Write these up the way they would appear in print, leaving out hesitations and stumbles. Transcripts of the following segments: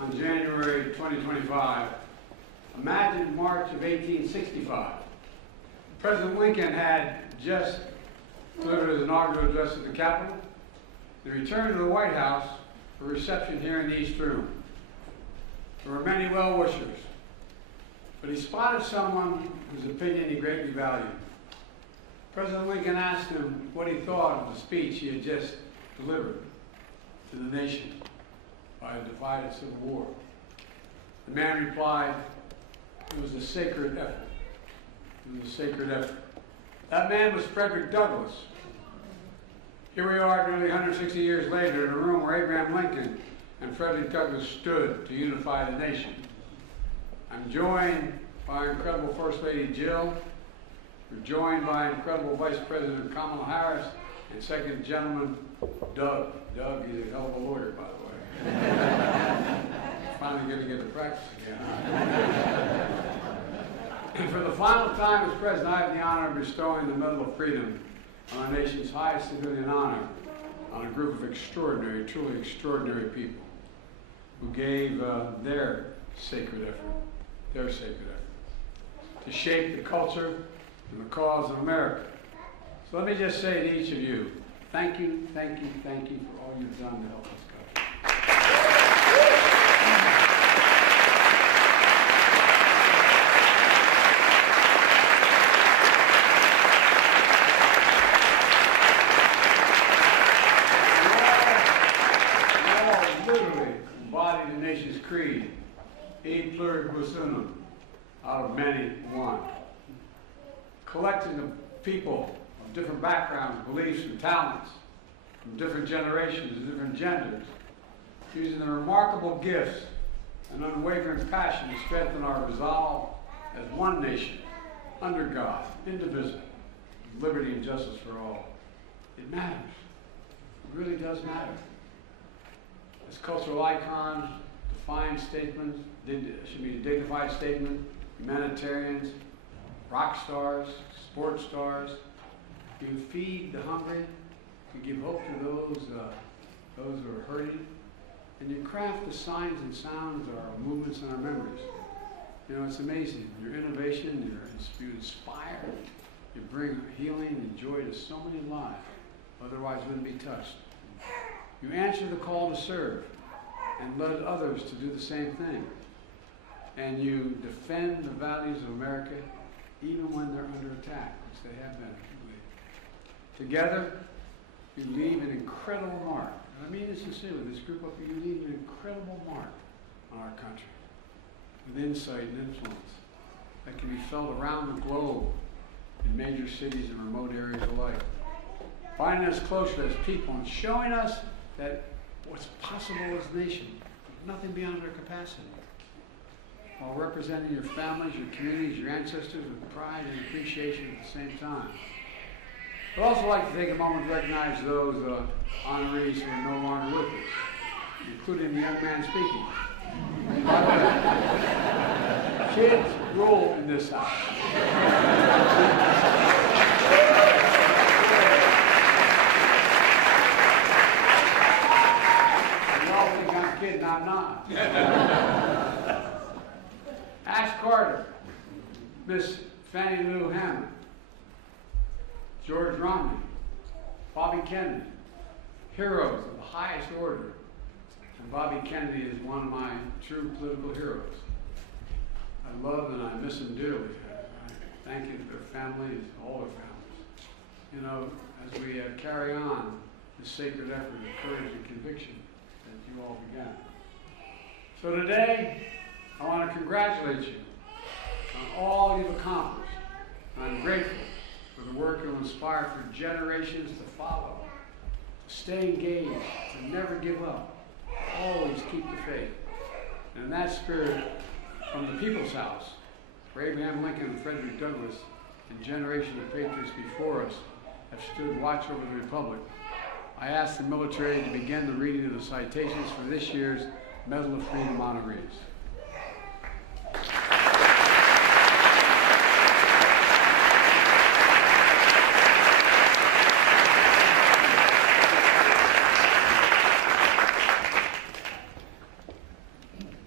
on January 2025, imagine March of 1865. President Lincoln had just delivered his inaugural address at the Capitol. He returned to the White House for a reception here in the East Room. There were many well-wishers, but he spotted someone whose opinion he greatly valued. President Lincoln asked him what he thought of the speech he had just delivered to the nation by a divided civil war. The man replied, "It was a sacred effort. It was a sacred effort." That man was Frederick Douglass. Here we are nearly 160 years later in a room where Abraham Lincoln and Frederick Douglass stood to unify the nation. I'm joined by our incredible First Lady Jill. We're joined by incredible Vice President Kamala Harris and Second Gentleman Doug. Doug is a hell of a lawyer, by the way. Finally going to get to practice again. And for the final time as President, I have the honor of bestowing the Medal of Freedom on our nation's highest civilian honor on a group of extraordinary, truly extraordinary people who gave their sacred effort to shape the culture and the cause of America. So let me just say to each of you, thank you, thank you, thank you for all you've done to help us go. You all literally embody the nation's creed, e pluribus unum, out of many one. Collecting of people of different backgrounds, beliefs, and talents, from different generations and different genders, using their remarkable gifts and unwavering passion to strengthen our resolve as one nation, under God, indivisible, with liberty and justice for all. It matters. It really does matter. As cultural icons, defined statements, should be a dignified statement, humanitarians, rock stars, sports stars. You feed the hungry, you give hope to those who are hurting, and you craft the signs and sounds of our movements and our memories. You know, it's amazing. Your innovation, you inspire, you bring healing and joy to so many lives, otherwise wouldn't be touched. You answer the call to serve and led others to do the same thing. And you defend the values of America even when they're under attack, which they have been. Together, you leave an incredible mark. And I mean this sincerely, this group of you leave an incredible mark on our country with insight and influence that can be felt around the globe in major cities and remote areas alike. Binding us closer as people and showing us that what's possible as a nation, nothing beyond our capacity, while representing your families, your communities, your ancestors with pride and appreciation at the same time. I'd also like to take a moment to recognize those honorees who are no longer with us, including the young man speaking. By the way, kids rule in this house. You all think I'm kidding, I'm not. Ash Carter, Miss Fannie Lou Hammond, George Romney, Bobby Kennedy, heroes of the highest order. And Bobby Kennedy is one of my true political heroes. I love and I miss them dearly. I thank you to their families, all their families. You know, as we carry on this sacred effort of courage and conviction that you all began. So today, I want to congratulate you on all you've accomplished. I'm grateful for the work you'll inspire for generations to follow. To stay engaged, to never give up, always keep the faith. And in that spirit, from the People's House, where Abraham Lincoln and Frederick Douglass and generations of patriots before us have stood watch over the Republic, I ask the military to begin the reading of the citations for this year's Medal of Freedom honorees.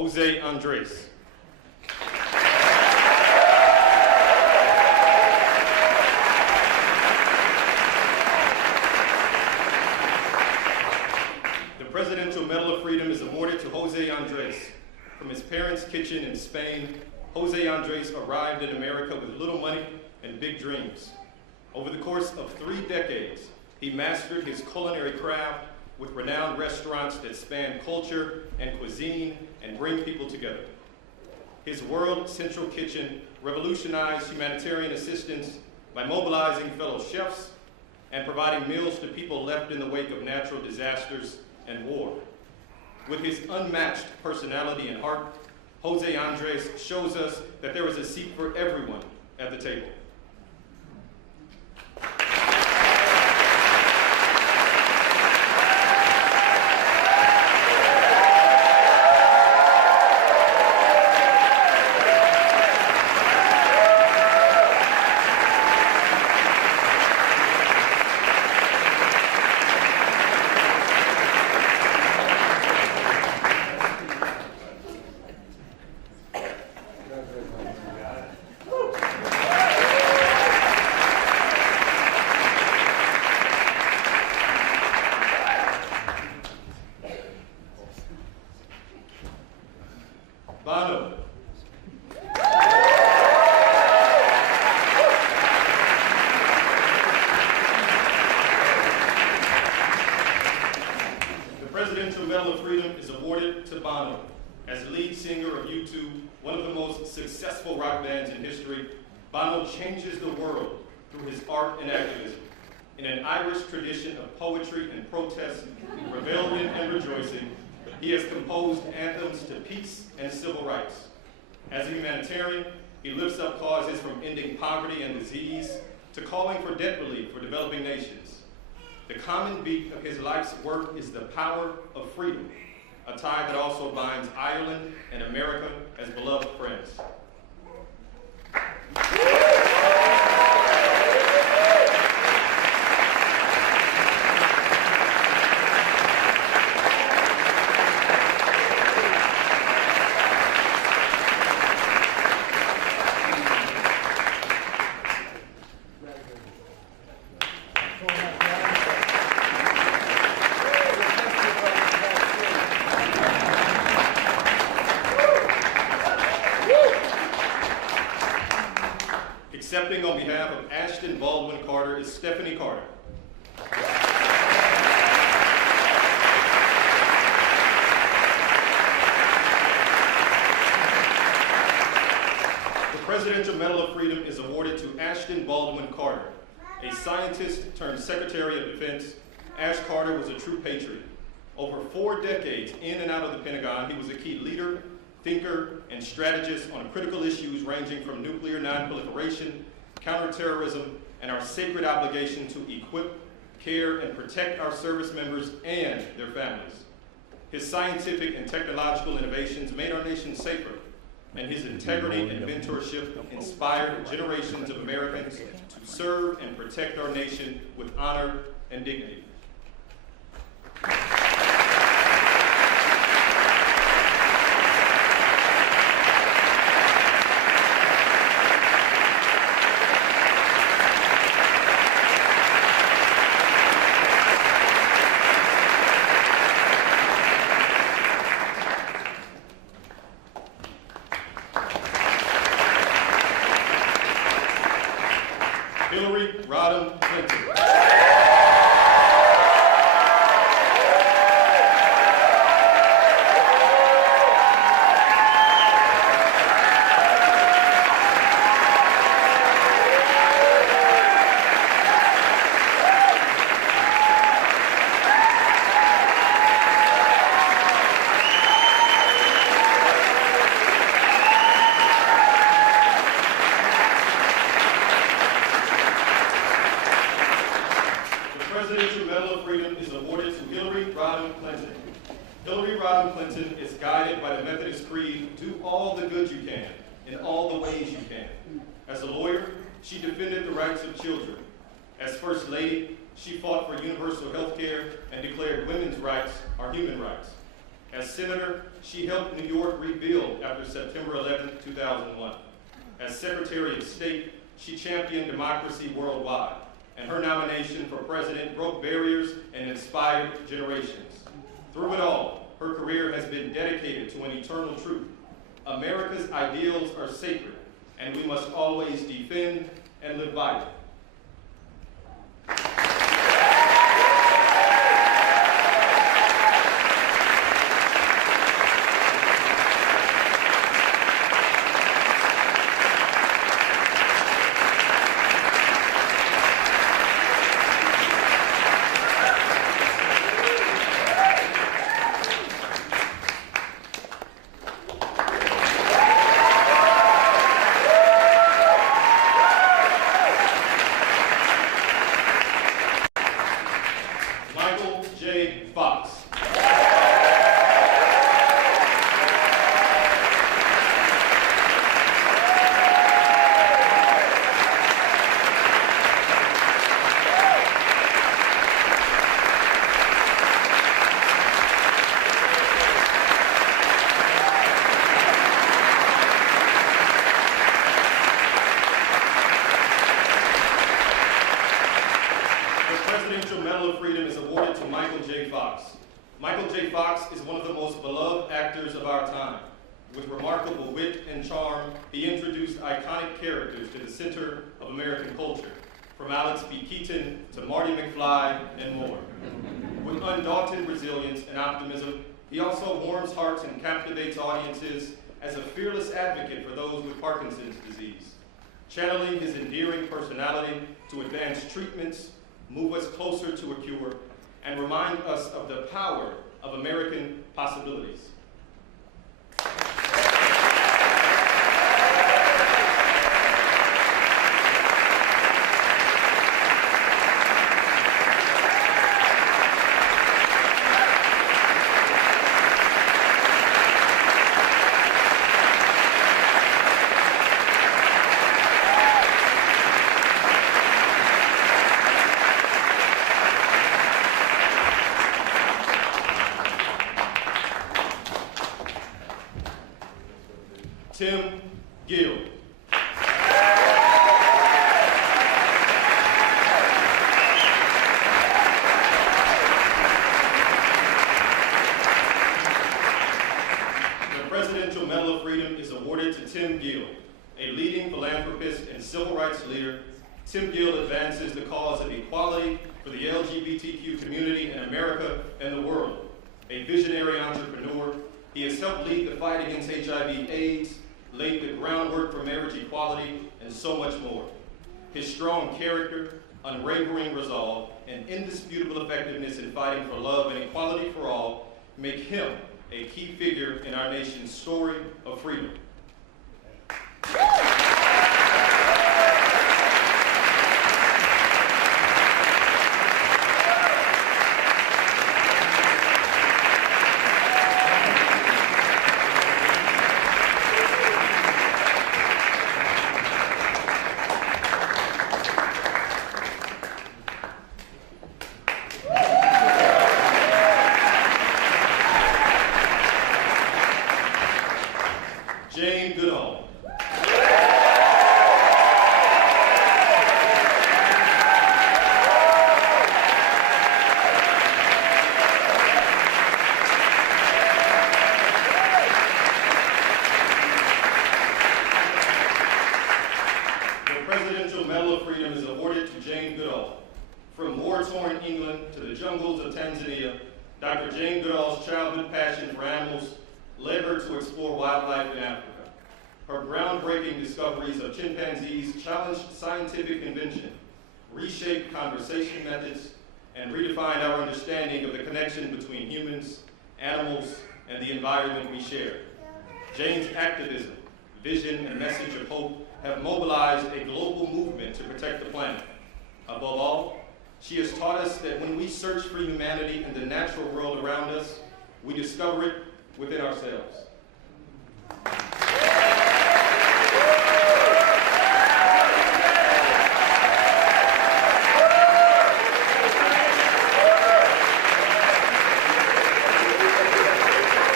Jose Andres. The Presidential Medal of Freedom is awarded to Jose Andres. From his parents' kitchen in Spain, Jose Andres arrived in America with little money and big dreams. Over the course of 3 decades, he mastered his culinary craft with renowned restaurants that span culture and cuisine and bring people together. His World Central Kitchen revolutionized humanitarian assistance by mobilizing fellow chefs and providing meals to people left in the wake of natural disasters and war. With his unmatched personality and heart, Jose Andres shows us that there is a seat for everyone at the table. Bono. The Presidential Medal of Freedom is awarded to Bono. As lead singer of U2, one of the most successful rock bands in history, Bono changes the world through his art and activism. In an Irish tradition of poetry and protest, rebellion and rejoicing, he has composed anthems to peace and civil rights. As a humanitarian, he lifts up causes from ending poverty and disease to calling for debt relief for developing nations. The common beat of his life's work is the power of freedom, a tie that also binds Ireland and America as beloved friends. Accepting on behalf of Ashton Baldwin Carter is Stephanie Carter. The Presidential Medal of Freedom is awarded to Ashton Baldwin Carter. A scientist turned Secretary of Defense, Ash Carter was a true patriot. Over 4 decades in and out of the Pentagon, he was a key leader, thinker, and strategist on critical issues ranging from nuclear non-proliferation, counterterrorism, and our sacred obligation to equip, care, and protect our service members and their families. His scientific and technological innovations made our nation safer, and his integrity and mentorship inspired generations of Americans to serve and protect our nation with honor and dignity. Hillary Rodham Clinton. Hillary Rodham Clinton is guided by the Methodist Creed, do all the good you can, in all the ways you can. As a lawyer, she defended the rights of children. As First Lady, she fought for universal health care and declared women's rights are human rights. As senator, she helped New York rebuild after September 11, 2001. As Secretary of State, she championed democracy worldwide, and her nomination for president broke barriers and inspired generations. Through it all, her career has been dedicated to an eternal truth. America's ideals are sacred, and we must always defend and live by them. With remarkable wit and charm, he introduced iconic characters to the center of American culture, from Alex P. Keaton to Marty McFly and more. With undaunted resilience and optimism, he also warms hearts and captivates audiences as a fearless advocate for those with Parkinson's disease, channeling his endearing personality to advance treatments, move us closer to a cure, and remind us of the power of American possibilities. Tim Gill. The Presidential Medal of Freedom is awarded to Tim Gill, a leading philanthropist and civil rights leader. Tim Gill advances the cause of equality for the LGBTQ community in America and the world. A visionary entrepreneur, he has helped lead the fight against HIV/AIDS, laid the groundwork for marriage equality, and so much more. His strong character, unwavering resolve, and indisputable effectiveness in fighting for love and equality for all make him a key figure in our nation's story of freedom. Dr. Jane Goodall's childhood passion for animals led her to explore wildlife in Africa. Her groundbreaking discoveries of chimpanzees challenged scientific convention, reshaped conversation methods, and redefined our understanding of the connection between humans, animals, and the environment we share. Jane's activism, vision, and message of hope have mobilized a global movement to protect the planet. Above all, she has taught us that when we search for humanity in the natural world around us, we discover it within ourselves.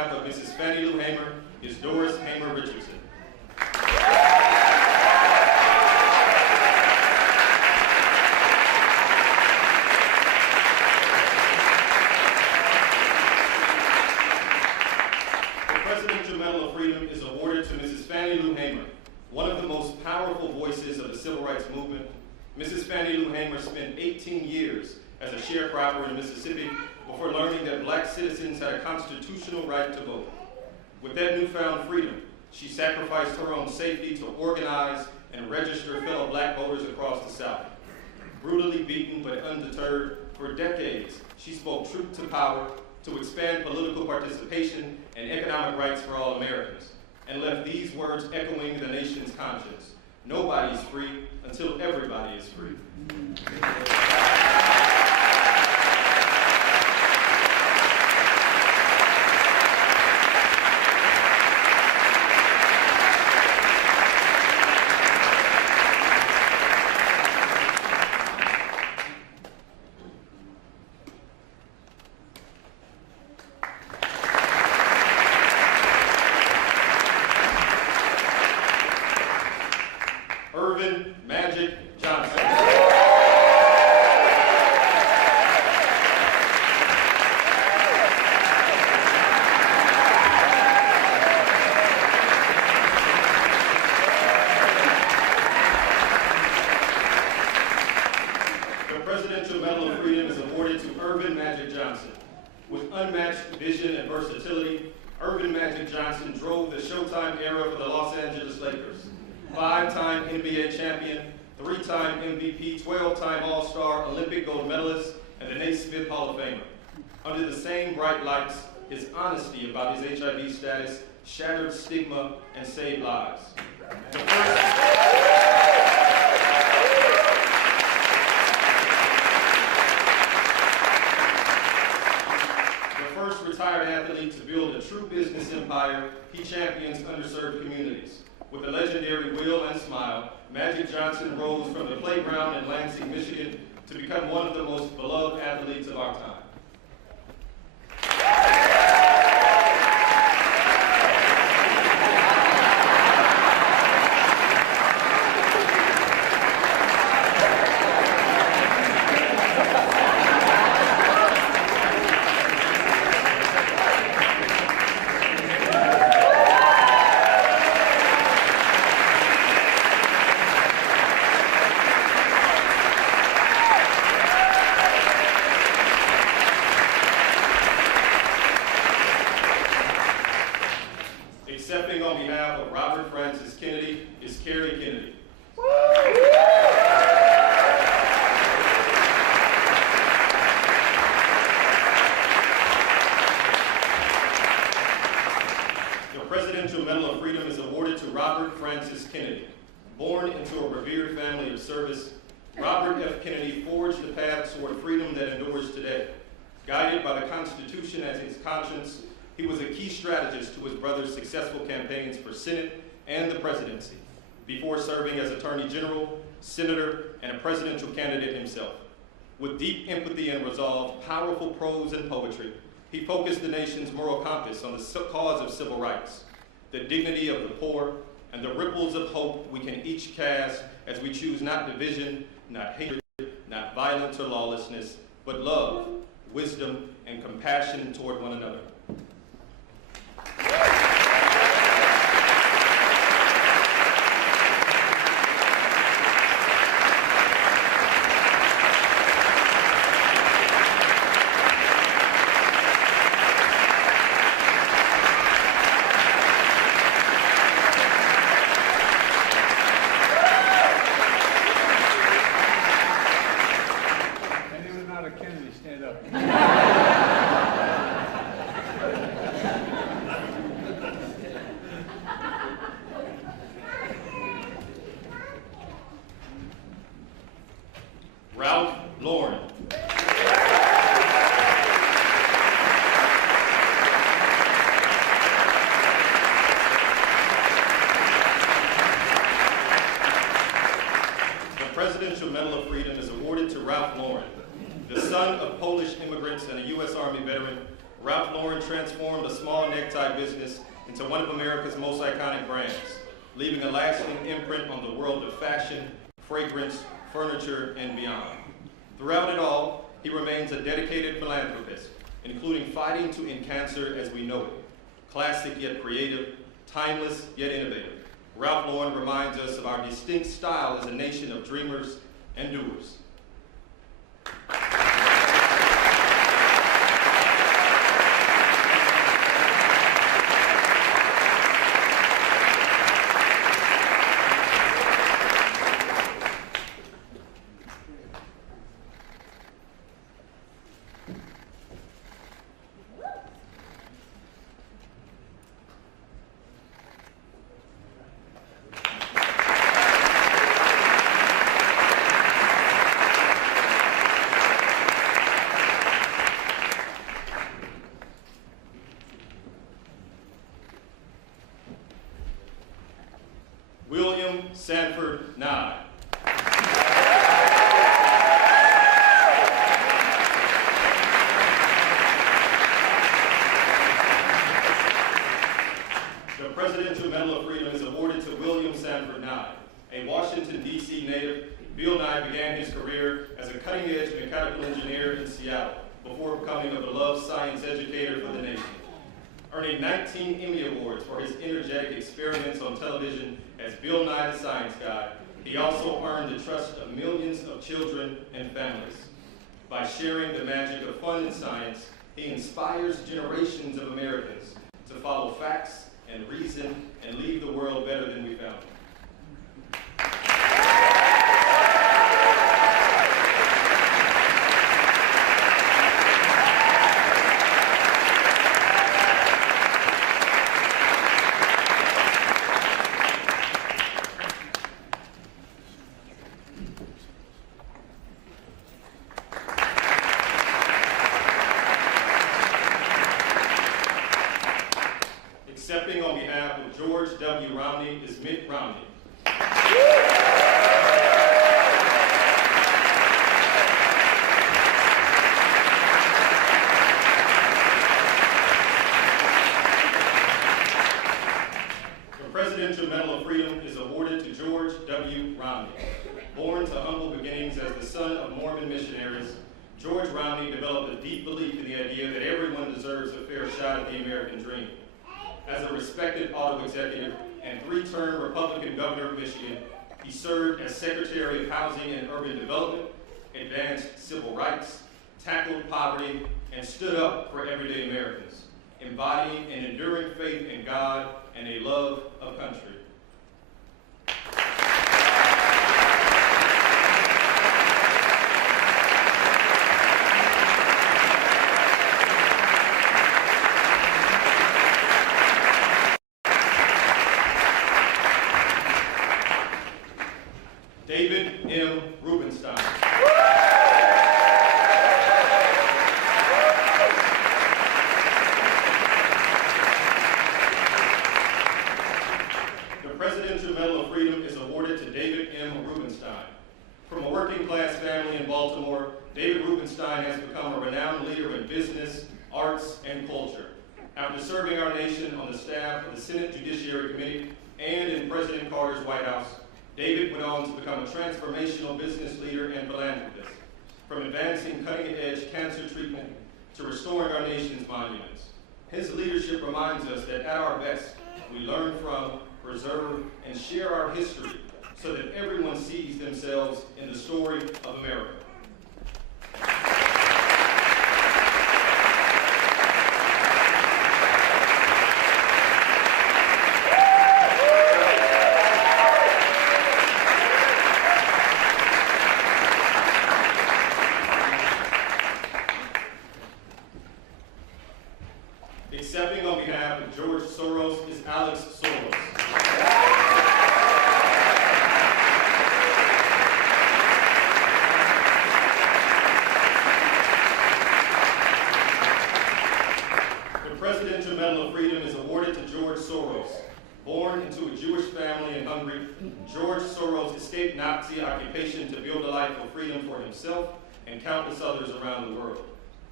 behalf of Mrs. Fannie Lou Hamer is Doris Hamer Richardson. The Presidential Medal of Freedom is awarded to Mrs. Fannie Lou Hamer, one of the most powerful voices of the civil rights movement. Mrs. Fannie Lou Hamer spent 18 years as a sharecropper in Mississippi before learning that black citizens had a constitutional right to vote. With that newfound freedom, she sacrificed her own safety to organize and register fellow black voters across the South. Brutally beaten but undeterred, for decades, she spoke truth to power to expand political participation and economic rights for all Americans, and left these words echoing the nation's conscience: nobody is free until everybody is free. Magic Johnson. The Presidential Medal of Freedom is awarded to Irvin Magic Johnson. With unmatched vision and versatility, Irvin Magic Johnson drove the Showtime era for the Los Angeles Lakers. 5-time NBA champion, 3-time MVP, 12-time All-Star, Olympic gold medalist, and the Naismith Hall of Famer. Under the same bright lights, his honesty about his HIV status shattered stigma and saved lives. The first retired athlete to build a true business empire, he champions underserved communities. With a legendary will and smile, Magic Johnson rose from the playground in Lansing, Michigan, to become one of the most beloved athletes of our time. Accepting on behalf of Robert Francis Kennedy is Carrie Kennedy. The Presidential Medal of Freedom is awarded to Robert Francis Kennedy. Born into a revered family of service, Robert F. Kennedy forged the path toward freedom that endures today. Guided by the Constitution as his conscience, he was a key strategist to his brother's successful campaigns for Senate and the presidency, before serving as Attorney General, Senator, and a presidential candidate himself. With deep empathy and resolve, powerful prose and poetry, he focused the nation's moral compass on the cause of civil rights, the dignity of the poor, and the ripples of hope we can each cast as we choose not division, not hatred, not violence or lawlessness, but love, wisdom, and compassion toward one another. Anyone not a Kennedy, stand up. Ralph Lauren. The Presidential Medal of Freedom is awarded to Ralph Lauren. The son of Polish immigrants and a U.S. Army veteran, Ralph Lauren transformed a small necktie business into one of America's most iconic brands, leaving a lasting imprint on the world of fashion, fragrance, furniture, and beyond. Throughout it all, he remains a dedicated philanthropist, including fighting to end cancer as we know it. Classic yet creative, timeless yet innovative, Ralph Lauren reminds us of our distinct style as a nation of dreamers and doers. William Sanford Nye. The Presidential Medal of Freedom is awarded to William Sanford Nye. A Washington, D.C. native, Bill Nye began his career as a cutting-edge mechanical engineer in Seattle before becoming a beloved science educator for the nation. Earning 19 Emmy Awards for his energetic experiments on television as Bill Nye the Science Guy, he also earned the trust of millions of children and families. By sharing the magic of fun and science, he inspires generations of Americans to follow facts and reason and leave the world better than we found it. Accepting on behalf of George W. Romney is Mitt Romney. The Presidential Medal of Freedom is awarded to George W. Romney. Born to humble beginnings as the son of Mormon missionaries, George Romney developed a deep belief in the idea that everyone deserves a fair shot at the American dream. As a respected auto executive and three-term Republican governor of Michigan, he served as Secretary of Housing and Urban Development, advanced civil rights, tackled poverty, and stood up for everyday Americans, embodying an enduring faith in God and a love of country. David M. Rubenstein. The Presidential Medal of Freedom is awarded to David M. Rubenstein. From a working-class family in Baltimore, David Rubenstein has become a renowned leader in business, arts, and culture. After serving our nation on the staff of the Senate Judiciary Committee and in President Carter's White House, David went on to become a transformational business leader and philanthropist, from advancing cutting-edge cancer treatment to restoring our nation's monuments. His leadership reminds us that at our best, we learn from, preserve, and share our history so that everyone sees themselves in the story of America. Accepting on behalf of George Soros is Alex Soros. The Presidential Medal of Freedom is awarded to George Soros. Born into a Jewish family in Hungary, George Soros escaped Nazi occupation to build a life of freedom for himself and countless others around the world.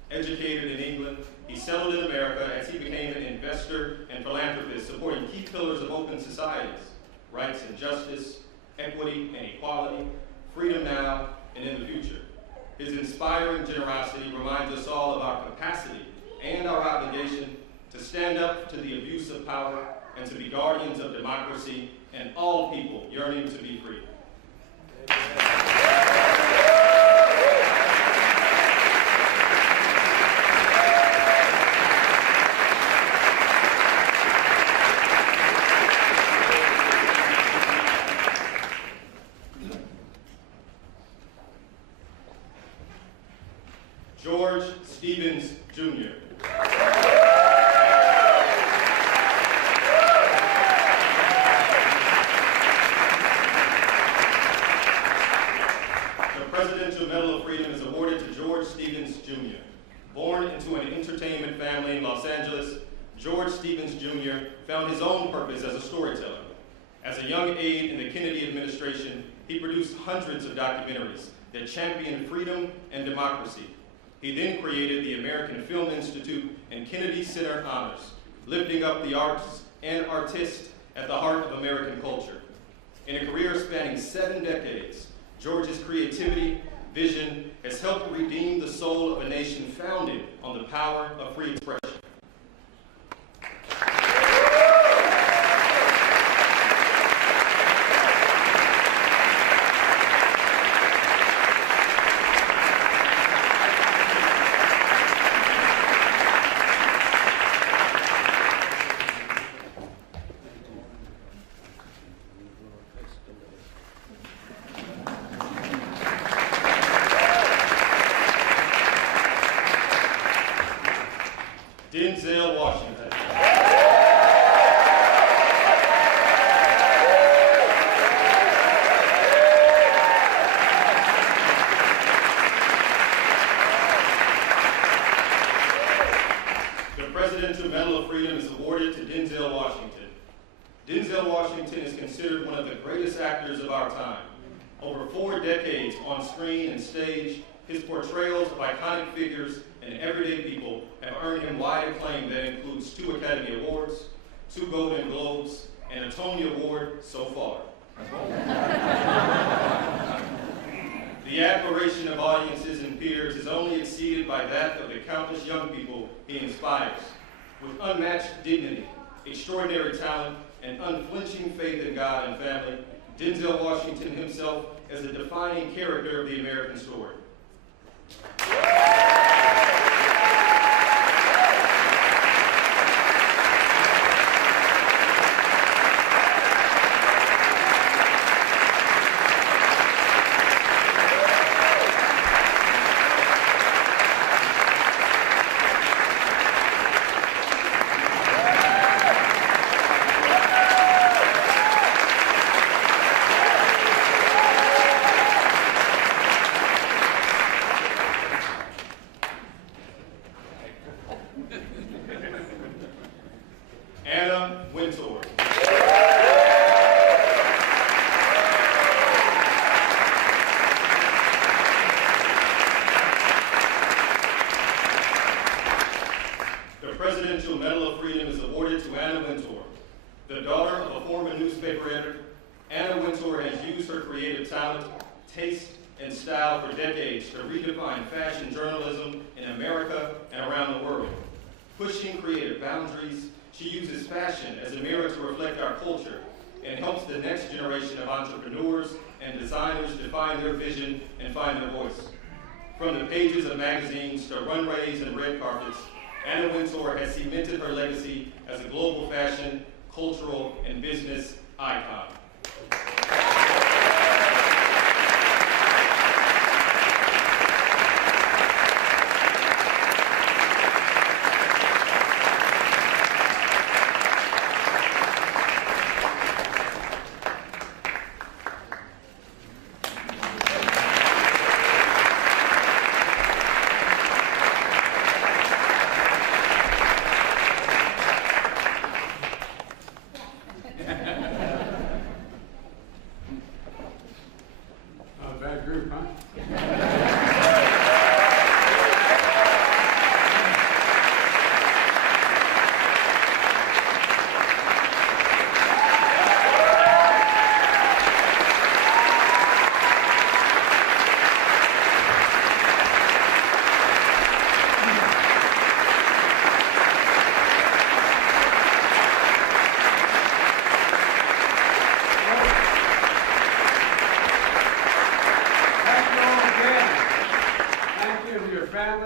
Educated in England, he settled in America as he became an investor and philanthropist, supporting key pillars of open societies: rights and justice, equity and equality, freedom now and in the future. His inspiring generosity reminds us all of our capacity and our obligation to stand up to the abuse of power and to be guardians of democracy and all people yearning to be free. George Stevens, Jr. The Presidential Medal of Freedom is awarded to George Stevens, Jr. Born into an entertainment family in Los Angeles, George Stevens, Jr. found his own purpose as a storyteller. As a young aide in the Kennedy administration, he produced hundreds of documentaries that championed freedom and democracy. He then created the American Film Institute and Kennedy Center Honors, lifting up the arts and artists at the heart of American culture. In a career spanning 7 decades, George's creativity, vision has helped redeem the soul of a nation founded on the power of free expression. Denzel Washington. The Presidential Medal of Freedom is awarded to Denzel Washington. Denzel Washington is considered one of the greatest actors of our time. Over 4 decades on screen and stage, his portrayals of iconic figures and everyday people have earned him wide acclaim that includes 2 Academy Awards, 2 Golden Globes, and a Tony Award so far. The admiration of audiences and peers is only exceeded by that of the countless young people he inspires. With unmatched dignity, extraordinary talent, and unflinching faith in God and family, Denzel Washington himself is a defining character of the American story. The Presidential Medal of Freedom is awarded to Anna Wintour. The daughter of a former newspaper editor, Anna Wintour has used her creative talent, taste, and style for decades to redefine fashion journalism in America and around the world. Pushing creative boundaries, she uses fashion as a mirror to reflect our culture and helps the next generation of entrepreneurs and designers define their vision and find their voice. From the pages of magazines to runways and red carpets, Anna Wintour has cemented her legacy as a global fashion, cultural, and business icon.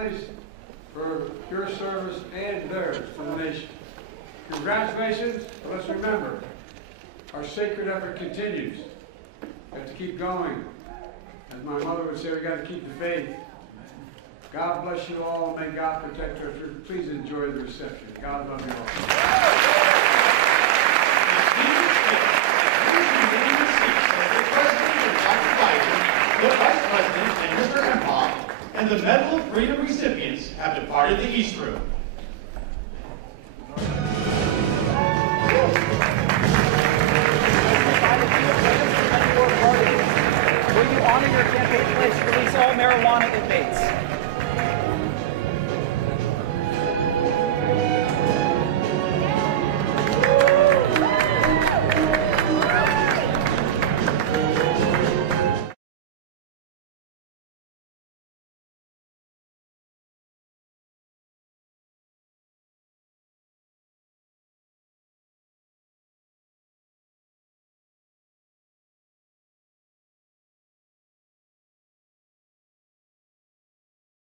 families for your service and theirs to the nation. Congratulations, but let's remember, our sacred effort continues. We have to keep going. As my mother would say, we got to keep the faith. God bless you all, and may God protect our church. Please enjoy the reception. God love you all. The Vice President and Mr. Imhoff and the Medal of Freedom recipients have departed the East Room. Will you honor your campaign pledge to release all marijuana inmates?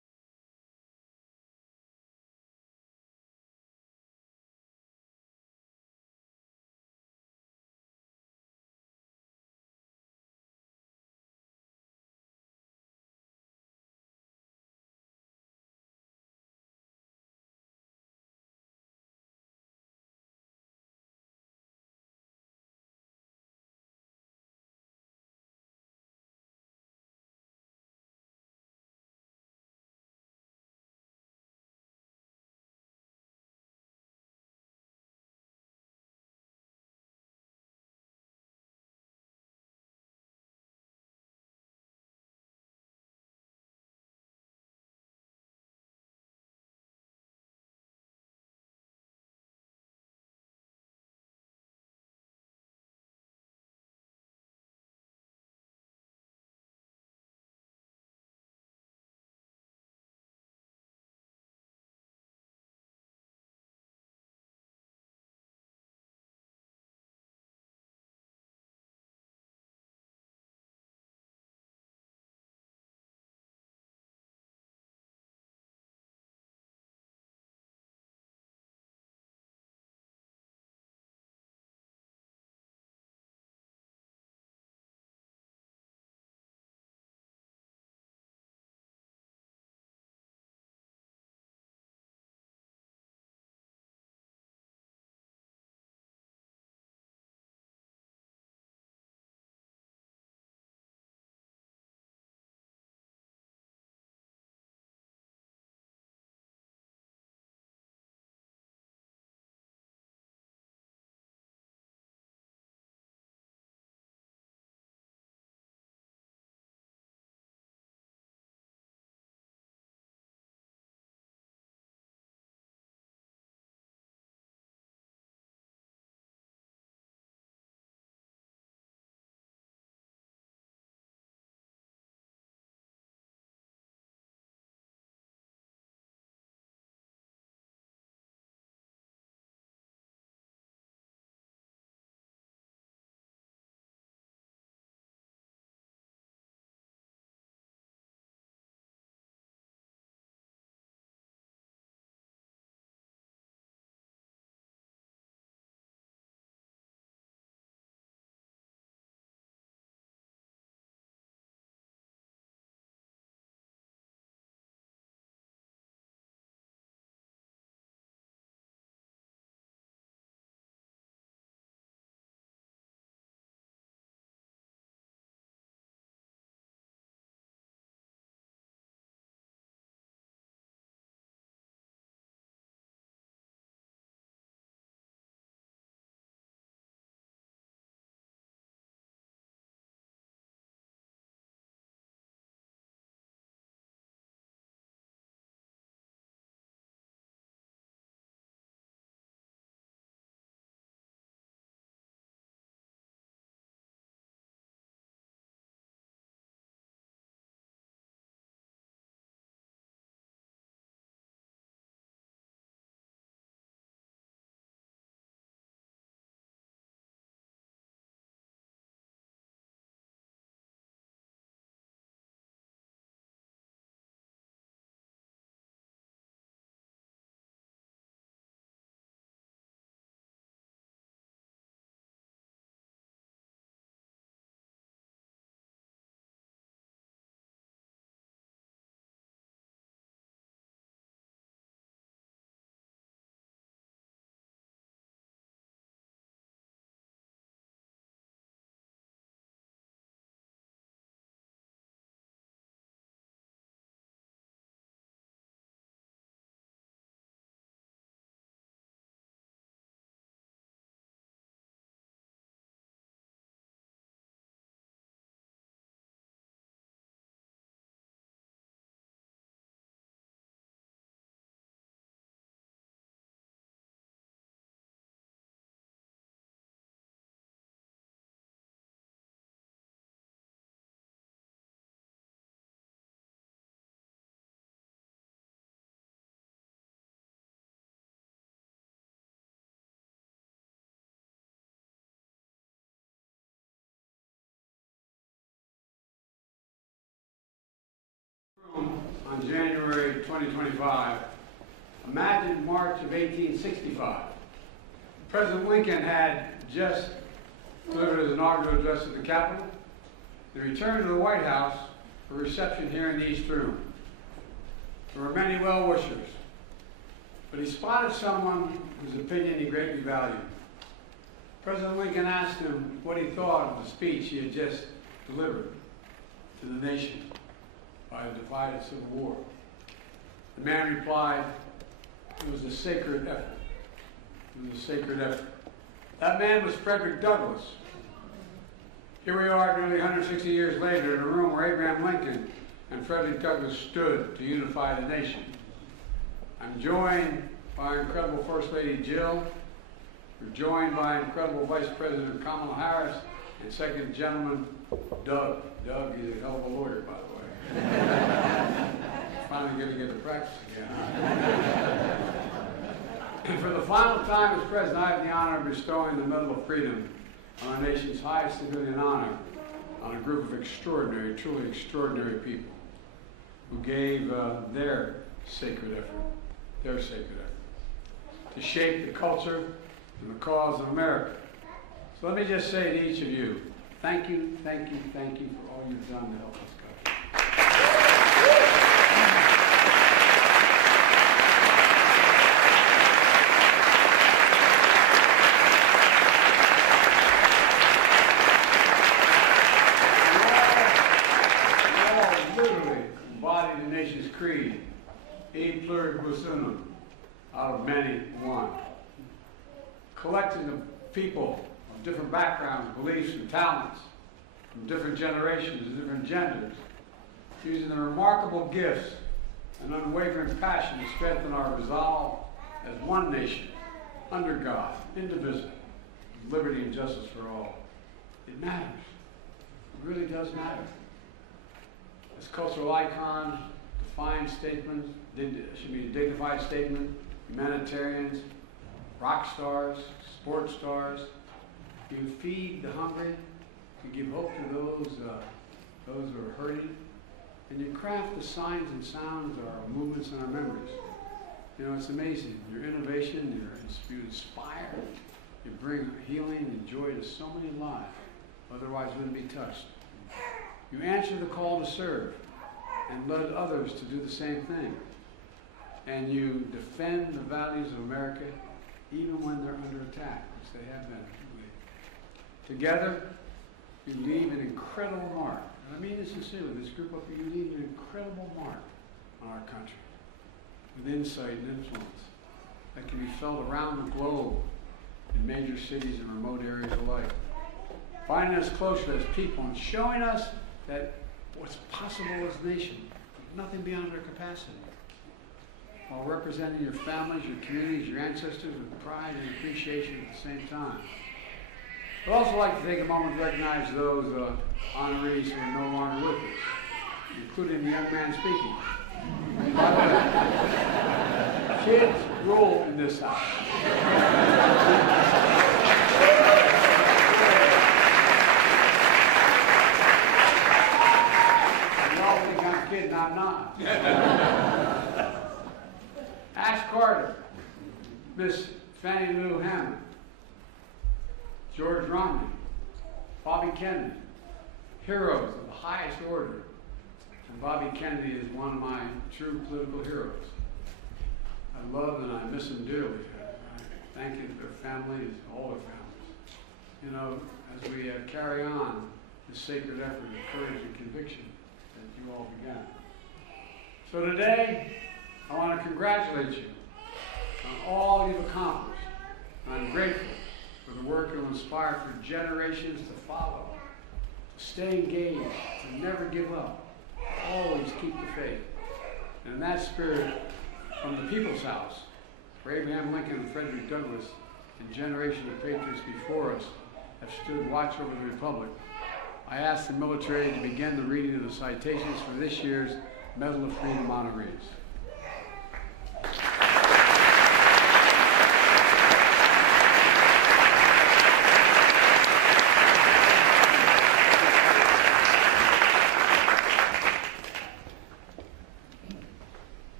January 2025, imagine March of 1865. President Lincoln had just delivered his inaugural address at the Capitol. He returned to the White House for a reception here in the East Room. There were many well-wishers, but he spotted someone whose opinion he greatly valued. President Lincoln asked him what he thought of the speech he had just delivered to the nation by a divided civil war. The man replied, "It was a sacred effort. It was a sacred effort." That man was Frederick Douglass. Here we are nearly 160 years later in a room where Abraham Lincoln and Frederick Douglass stood to unify the nation. I'm joined by our incredible First Lady Jill. We're joined by incredible Vice President Kamala Harris and Second Gentleman Doug. Doug is a hell of a lawyer, by the way. Finally going to get to practice again. And for the final time as President, I have the honor of bestowing the Medal of Freedom on our nation's highest civilian honor on a group of extraordinary, truly extraordinary people who gave their sacred effort to shape the culture and the cause of America. So let me just say to each of you, thank you, thank you, thank you for all you've done to help us go. You all literally embody the nation's creed, e pluribus unum, out of many one. Collecting of people of different backgrounds, beliefs, and talents, from different generations and different genders, using their remarkable gifts and unwavering passion to strengthen our resolve as one nation, under God, indivisible, with liberty and justice for all. It matters. It really does matter. As cultural icons, defined statements, should be a dignified statement, humanitarians, rock stars, sports stars. You feed the hungry, you give hope to those who are hurting, and you craft the signs and sounds of our movements and our memories. You know, it's amazing. Your innovation, you inspire, you bring healing and joy to so many lives, otherwise wouldn't be touched. You answer the call to serve and led others to do the same thing. And you defend the values of America even when they're under attack, which they have been. Together, you leave an incredible mark. And I mean this sincerely, this group of you leave an incredible mark on our country with insight and influence that can be felt around the globe in major cities and remote areas alike. Finding us closer as people and showing us that what's possible as a nation, nothing beyond our capacity. While representing your families, your communities, your ancestors with pride and appreciation at the same time. I'd also like to take a moment to recognize those honorees who are no longer with us, including the young man speaking. By the way, kids rule in this house. Y'all think I'm kidding, I'm not. Ash Carter, Miss Fannie Lou Hammond, George Romney, Bobby Kennedy, heroes of the highest order. And Bobby Kennedy is one of my true political heroes. I love and I miss them dearly. I thank you to their families, all their families. You know, as we carry on this sacred effort of courage and conviction that you all began. So today, I want to congratulate you on all you've accomplished. I'm grateful for the work you'll inspire for generations to follow, to stay engaged, to never give up, always keep the faith. And in that spirit, from the People's House, where Abraham Lincoln and Frederick Douglass and generations of patriots before us have stood watch over the Republic, I ask the military to begin the reading of the citations for this year's Medal of Freedom honorees.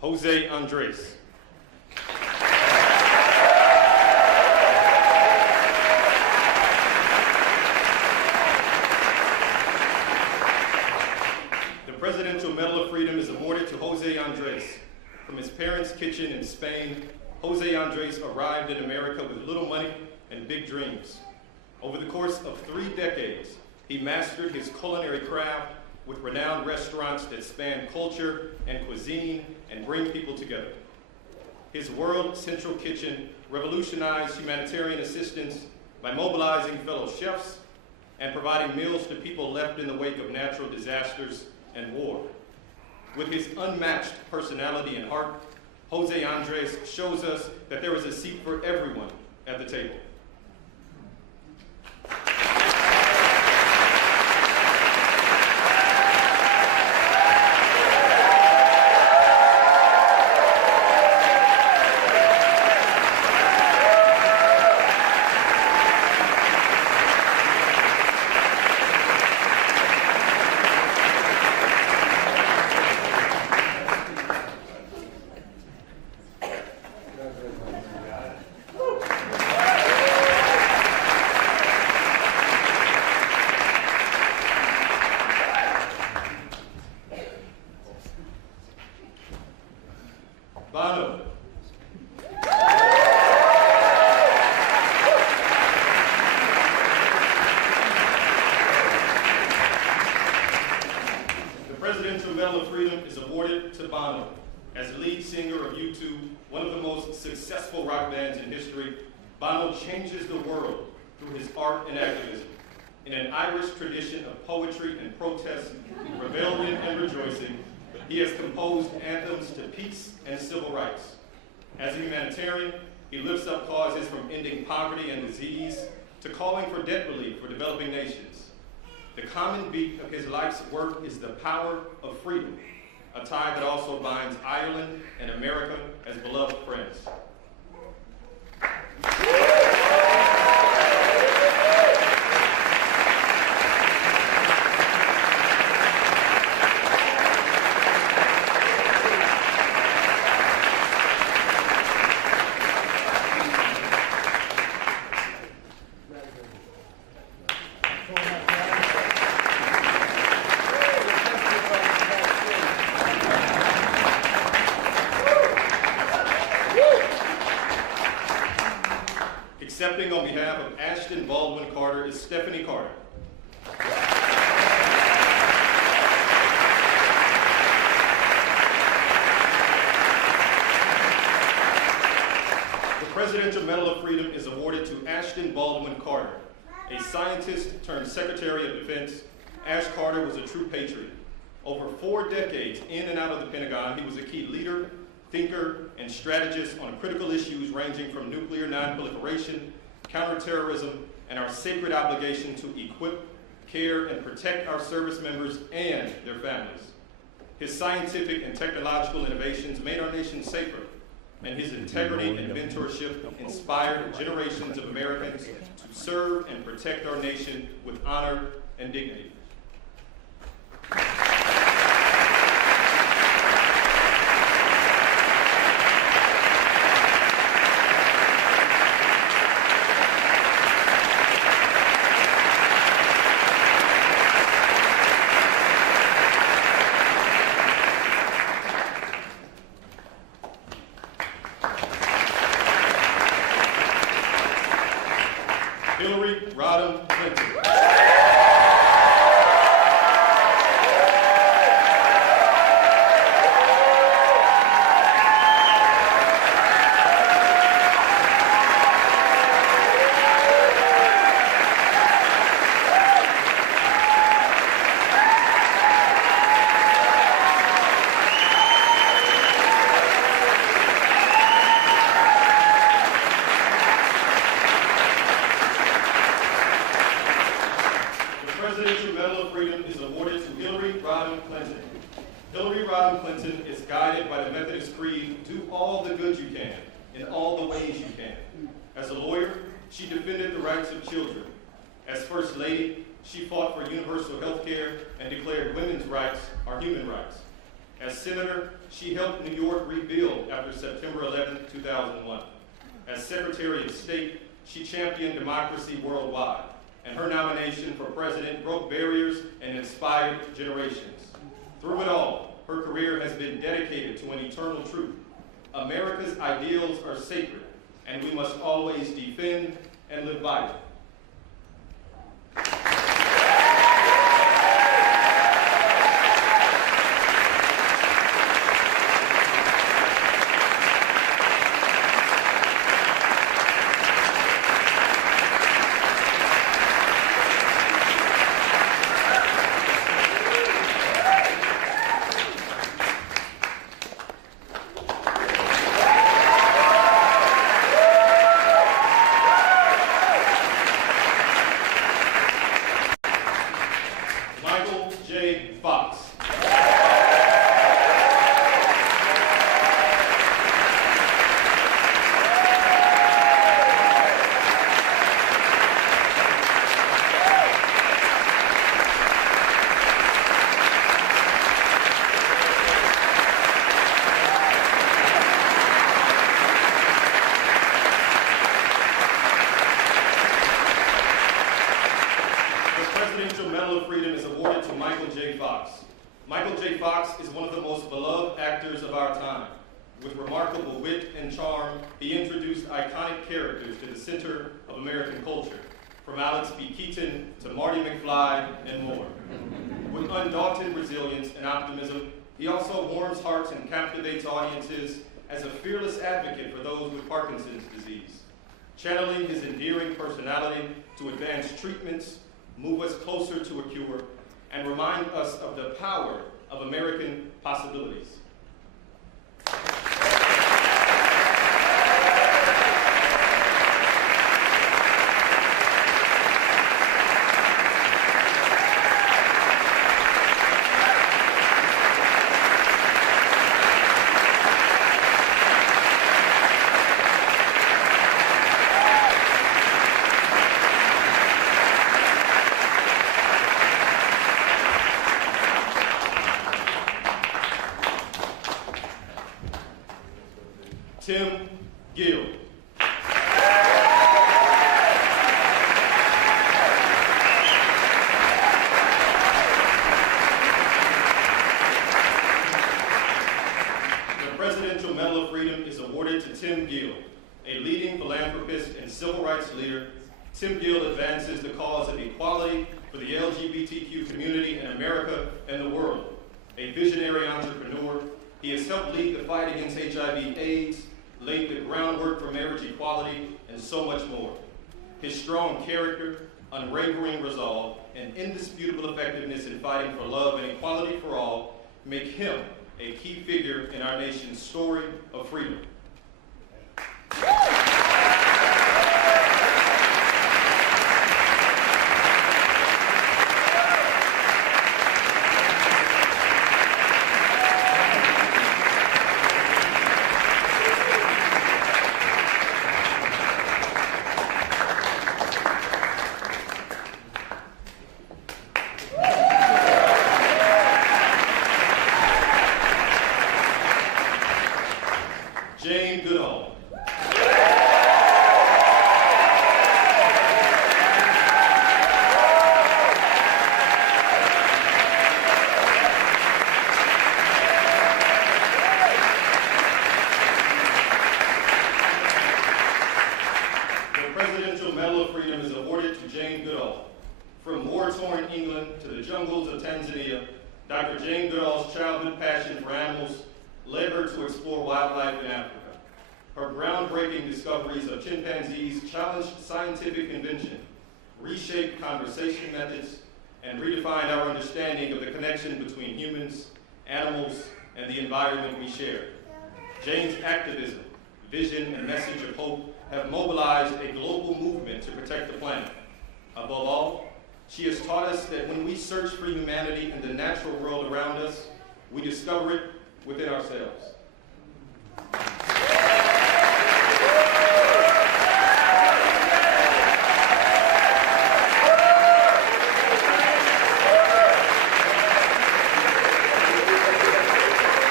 Jose Andres. The Presidential Medal of Freedom is awarded to Jose Andres. From his parents' kitchen in Spain, Jose Andres arrived in America with little money and big dreams. Over the course of 3 decades, he mastered his culinary craft with renowned restaurants that span culture and cuisine and bring people together. His World Central Kitchen revolutionized humanitarian assistance by mobilizing fellow chefs and providing meals to people left in the wake of natural disasters and war. With his unmatched personality and heart, Jose Andres shows us that there is a seat for everyone at the table. Bono. The Presidential Medal of Freedom is awarded to Bono. As lead singer of U2, one of the most successful rock bands in history, Bono changes the world through his art and activism. In an Irish tradition of poetry and protest, rebellion and rejoicing, he has composed anthems to peace and civil rights. As a humanitarian, he lifts up causes from ending poverty and disease to calling for debt relief for developing nations. The common beat of his life's work is the power of freedom, a tie that also binds Ireland and America as beloved friends. Accepting on behalf of Ashton Baldwin Carter is Stephanie Carter. The Presidential Medal of Freedom is awarded to Ashton Baldwin Carter. A scientist turned Secretary of Defense, Ash Carter was a true patriot. Over 4 decades in and out of the Pentagon, he was a key leader, thinker, and strategist on critical issues ranging from nuclear nonproliferation, counterterrorism, and our sacred obligation to equip, care, and protect our service members and their families. His scientific and technological innovations made our nation safer, and his integrity and mentorship inspired generations of Americans to serve and protect our nation with honor and dignity. Hillary Rodham Clinton. Presidential Medal of Freedom is awarded to Hillary Rodham Clinton. Hillary Rodham Clinton is guided by the Methodist Creed, do all the good you can, in all the ways you can. As a lawyer, she defended the rights of children. As First Lady, she fought for universal health care and declared women's rights are human rights. As senator, she helped New York rebuild after September 11, 2001. As Secretary of State, she championed democracy worldwide, and her nomination for president broke barriers and inspired generations. Through it all, her career has been dedicated to an eternal truth. America's ideals are sacred, and we must always defend and live by them. Michael J. Fox is one of the most beloved actors of our time. With remarkable wit and charm, he introduced iconic characters to the center of American culture, from Alex P. Keaton to Marty McFly and more. With undaunted resilience and optimism, he also warms hearts and captivates audiences as a fearless advocate for those with Parkinson's disease, channeling his endearing personality to advance treatments, move us closer to a cure, and remind us of the power of American possibilities. Tim Gill. The Presidential Medal of Freedom is awarded to Tim Gill, a leading philanthropist and civil rights leader. Tim Gill advances the cause of equality for the LGBTQ community in America and the world. A visionary entrepreneur, he has helped lead the fight against HIV/AIDS, laid the groundwork for marriage equality, and so much more. His strong character, unwavering resolve, and indisputable effectiveness in fighting for love and equality for all make him a key figure in our nation's story of freedom. From war-torn England to the jungles of Tanzania, Dr. Jane Goodall's childhood passion for animals led her to explore wildlife in Africa. Her groundbreaking discoveries of chimpanzees challenged scientific convention, reshaped conversation methods, and redefined our understanding of the connection between humans, animals, and the environment we share. Jane's activism, vision, and message of hope have mobilized a global movement to protect the planet. Above all, she has taught us that when we search for humanity in the natural world around us, we discover it within ourselves.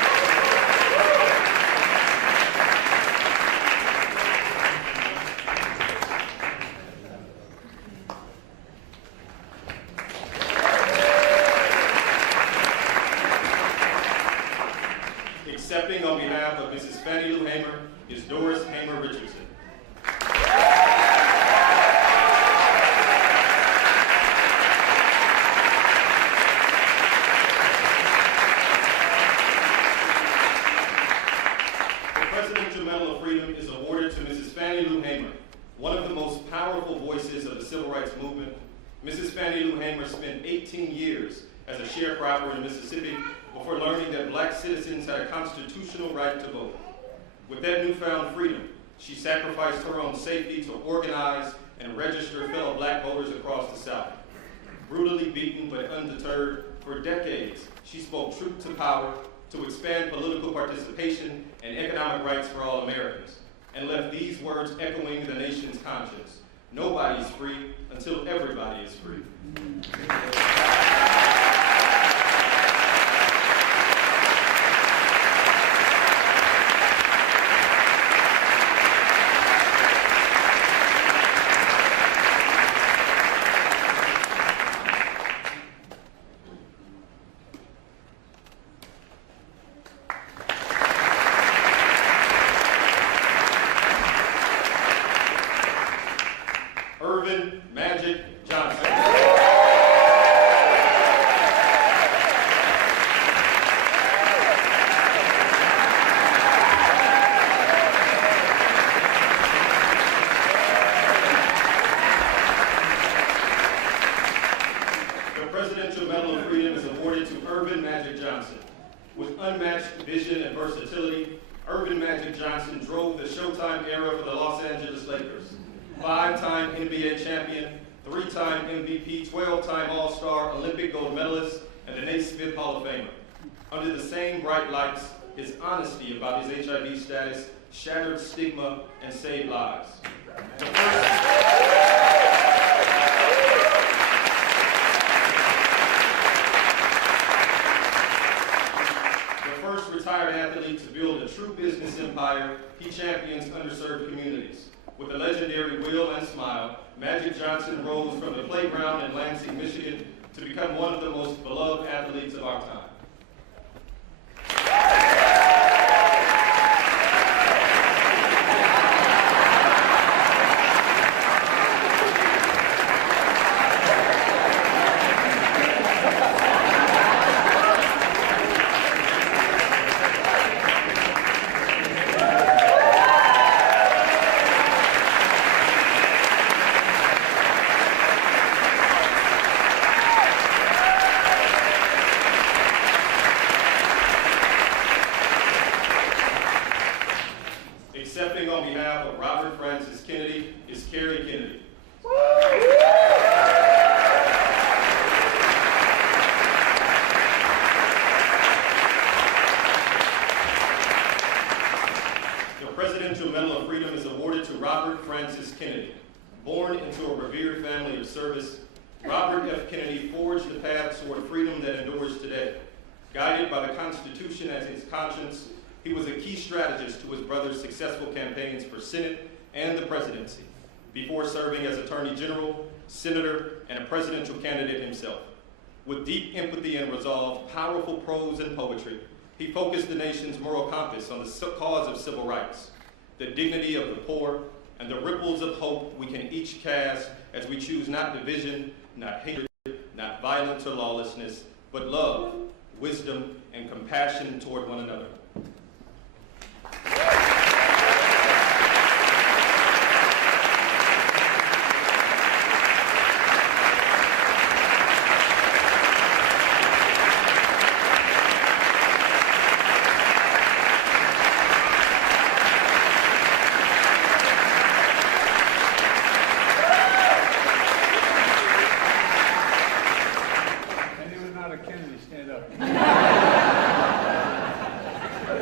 Accepting on behalf of Mrs. Fannie Lou Hamer is Doris Hamer Richardson. The Presidential Medal of Freedom is awarded to Mrs. Fannie Lou Hamer, one of the most powerful voices of the civil rights movement. Mrs. Fannie Lou Hamer spent 18 years as a sharecropper in Mississippi before learning that black citizens had a constitutional right to vote. With that newfound freedom, she sacrificed her own safety to organize and register fellow black voters across the South. Brutally beaten but undeterred, for decades, she spoke truth to power to expand political participation and economic rights for all Americans, and left these words echoing the nation's conscience: nobody's free until everybody is free. Magic Johnson. The Presidential Medal of Freedom is awarded to Irvin Magic Johnson. With unmatched vision and versatility, Irvin Magic Johnson drove the Showtime era for the Los Angeles Lakers. 5-time NBA champion, 3-time MVP, 12-time All-Star, Olympic gold medalist, and the Naismith Hall of Famer. Under the same bright lights, his honesty about his HIV status shattered stigma and saved lives. The first retired athlete to build a true business empire, he champions underserved communities. With a legendary will and smile, Magic Johnson rose from the playground in Lansing, Michigan, to become one of the most beloved athletes of our time. Accepting on behalf of Robert Francis Kennedy is Carrie Kennedy. The Presidential Medal of Freedom is awarded to Robert Francis Kennedy. Born into a revered family of service, Robert F. Kennedy forged the path toward freedom that endures today. Guided by the Constitution as his conscience, he was a key strategist to his brother's successful campaigns for Senate and the presidency, before serving as Attorney General, Senator, and a presidential candidate himself. With deep empathy and resolve, powerful prose and poetry, he focused the nation's moral compass on the cause of civil rights, the dignity of the poor, and the ripples of hope we can each cast as we choose not division, not hatred, not violence or lawlessness, but love, wisdom, and compassion toward one another. Anyone not a Kennedy, stand up.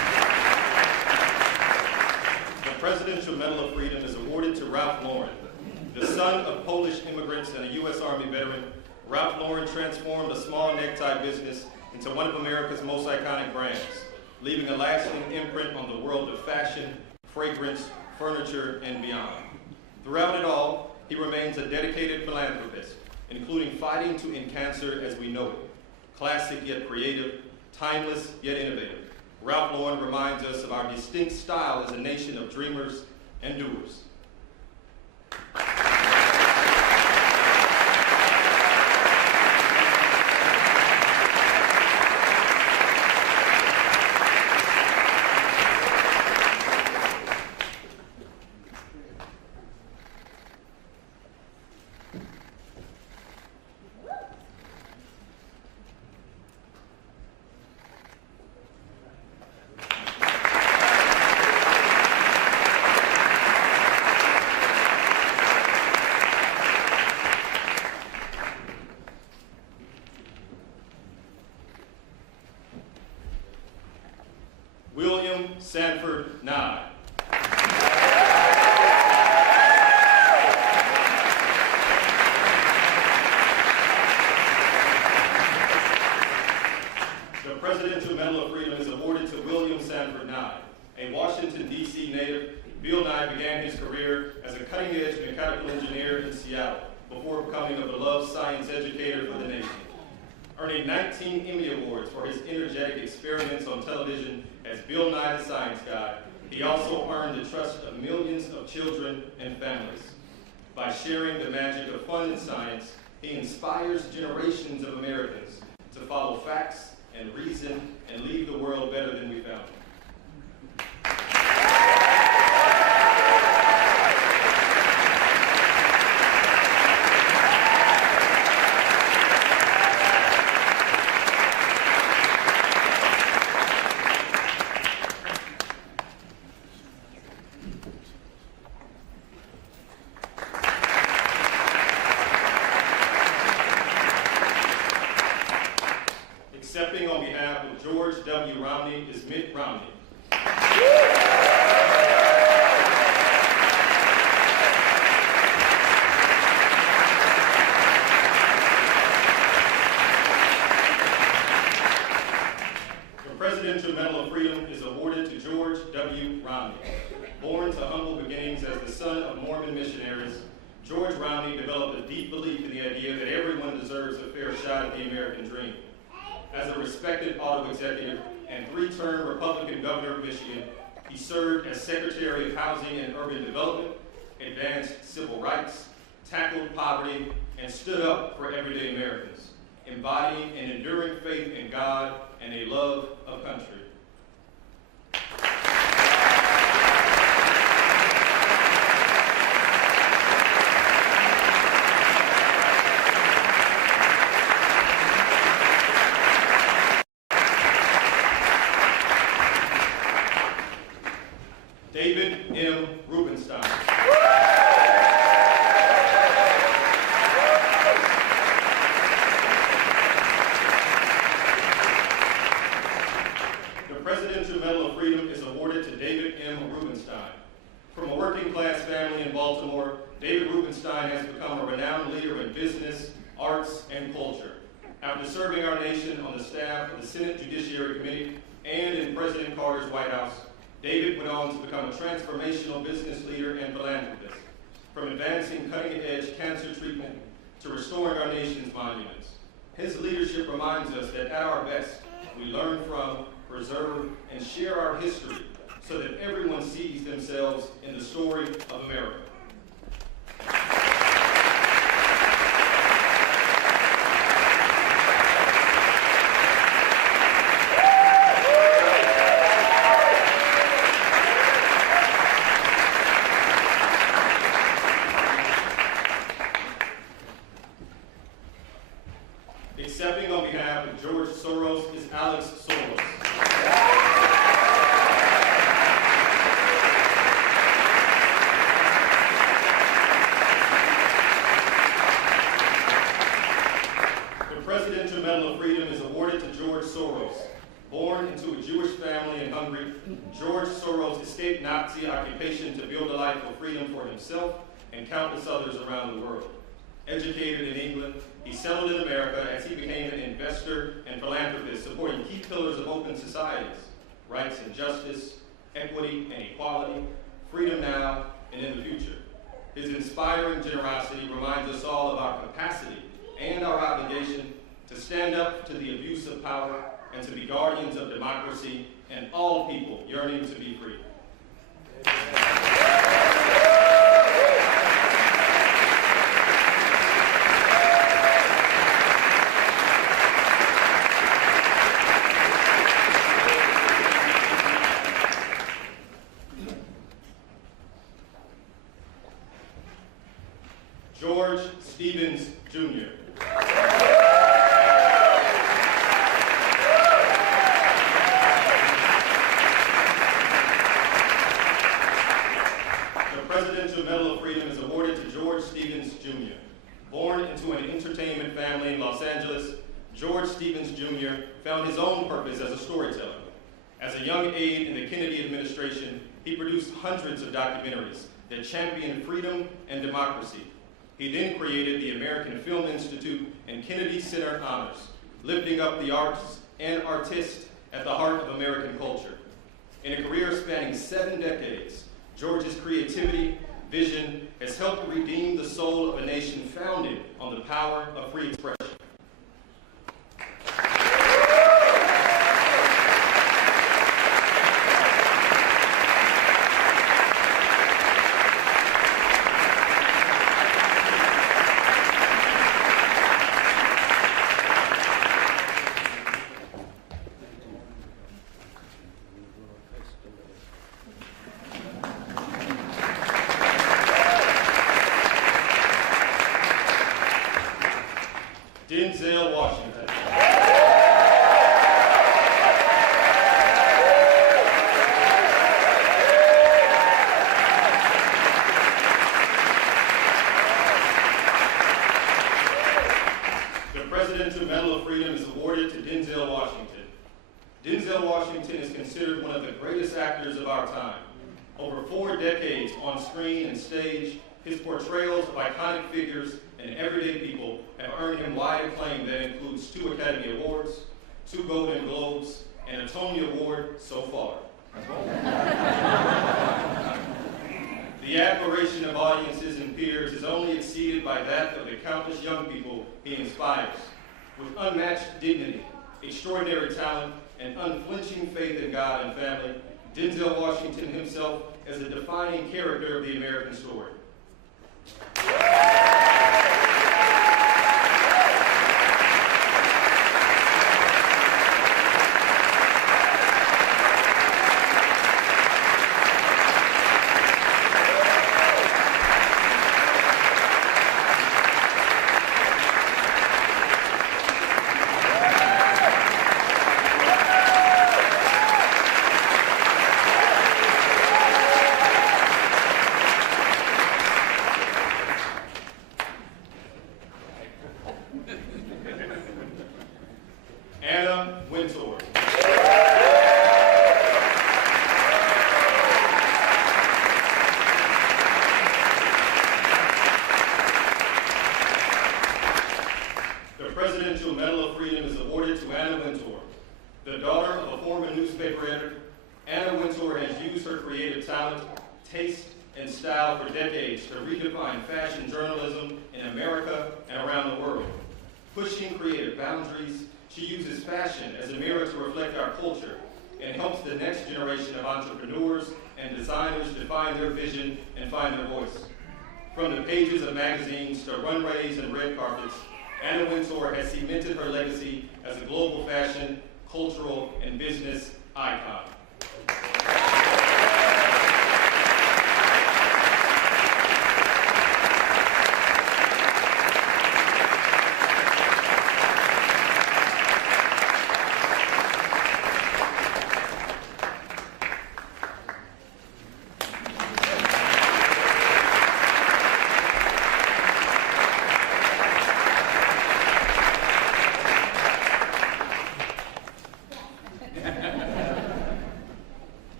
Ralph Lauren transformed a small necktie business into one of America's most iconic brands, leaving a lasting imprint on the world of fashion, fragrance, furniture, and beyond. Throughout it all, he remains a dedicated philanthropist, including fighting to end cancer as we know it. Classic yet creative, timeless yet innovative, Ralph Lauren reminds us of our distinct style as a nation of dreamers and doers. Sanford Nye. The Presidential Medal of Freedom is awarded to William Sanford Nye. A Washington, D.C. native, Bill Nye began his career as a cutting-edge mechanical engineer in Seattle before becoming a beloved science educator for the nation. Earning 19 Emmy Awards for his energetic experiments on television as Bill Nye the Science Guy, he also earned the trust of millions of children and families. By sharing the magic of fun and science, he inspires generations of Americans to follow facts and reason and leave the world better than we found it. Accepting on behalf of George W. Romney is Mitt Romney. The Presidential Medal of Freedom is awarded to George W. Romney. Born to humble beginnings as the son of Mormon missionaries, George Romney developed a deep belief in the idea that everyone deserves a fair shot at the American dream. As a respected auto executive and three-term Republican governor of Michigan, he served as Secretary of Housing and Urban Development, advanced civil rights, tackled poverty, and stood up for everyday Americans, embodying an enduring faith in God and a love of country. David M. Rubenstein. The Presidential Medal of Freedom is awarded to David M. Rubenstein. From a working-class family in Baltimore, David Rubenstein has become a renowned leader in business, arts, and culture. After serving our nation on the staff of the Senate Judiciary Committee and in President Carter's White House, David went on to become a transformational business leader and philanthropist, from advancing cutting-edge cancer treatment to restoring our nation's monuments. His leadership reminds us that at our best, we learn from, preserve, and share our history so that everyone sees themselves in the story of America. Accepting on behalf of George Soros is Alex Soros. The Presidential Medal of Freedom is awarded to George Soros. Born into a Jewish family in Hungary, George Soros escaped Nazi occupation to build a life of freedom for himself and countless others around the world. Educated in England, he settled in America as he became an investor and philanthropist, supporting key pillars of open societies: rights and justice, equity and equality, freedom now and in the future. His inspiring generosity reminds us all of our capacity and our obligation to stand up to the abuse of power and to be guardians of democracy and all people yearning to be free. George Stevens, Jr. The Presidential Medal of Freedom is awarded to George Stevens, Jr. Born into an entertainment family in Los Angeles, George Stevens, Jr. found his own purpose as a storyteller. As a young aide in the Kennedy administration, he produced hundreds of documentaries that championed freedom and democracy. He then created the American Film Institute and Kennedy Center Honors, lifting up the arts and artists at the heart of American culture. In a career spanning 7 decades, George's creativity, vision has helped redeem the soul of a nation founded on the power of free expression. Denzel Washington. The Presidential Medal of Freedom is awarded to Denzel Washington. Denzel Washington is considered one of the greatest actors of our time. Over 4 decades on screen and stage, his portrayals of iconic figures and everyday people have earned him wide acclaim that includes 2 Academy Awards, 2 Golden Globes, and a Tony Award so far. The admiration of audiences and peers is only exceeded by that of the countless young people he inspires. With unmatched dignity, extraordinary talent, and unflinching faith in God and family, Denzel Washington himself is a defining character of the American story. The Presidential Medal of Freedom is awarded to Anna Wintour. The daughter of a former newspaper editor, Anna Wintour has used her creative talent, taste, and style for decades to redefine fashion journalism in America and around the world. Pushing creative boundaries, she uses fashion as a mirror to reflect our culture and helps the next generation of entrepreneurs and designers define their vision and find their voice. From the pages of magazines to runways and red carpets, Anna Wintour has cemented her legacy as a global fashion, cultural, and business icon.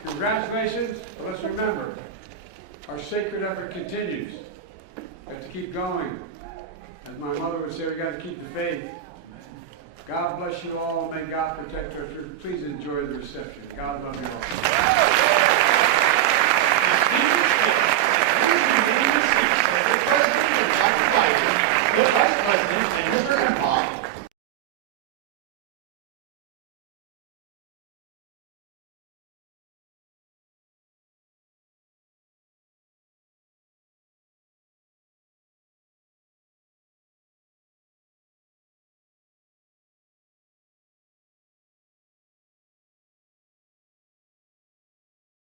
Congratulations. Let's remember, our sacred effort continues. We have to keep going. As my mother would say, we got to keep the faith. God bless you all. May God protect our church. Please enjoy the reception. God love you all. The Vice President and Mr. Imhoff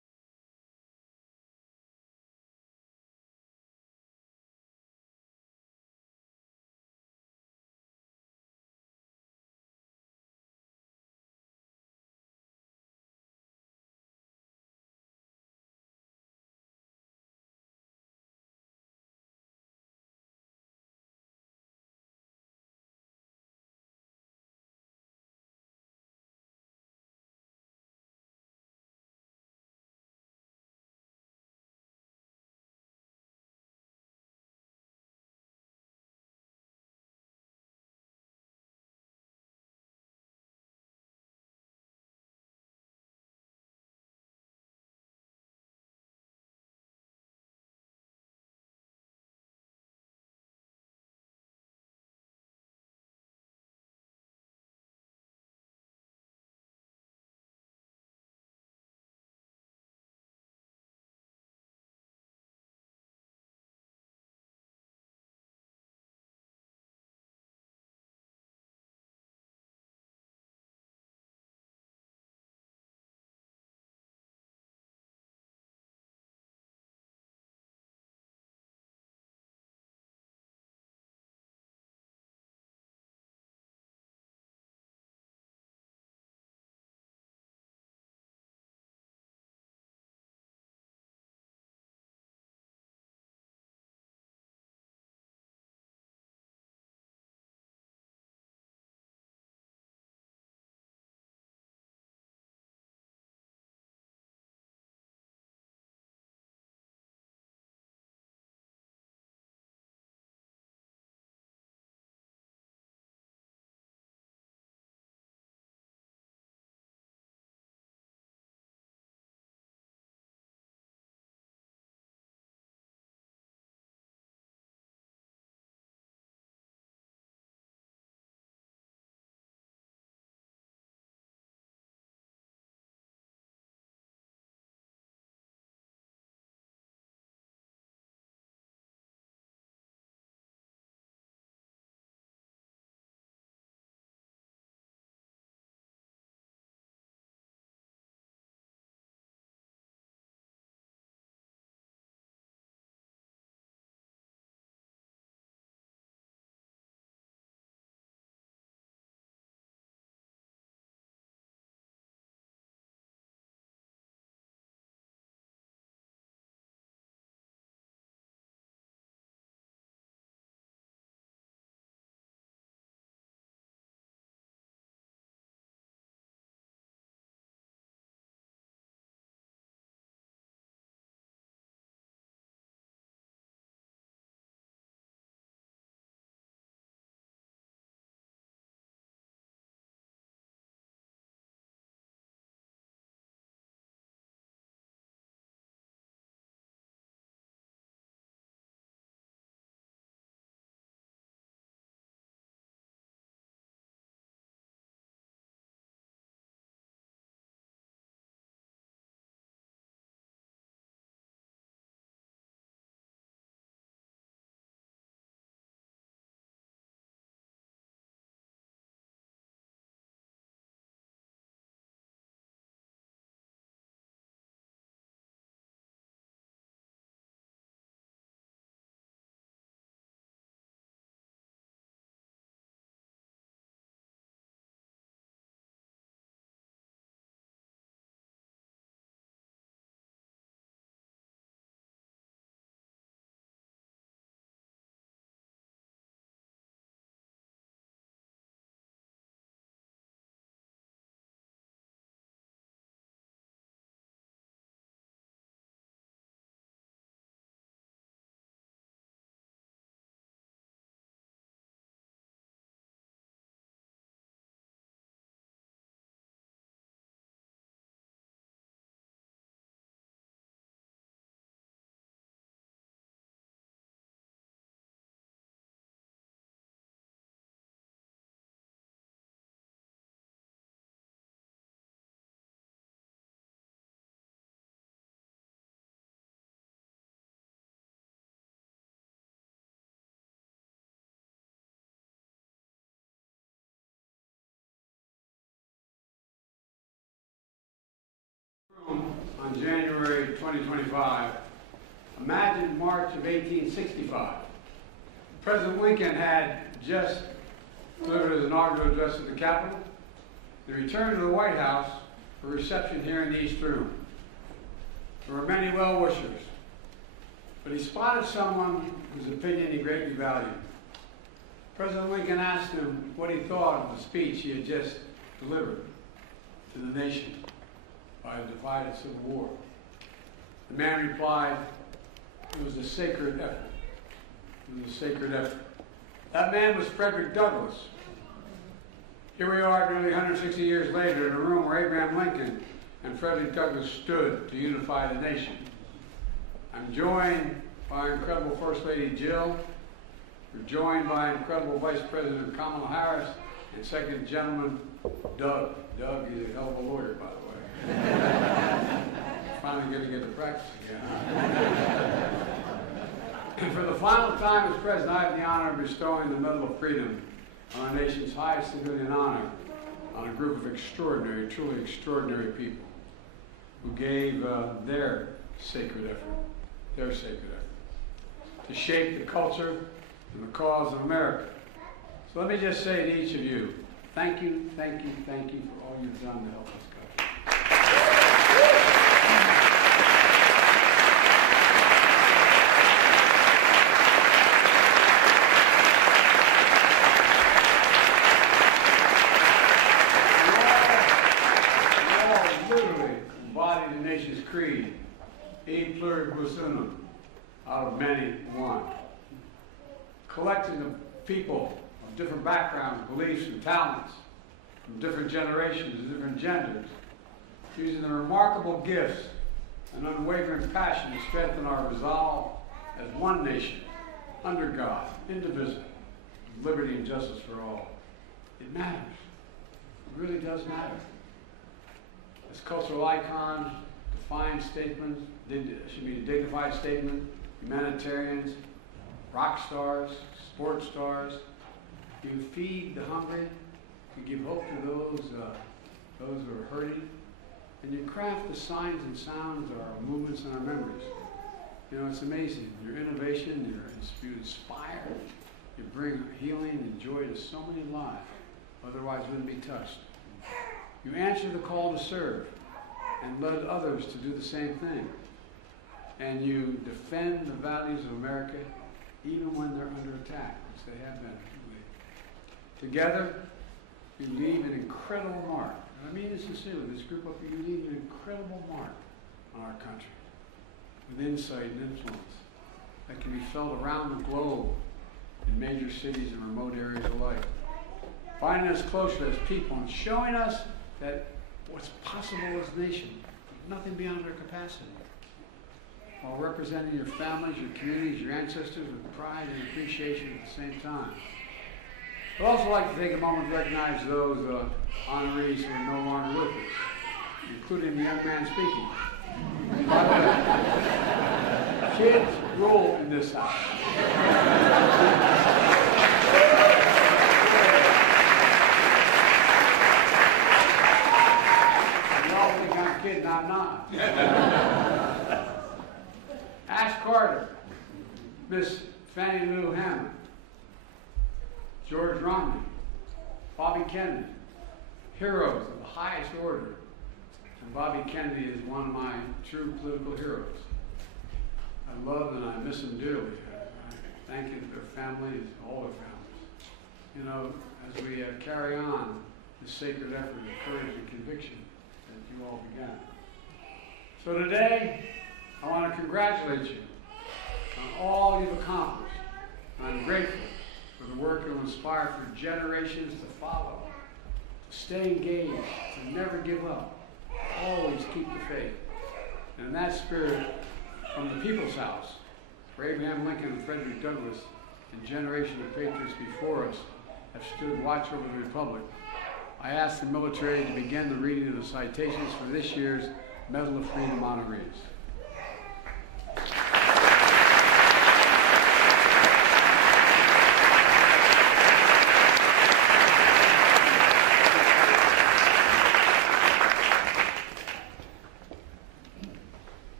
January 2025, imagine March of 1865. President Lincoln had just delivered his inaugural address at the Capitol. He returned to the White House for a reception here in the East Room. There were many well-wishers, but he spotted someone whose opinion he greatly valued. President Lincoln asked him what he thought of the speech he had just delivered to the nation by a divided civil war. The man replied, "It was a sacred effort. It was a sacred effort." That man was Frederick Douglass. Here we are nearly 160 years later in a room where Abraham Lincoln and Frederick Douglass stood to unify the nation. I'm joined by incredible First Lady Jill. We're joined by incredible Vice President Kamala Harris and Second Gentleman Doug. Doug is a hell of a lawyer, by the way. Finally going to get to practice again. And for the final time as President, I have the honor of bestowing the Medal of Freedom on our nation's highest civilian honor on a group of extraordinary, truly extraordinary people who gave their sacred effort to shape the culture and the cause of America. So let me just say to each of you, thank you, thank you, thank you for all you've done to help us go. You all literally embody the nation's creed, e pluribus unum, out of many one. Collecting of people of different backgrounds, beliefs, and talents, from different generations and different genders, using their remarkable gifts and unwavering passion to strengthen our resolve as one nation, under God, indivisible, with liberty and justice for all. It matters. It really does matter. As cultural icons, defined statements, should be a dignified statement, humanitarians, rock stars, sports stars. You feed the hungry, you give hope to those who are hurting, and you craft the signs and sounds of our movements and our memories. You know, it's amazing. Your innovation, you inspire, you bring healing and joy to so many lives, otherwise wouldn't be touched. You answer the call to serve and led others to do the same thing. And you defend the values of America even when they're under attack, which they have been. Together, you leave an incredible mark. And I mean this sincerely, this group up here, you leave an incredible mark on our country with insight and influence that can be felt around the globe in major cities and remote areas alike. Finding us closer as people and showing us that what's possible as a nation, nothing beyond our capacity, while representing your families, your communities, your ancestors with pride and appreciation at the same time. I'd also like to take a moment to recognize those honorees who are no longer with us, including the young man speaking. By the way, kids rule in this house. You all think I'm kidding, I'm not. Ash Carter, Miss Fannie Lou Hammond, George Romney, Bobby Kennedy, heroes of the highest order. And Bobby Kennedy is one of my true political heroes. I love and I miss them dearly. I thank you to their families, all their families. You know, as we carry on the sacred effort of courage and conviction that you all began. So today, I want to congratulate you on all you've accomplished. And I'm grateful for the work you'll inspire for generations to follow, to stay engaged, to never give up, always keep the faith. And in that spirit, from the People's House, where Abraham Lincoln and Frederick Douglass and generations of patriots before us have stood watch over the Republic, I ask the military to begin the reading of the citations for this year's Medal of Freedom honorees.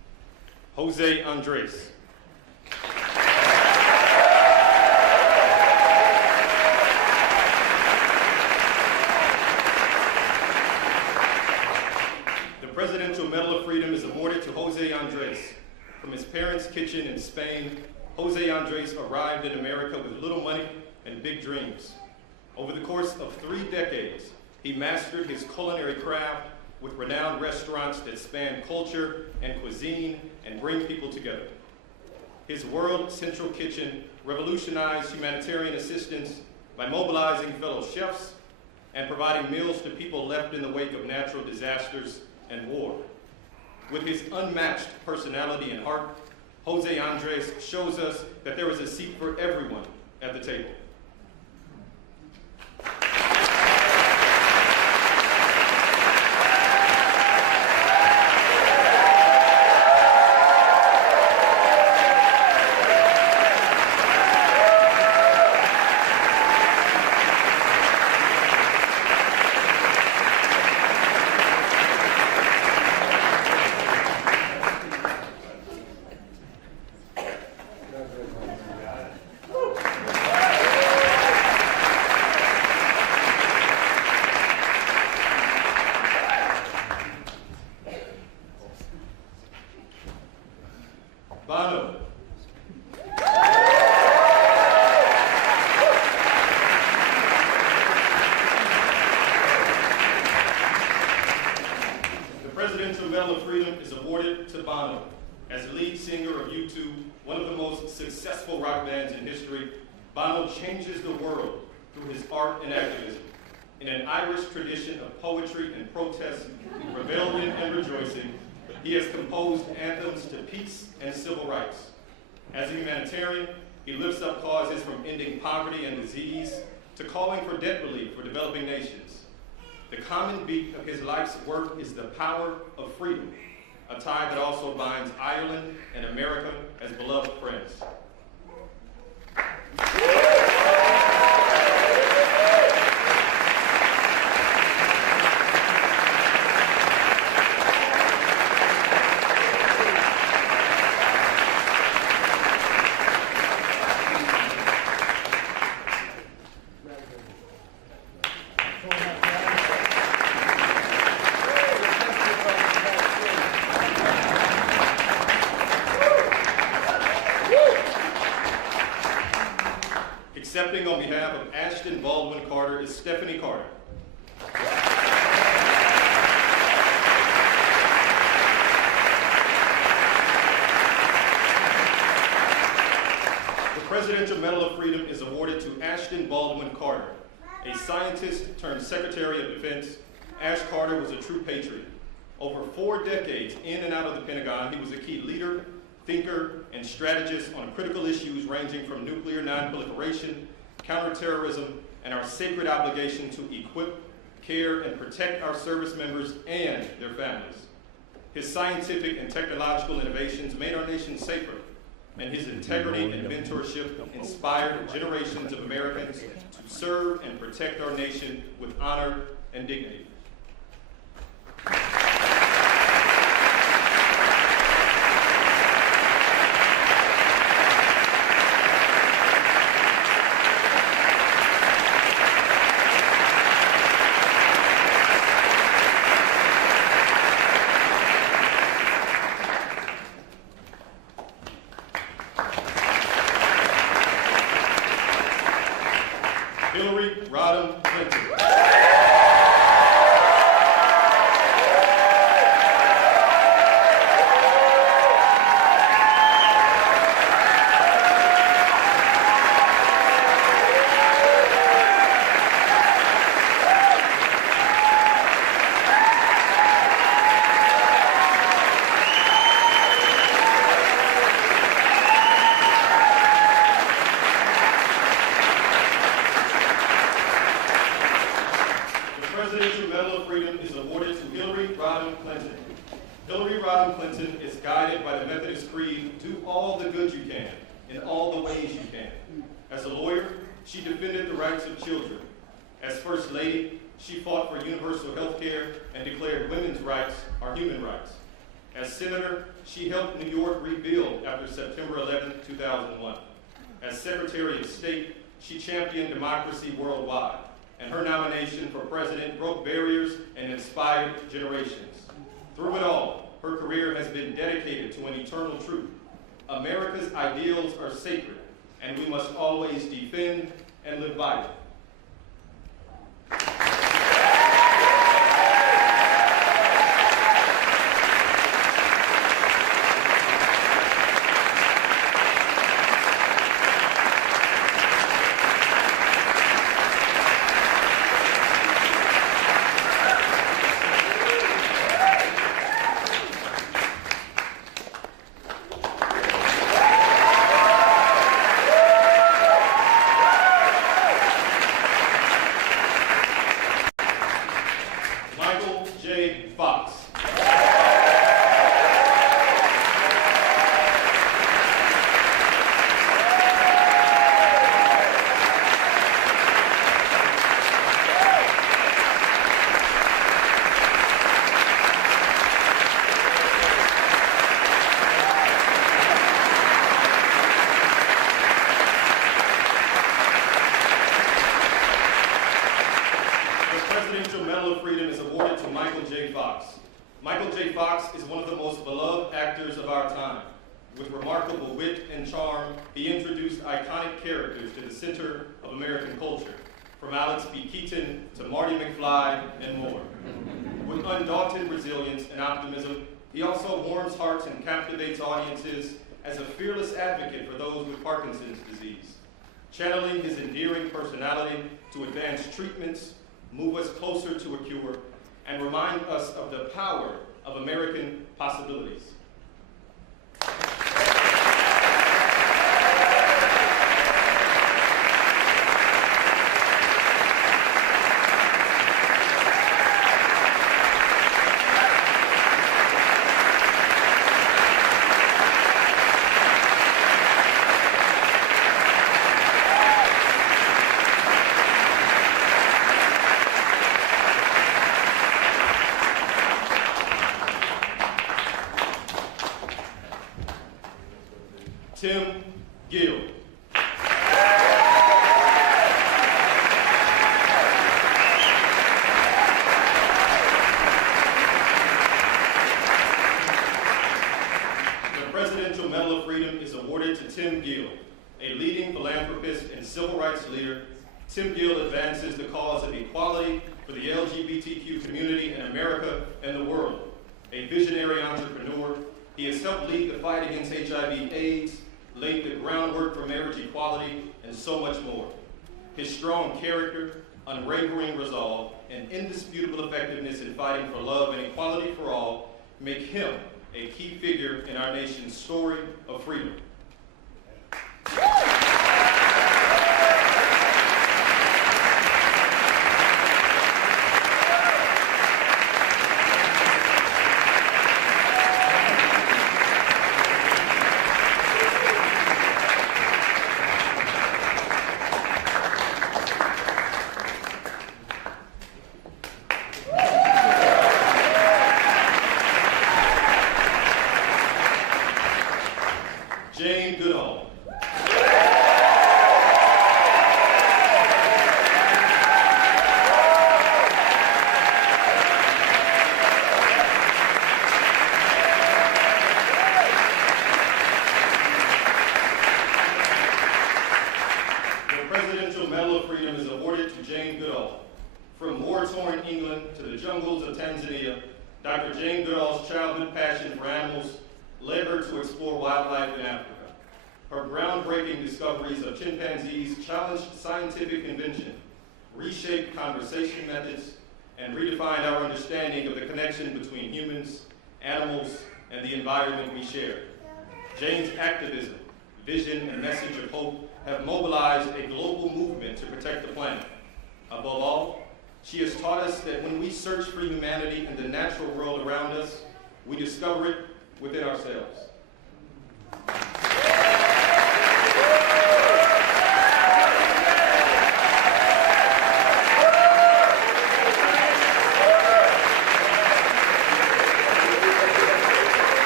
Jose Andres. The Presidential Medal of Freedom is awarded to Jose Andres. From his parents' kitchen in Spain, Jose Andres arrived in America with little money and big dreams. Over the course of 3 decades, he mastered his culinary craft with renowned restaurants that span culture and cuisine and bring people together. His World Central Kitchen revolutionized humanitarian assistance by mobilizing fellow chefs and providing meals to people left in the wake of natural disasters and war. With his unmatched personality and heart, Jose Andres shows us that there is a seat for everyone at the table. Bono. The Presidential Medal of Freedom is awarded to Bono. As lead singer of U2, one of the most successful rock bands in history, Bono changes the world through his art and activism. In an Irish tradition of poetry and protest, rebellion and rejoicing, he has composed anthems to peace and civil rights. As a humanitarian, he lifts up causes from ending poverty and disease to calling for debt relief for developing nations. The common beat of his life's work is the power of freedom, a tie that also binds Ireland and America as beloved friends. Accepting on behalf of Ashton Baldwin Carter is Stephanie Carter. The Presidential Medal of Freedom is awarded to Ashton Baldwin Carter. A scientist turned Secretary of Defense, Ash Carter was a true patriot. Over 4 decades in and out of the Pentagon, he was a key leader, thinker, and strategist on critical issues ranging from nuclear non-proliferation, counterterrorism, and our sacred obligation to equip, care, and protect our service members and their families. His scientific and technological innovations made our nation safer, and his integrity and mentorship inspired generations of Americans to serve and protect our nation with honor and dignity. Hillary Rodham Clinton. Presidential Medal of Freedom is awarded to Hillary Rodham Clinton. Hillary Rodham Clinton is guided by the Methodist Creed, do all the good you can, in all the ways you can. As a lawyer, she defended the rights of children. As First Lady, she fought for universal health care and declared women's rights are human rights. As senator, she helped New York rebuild after September 11, 2001. As Secretary of State, she championed democracy worldwide, and her nomination for president broke barriers and inspired generations. Through it all, her career has been dedicated to an eternal truth. America's ideals are sacred, and we must always defend and live by them. Michael J. Fox is one of the most beloved actors of our time. With remarkable wit and charm, he introduced iconic characters to the center of American culture, from Alex B. Keaton to Marty McFly and more. With undaunted resilience and optimism, he also warms hearts and captivates audiences as a fearless advocate for those with Parkinson's disease, channeling his endearing personality to advance treatments, move us closer to a cure, and remind us of the power of American possibilities. Tim Gill. The Presidential Medal of Freedom is awarded to Tim Gill, a leading philanthropist and civil rights leader. Tim Gill advances the cause of equality for the LGBTQ community in America and the world. A visionary entrepreneur, he has helped lead the fight against HIV/AIDS, laid the groundwork for marriage equality, and so much more. His strong character, unwavering resolve, and indisputable effectiveness in fighting for love and equality for all make him a key figure in our nation's story of freedom. From war-torn England to the jungles of Tanzania, Dr. Jane Goodall's childhood passion for animals led her to explore wildlife in Africa. Her groundbreaking discoveries of chimpanzees challenged scientific convention, reshaped conversation methods, and redefined our understanding of the connection between humans, animals, and the environment we share. Jane's activism, vision, and message of hope have mobilized a global movement to protect the planet. Above all, she has taught us that when we search for humanity in the natural world around us, we discover it within ourselves.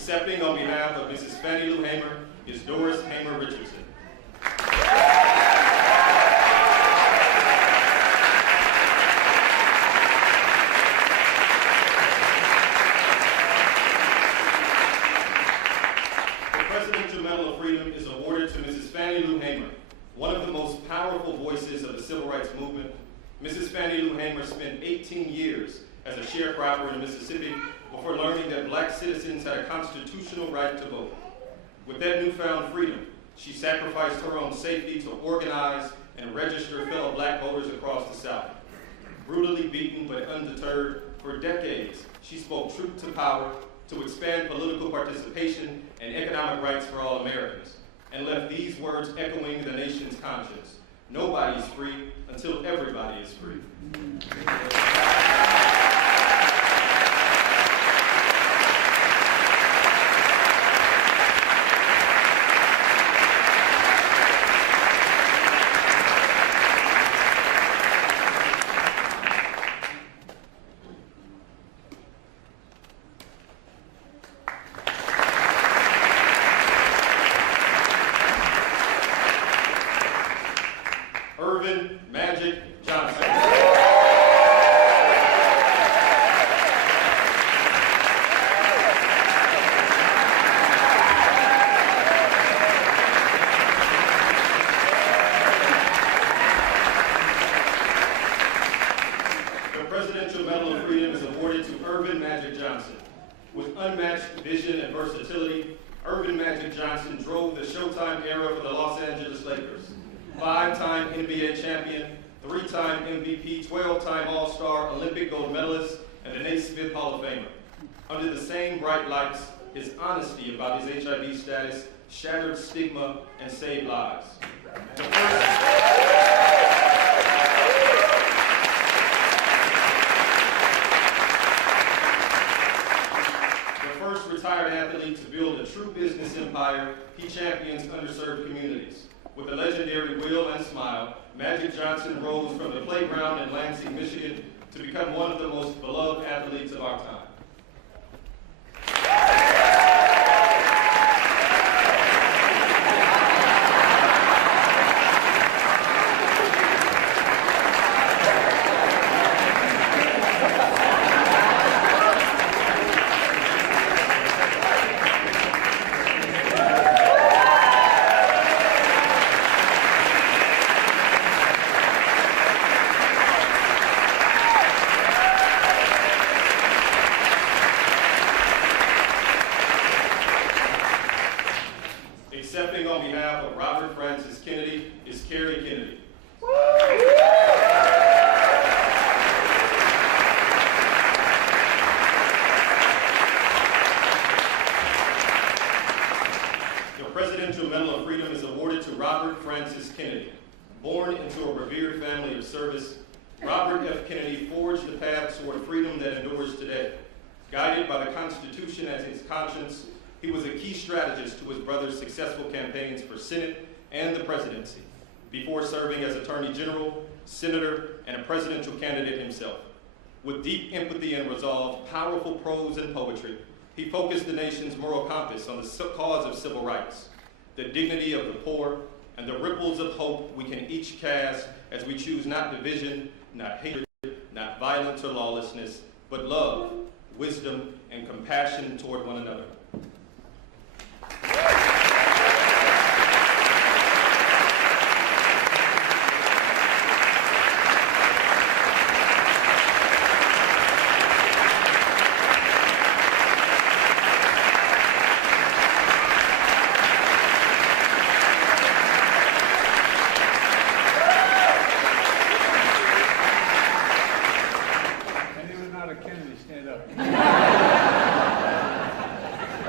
Accepting on behalf of Mrs. Fannie Lou Hamer is Doris Hamer Richardson. The Presidential Medal of Freedom is awarded to Mrs. Fannie Lou Hamer, one of the most powerful voices of the civil rights movement. Mrs. Fannie Lou Hamer spent 18 years as a sharecropper in Mississippi before learning that black citizens had a constitutional right to vote. With that newfound freedom, she sacrificed her own safety to organize and register fellow black voters across the South. Brutally beaten but undeterred, for decades, she spoke truth to power to expand political participation and economic rights for all Americans, and left these words echoing the nation's conscience: nobody's free until everybody is free. Magic Johnson. The Presidential Medal of Freedom is awarded to Irvin Magic Johnson. With unmatched vision and versatility, Irvin Magic Johnson drove the Showtime era for the Los Angeles Lakers. 5-time NBA champion, 3-time MVP, 12-time All-Star, Olympic gold medalist, and the Naismith Hall of Famer. Under the same bright lights, his honesty about his HIV status shattered stigma and saved lives. The first retired athlete to build a true business empire, he champions underserved communities. With a legendary will and smile, Magic Johnson rose from the playground in Lansing, Michigan, to become one of the most beloved athletes of our time. Accepting on behalf of Robert Francis Kennedy is Carrie Kennedy. The Presidential Medal of Freedom is awarded to Robert Francis Kennedy. Born into a revered family of service, Robert F. Kennedy forged the path toward freedom that endures today. Guided by the Constitution as his conscience, he was a key strategist to his brother's successful campaigns for Senate and the presidency, before serving as Attorney General, Senator, and a presidential candidate himself. With deep empathy and resolve, powerful prose and poetry, he focused the nation's moral compass on the cause of civil rights, the dignity of the poor, and the ripples of hope we can each cast as we choose not division, not hatred, not violence or lawlessness, but love, wisdom, and compassion toward one another. Anyone not a Kennedy, stand up.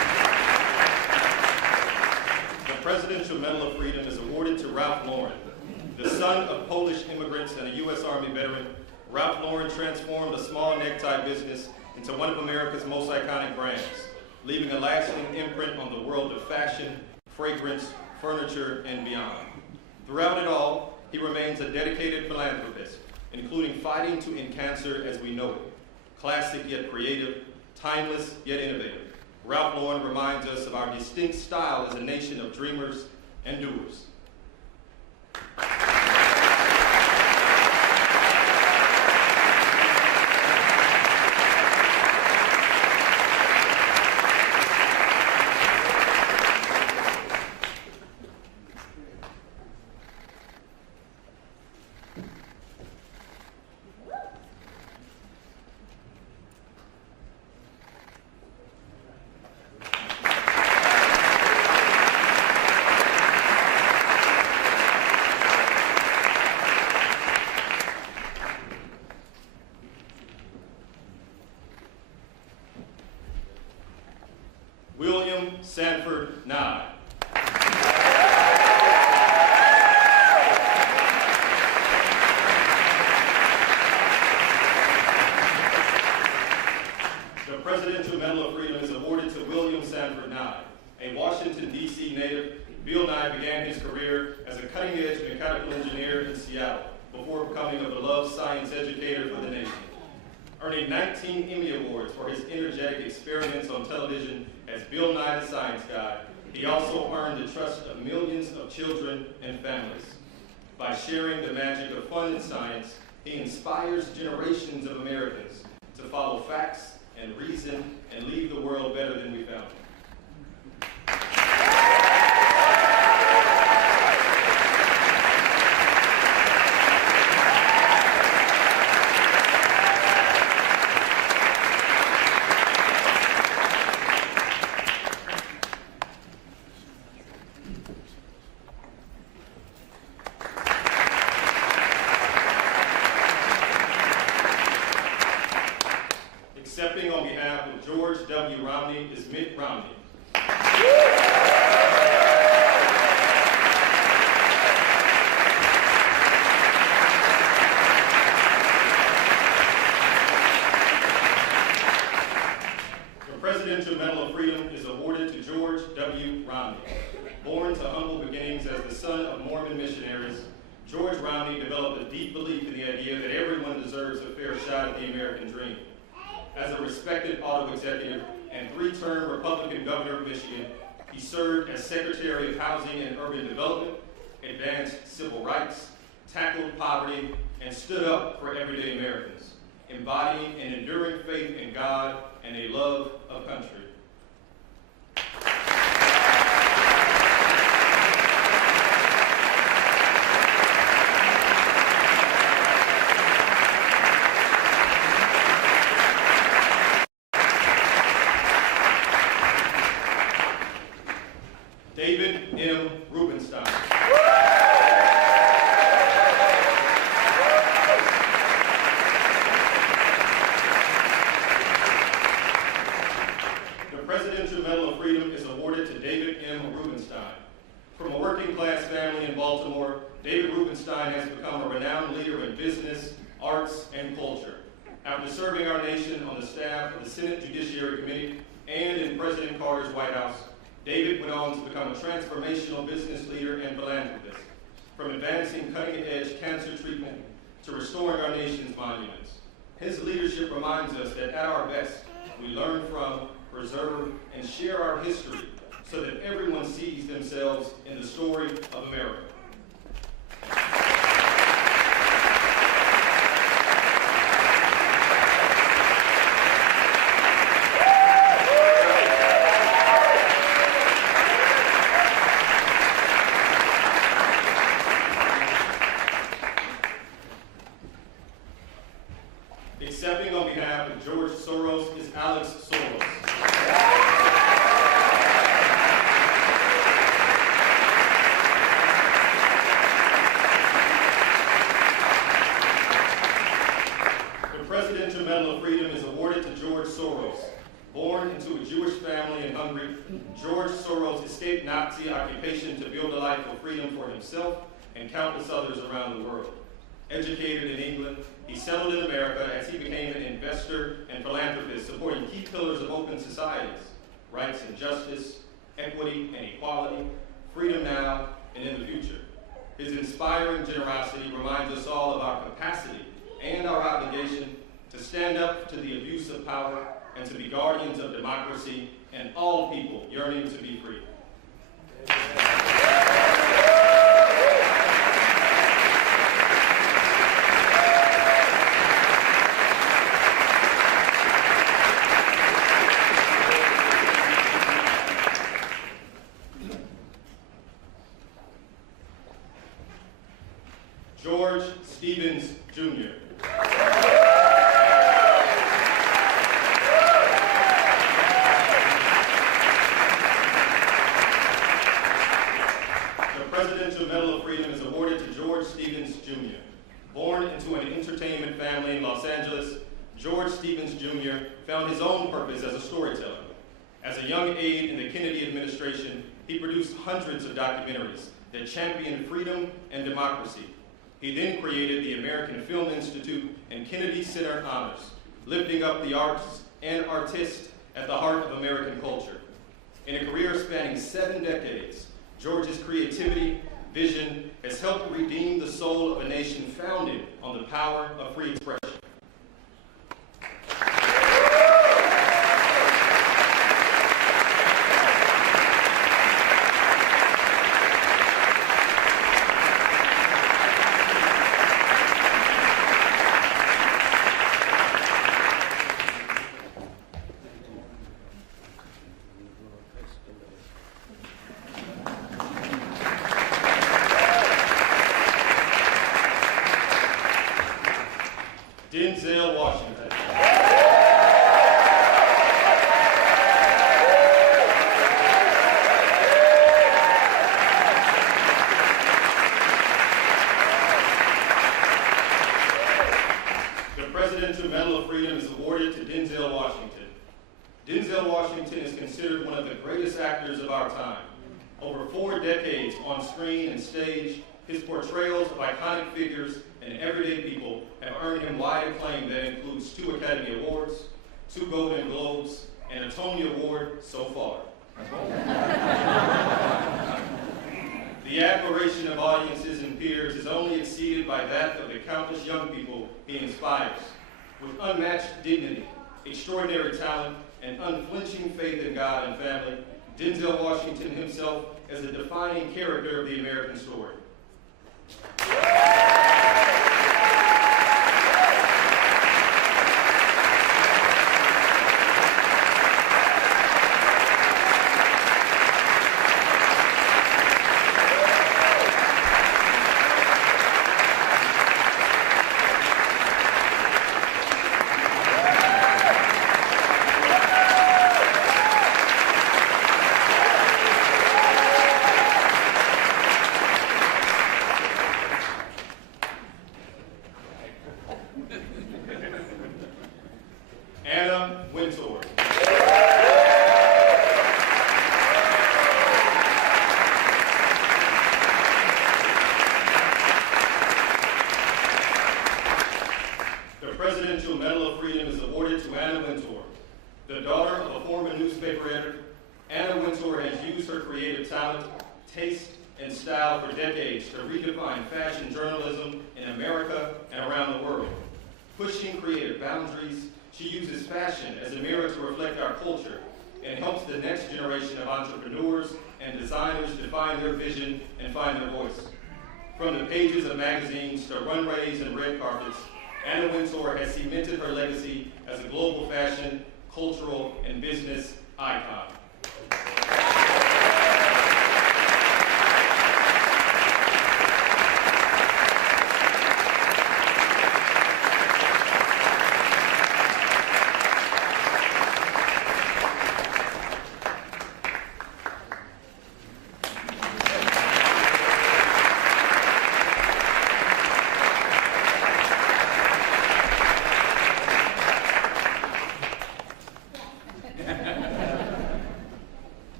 Ralph Lauren transformed a small necktie business into one of America's most iconic brands, leaving a lasting imprint on the world of fashion, fragrance, furniture, and beyond. Throughout it all, he remains a dedicated philanthropist, including fighting to end cancer as we know it. Classic yet creative, timeless yet innovative, Ralph Lauren reminds us of our distinct style as a nation of dreamers and doers. Sanford Nye. The Presidential Medal of Freedom is awarded to William Sanford Nye. A Washington, D.C. native, Bill Nye began his career as a cutting-edge mechanical engineer in Seattle before becoming a beloved science educator for the nation. Earning 19 Emmy Awards for his energetic experiments on television as Bill Nye the Science Guy, he also earned the trust of millions of children and families. By sharing the magic of fun and science, he inspires generations of Americans to follow facts and reason and leave the world better than we found it. Accepting on behalf of George W. Romney is Mitt Romney. The Presidential Medal of Freedom is awarded to George W. Romney. Born to humble beginnings as the son of Mormon missionaries, George Romney developed a deep belief in the idea that everyone deserves a fair shot at the American dream. As a respected auto executive and three-term Republican governor of Michigan, he served as Secretary of Housing and Urban Development, advanced civil rights, tackled poverty, and stood up for everyday Americans, embodying an enduring faith in God and a love of country. David M. Rubenstein. The Presidential Medal of Freedom is awarded to David M. Rubenstein. From a working-class family in Baltimore, David Rubenstein has become a renowned leader in business, arts, and culture. After serving our nation on the staff of the Senate Judiciary Committee and in President Carter's White House, David went on to become a transformational business leader and philanthropist, from advancing cutting-edge cancer treatment to restoring our nation's monuments. His leadership reminds us that at our best, we learn from, preserve, and share our history so that everyone sees themselves in the story of America. Accepting on behalf of George Soros is Alex Soros. The Presidential Medal of Freedom is awarded to George Soros. Born into a Jewish family in Hungary, George Soros escaped Nazi occupation to build a life of freedom for himself and countless others around the world. Educated in England, he settled in America as he became an investor and philanthropist, supporting key pillars of open societies: rights and justice, equity and equality, freedom now and in the future. His inspiring generosity reminds us all of our capacity and our obligation to stand up to the abuse of power and to be guardians of democracy and all people yearning to be free. George Stevens, Jr. The Presidential Medal of Freedom is awarded to George Stevens, Jr. Born into an entertainment family in Los Angeles, George Stevens, Jr. found his own purpose as a storyteller. As a young aide in the Kennedy administration, he produced hundreds of documentaries that championed freedom and democracy. He then created the American Film Institute and Kennedy Center Honors, lifting up the arts and artists at the heart of American culture. In a career spanning 7 decades, George's creativity, vision has helped redeem the soul of a nation founded on the power of free expression. Denzel Washington. The Presidential Medal of Freedom is awarded to Denzel Washington. Denzel Washington is considered one of the greatest actors of our time. Over 4 decades on screen and stage, his portrayals of iconic figures and everyday people have earned him wide acclaim that includes 2 Academy Awards, 2 Golden Globes, and a Tony Award so far. The admiration of audiences and peers is only exceeded by that of the countless young people he inspires. With unmatched dignity, extraordinary talent, and unflinching faith in God and family, Denzel Washington himself is a defining character of the American story. Presidential Medal of Freedom is awarded to Anna Wintour. The daughter of a former newspaper editor, Anna Wintour has used her creative talent, taste, and style for decades to redefine fashion journalism in America and around the world. Pushing creative boundaries, she uses fashion as a mirror to reflect our culture and helps the next generation of entrepreneurs and designers define their vision and find their voice. From the pages of magazines to runways and red carpets, Anna Wintour has cemented her legacy as a global fashion, cultural, and business icon.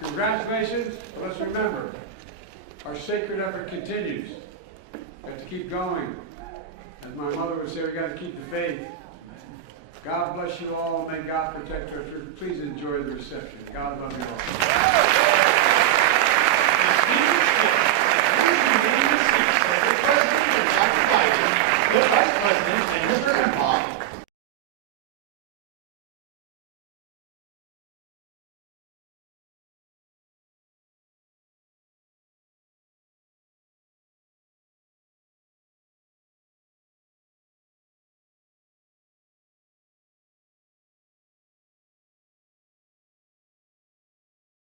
Congratulations. Let's remember, our sacred effort continues. We have to keep going. As my mother would say, we got to keep the faith. God bless you all. May God protect our church. Please enjoy the reception. God love you all. The Vice President and Mr. Imhoff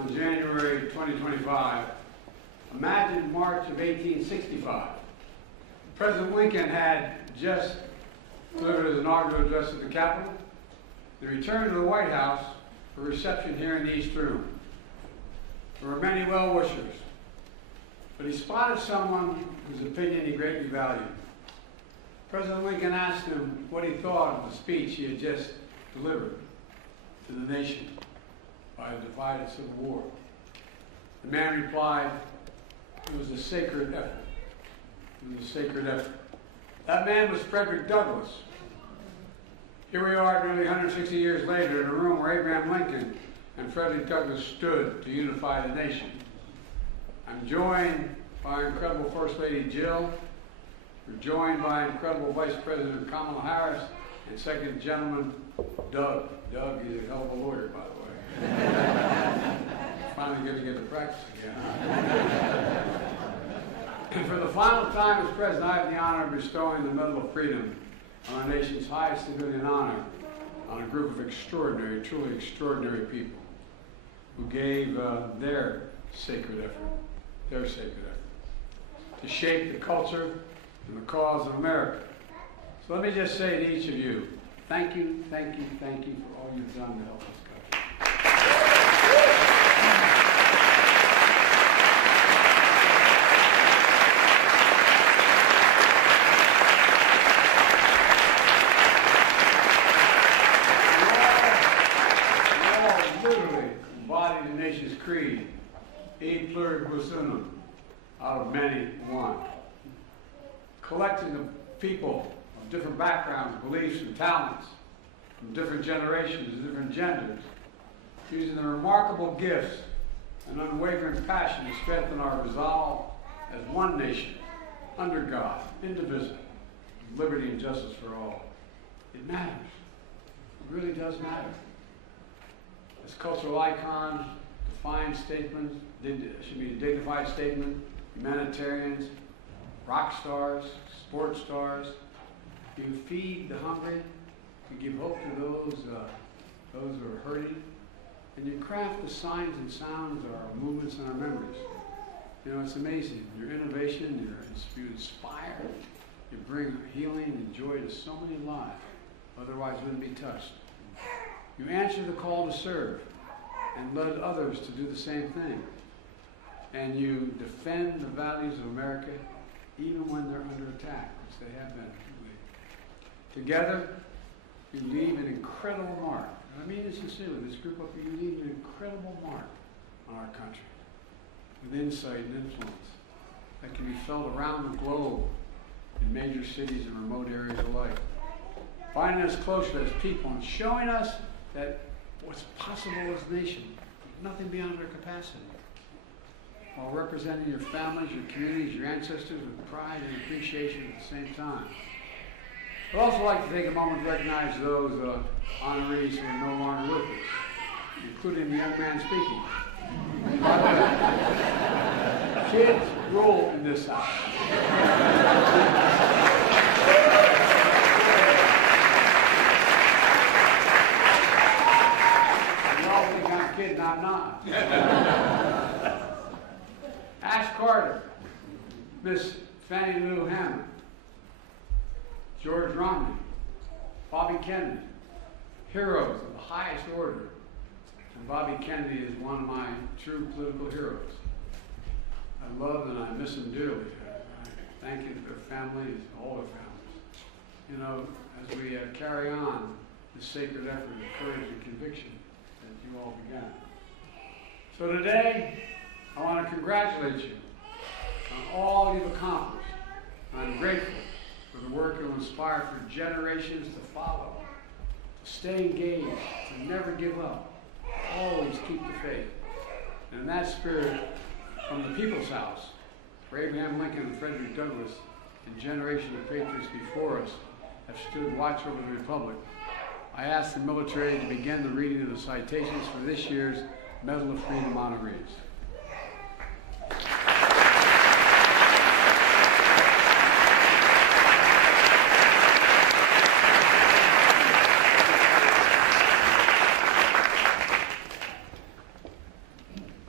on January 2025, imagine March of 1865. President Lincoln had just delivered his inaugural address at the Capitol, the return to the White House for reception here in the East Room. There were many well-wishers, but he spotted someone whose opinion he greatly valued. President Lincoln asked him what he thought of the speech he had just delivered to the nation by a divided civil war. The man replied, "It was a sacred effort. It was a sacred effort." That man was Frederick Douglass. Here we are nearly 160 years later in a room where Abraham Lincoln and Frederick Douglass stood to unify the nation. I'm joined by incredible First Lady Jill. We're joined by incredible Vice President Kamala Harris and Second Gentleman Doug. Doug is a hell of a lawyer, by the way. Finally going to get to practice again. And for the final time as President, I have the honor of bestowing the Medal of Freedom on our nation's highest civilian honor on a group of extraordinary, truly extraordinary people who gave their sacred effort, to shape the culture and the cause of America. So let me just say to each of you, thank you, thank you, thank you for all you've done to help this country. You all literally embody the nation's creed, e pluribus unum, out of many one. Collecting of people of different backgrounds, beliefs, and talents, from different generations, different genders, using the remarkable gifts and unwavering passion to strengthen our resolve as one nation, under God, indivisible, with liberty and justice for all. It matters. It really does matter. As cultural icons, defined statements, should be a dignified statement, humanitarians, rock stars, sports stars. You feed the hungry, you give hope to those who are hurting, and you craft the signs and sounds of our movements and our memories. You know, it's amazing. Your innovation, you inspire, you bring healing and joy to so many lives, otherwise wouldn't be touched. You answer the call to serve and led others to do the same thing. And you defend the values of America even when they're under attack, which they have been. Together, you leave an incredible mark. And I mean this sincerely, this group of you leave an incredible mark on our country with insight and influence that can be felt around the globe in major cities and remote areas alike. Finding us closer as people and showing us that what's possible as a nation, nothing beyond our capacity, while representing your families, your communities, your ancestors with pride and appreciation at the same time. I'd also like to take a moment to recognize those honorees who are no longer with us, including the young man speaking. Kids rule in this house. You all think I'm kidding, I'm not. Ash Carter, Miss Fannie Lou Hammond, George Romney, Bobby Kennedy, heroes of the highest order. And Bobby Kennedy is one of my true political heroes. I love and I miss them dearly. I thank you to their families, all their families. You know, as we carry on this sacred effort of courage and conviction that you all began. So today, I want to congratulate you on all you've accomplished. I'm grateful for the work you'll inspire for generations to follow, to stay engaged, to never give up, always keep the faith. And in that spirit, from the People's House, where Abraham Lincoln and Frederick Douglass and generations of patriots before us have stood watch over the Republic, I ask the military to begin the reading of the citations for this year's Medal of Freedom honorees.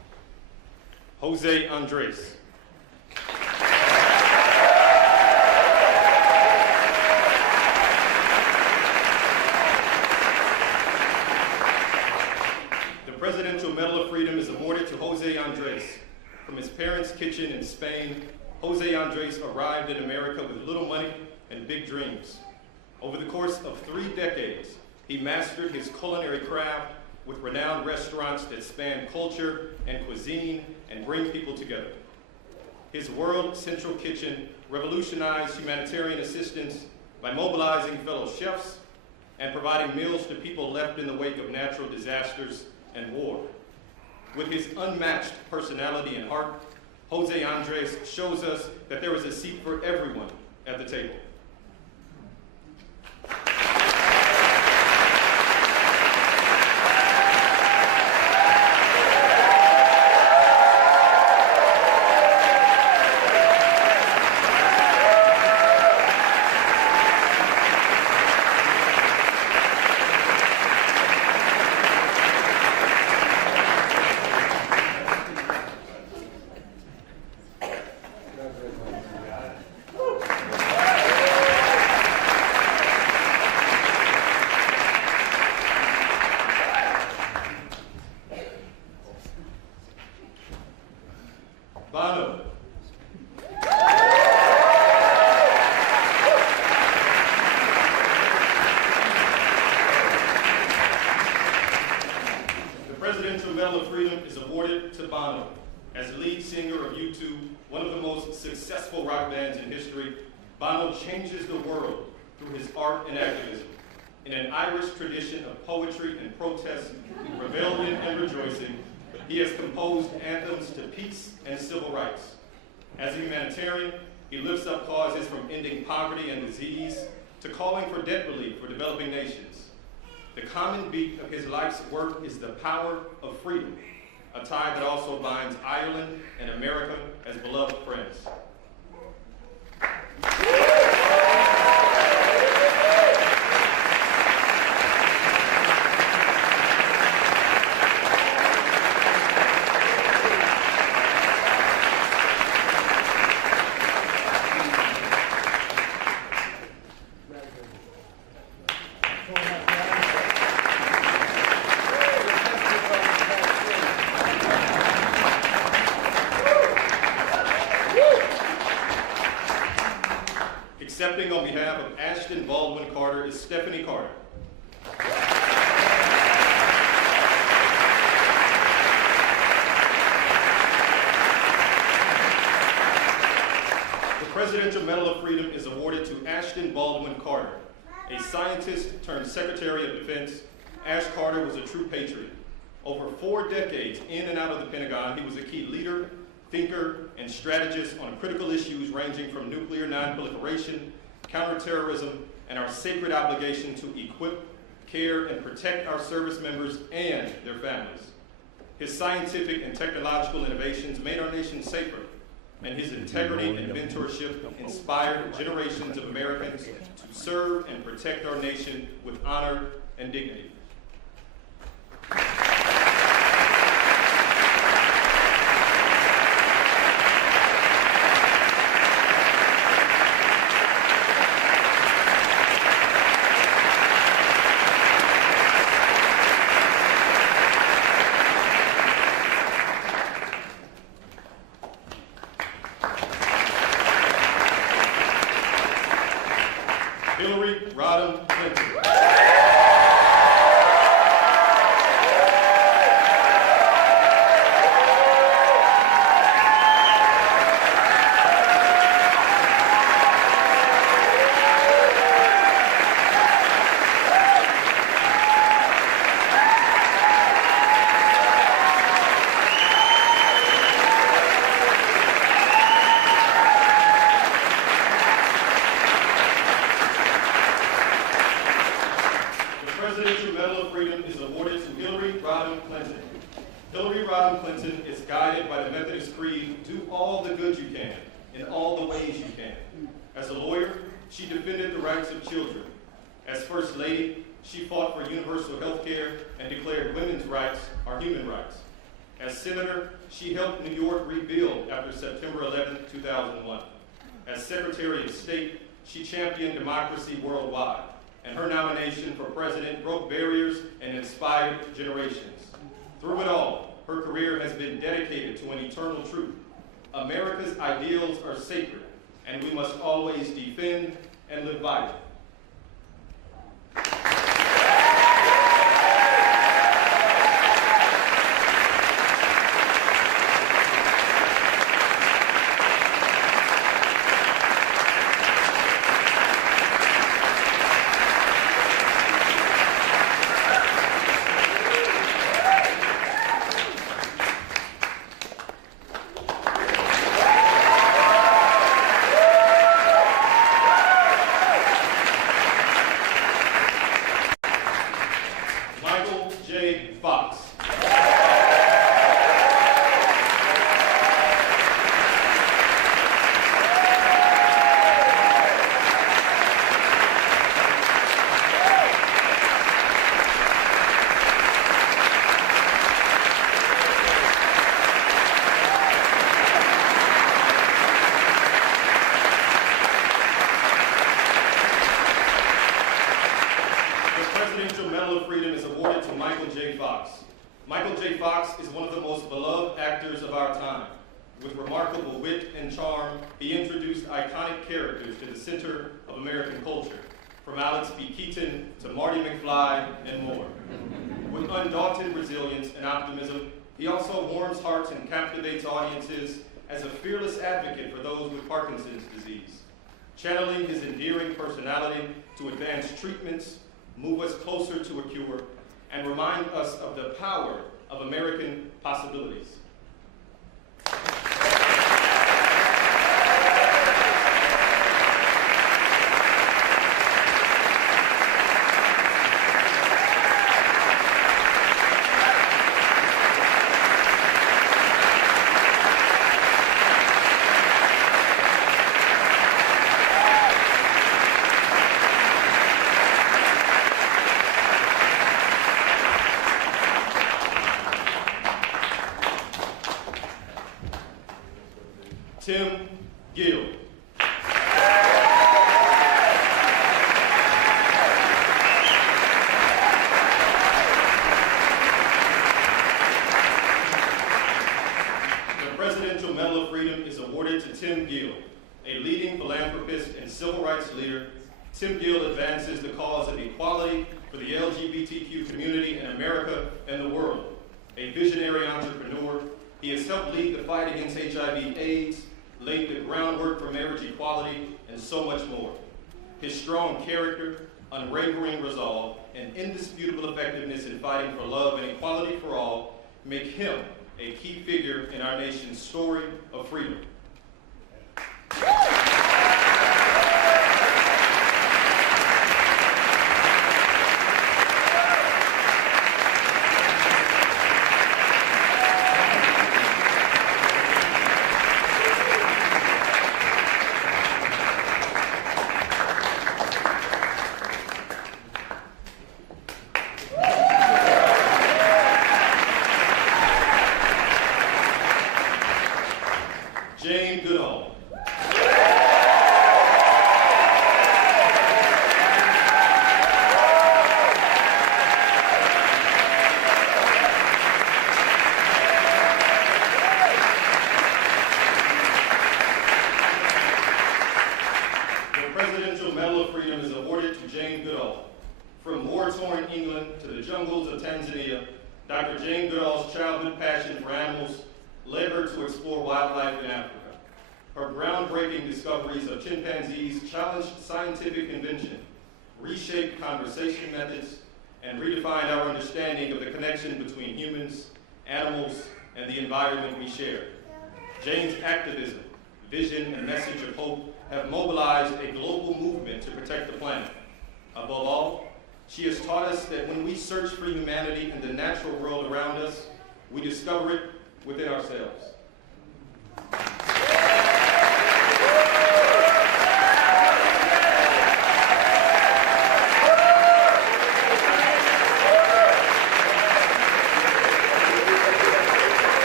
Jose Andres. The Presidential Medal of Freedom is awarded to Jose Andres. From his parents' kitchen in Spain, Jose Andres arrived in America with little money and big dreams. Over the course of 3 decades, he mastered his culinary craft with renowned restaurants that span culture and cuisine and bring people together. His World Central Kitchen revolutionized humanitarian assistance by mobilizing fellow chefs and providing meals to people left in the wake of natural disasters and war. With his unmatched personality and heart, Jose Andres shows us that there is a seat for everyone at the table. Bono. The Presidential Medal of Freedom is awarded to Bono. As lead singer of U2, one of the most successful rock bands in history, Bono changes the world through his art and activism. In an Irish tradition of poetry and protest, rebellion and rejoicing, he has composed anthems to peace and civil rights. As a humanitarian, he lifts up causes from ending poverty and disease to calling for debt relief for developing nations. The common beat of his life's work is the power of freedom, a tie that also binds Ireland and America as beloved friends. Accepting on behalf of Ashton Baldwin Carter is Stephanie Carter. The Presidential Medal of Freedom is awarded to Ashton Baldwin Carter. A scientist turned Secretary of Defense, Ash Carter was a true patriot. Over 4 decades in and out of the Pentagon, he was a key leader, thinker, and strategist on critical issues ranging from nuclear non-proliferation, counterterrorism, and our sacred obligation to equip, care, and protect our service members and their families. His scientific and technological innovations made our nation safer, and his integrity and mentorship inspired generations of Americans to serve and protect our nation with honor and dignity. Hillary Rodham Clinton. Presidential Medal of Freedom is awarded to Hillary Rodham Clinton. Hillary Rodham Clinton is guided by the Methodist Creed, do all the good you can, in all the ways you can. As a lawyer, she defended the rights of children. As First Lady, she fought for universal health care and declared women's rights are human rights. As senator, she helped New York rebuild after September 11, 2001. As Secretary of State, she championed democracy worldwide, and her nomination for president broke barriers and inspired generations. Through it all, her career has been dedicated to an eternal truth. America's ideals are sacred, and we must always defend and live by them. Michael J. Fox is one of the most beloved actors of our time. With remarkable wit and charm, he introduced iconic characters to the center of American culture, from Alex B. Keaton to Marty McFly and more. With undaunted resilience and optimism, he also warms hearts and captivates audiences as a fearless advocate for those with Parkinson's disease, channeling his endearing personality to advance treatments, move us closer to a cure, and remind us of the power of American possibilities. Tim Gill. The Presidential Medal of Freedom is awarded to Tim Gill, a leading philanthropist and civil rights leader. Tim Gill advances the cause of equality for the LGBTQ community in America and the world. A visionary entrepreneur, he has helped lead the fight against HIV/AIDS, laid the groundwork for marriage equality, and so much more. His strong character, unwavering resolve, and indisputable effectiveness in fighting for love and equality for all make him a key figure in our nation's story of freedom. From war-torn England to the jungles of Tanzania, Dr. Jane Goodall's childhood passion for animals led her to explore wildlife in Africa. Her groundbreaking discoveries of chimpanzees challenged scientific convention, reshaped conversation methods, and redefined our understanding of the connection between humans, animals, and the environment we share. Jane's activism, vision, and message of hope have mobilized a global movement to protect the planet. Above all, she has taught us that when we search for humanity in the natural world around us, we discover it within ourselves.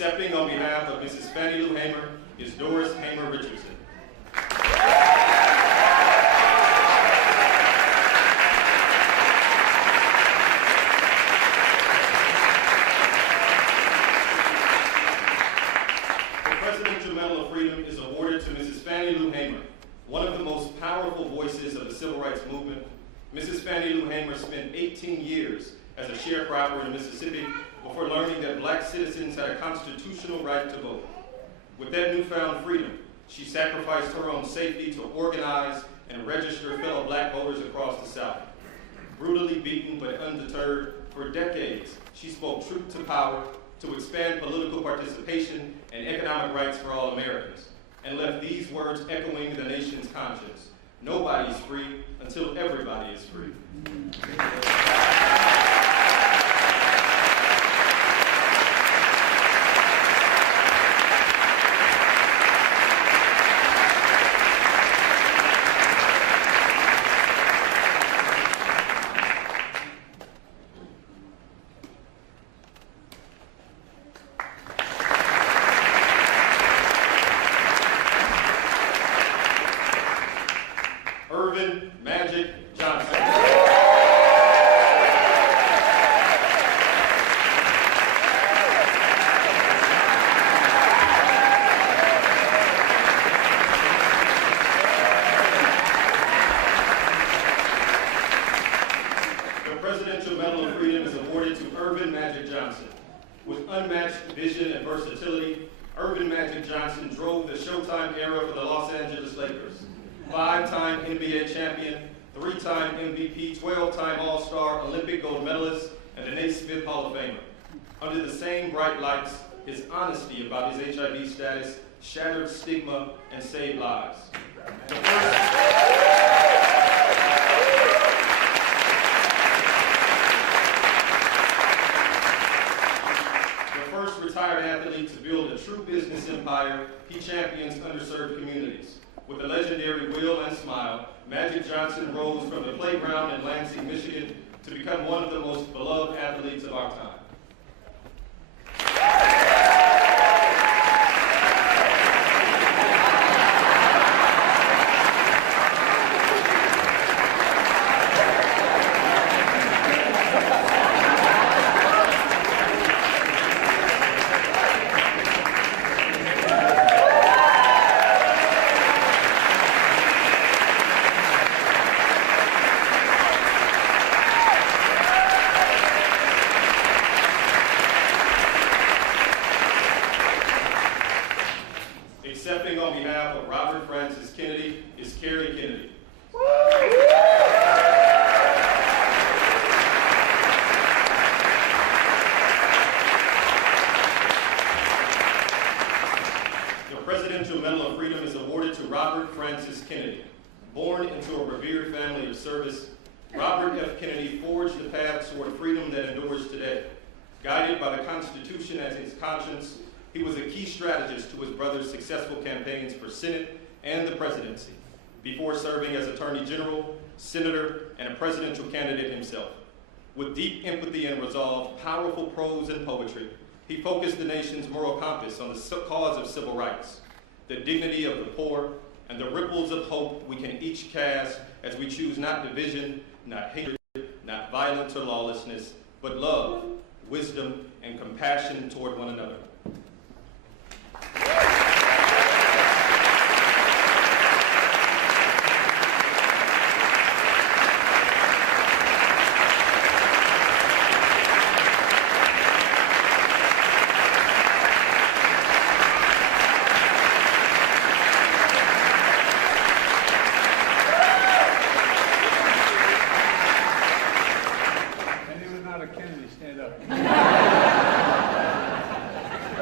Accepting on behalf of Mrs. Fannie Lou Hamer is Doris Hamer Richardson. The Presidential Medal of Freedom is awarded to Mrs. Fannie Lou Hamer, one of the most powerful voices of the civil rights movement. Mrs. Fannie Lou Hamer spent 18 years as a sharecropper in Mississippi before learning that black citizens had a constitutional right to vote. With that newfound freedom, she sacrificed her own safety to organize and register fellow black voters across the South. Brutally beaten but undeterred, for decades, she spoke truth to power to expand political participation and economic rights for all Americans, and left these words echoing the nation's conscience: nobody's free until everybody is free. Magic Johnson. The Presidential Medal of Freedom is awarded to Irvin Magic Johnson. With unmatched vision and versatility, Irvin Magic Johnson drove the Showtime era for the Los Angeles Lakers. 5-time NBA champion, 3-time MVP, 12-time All-Star, Olympic gold medalist, and a Naismith Hall of Famer. Under the same bright lights, his honesty about his HIV status shattered stigma and saved lives. The first retired athlete to build a true business empire, he champions underserved communities. With a legendary will and smile, Magic Johnson rose from the playground in Lansing, Michigan, to become one of the most beloved athletes of our time. Accepting on behalf of Robert Francis Kennedy is Carrie Kennedy. The Presidential Medal of Freedom is awarded to Robert Francis Kennedy. Born into a revered family of service, Robert F. Kennedy forged the path toward freedom that endures today. Guided by the Constitution as his conscience, he was a key strategist to his brother's successful campaigns for Senate and the presidency, before serving as Attorney General, Senator, and a presidential candidate himself. With deep empathy and resolve, powerful prose and poetry, he focused the nation's moral compass on the cause of civil rights, the dignity of the poor, and the ripples of hope we can each cast as we choose not division, not hatred, not violence or lawlessness, but love, wisdom, and compassion toward one another. Anyone not a Kennedy, stand up.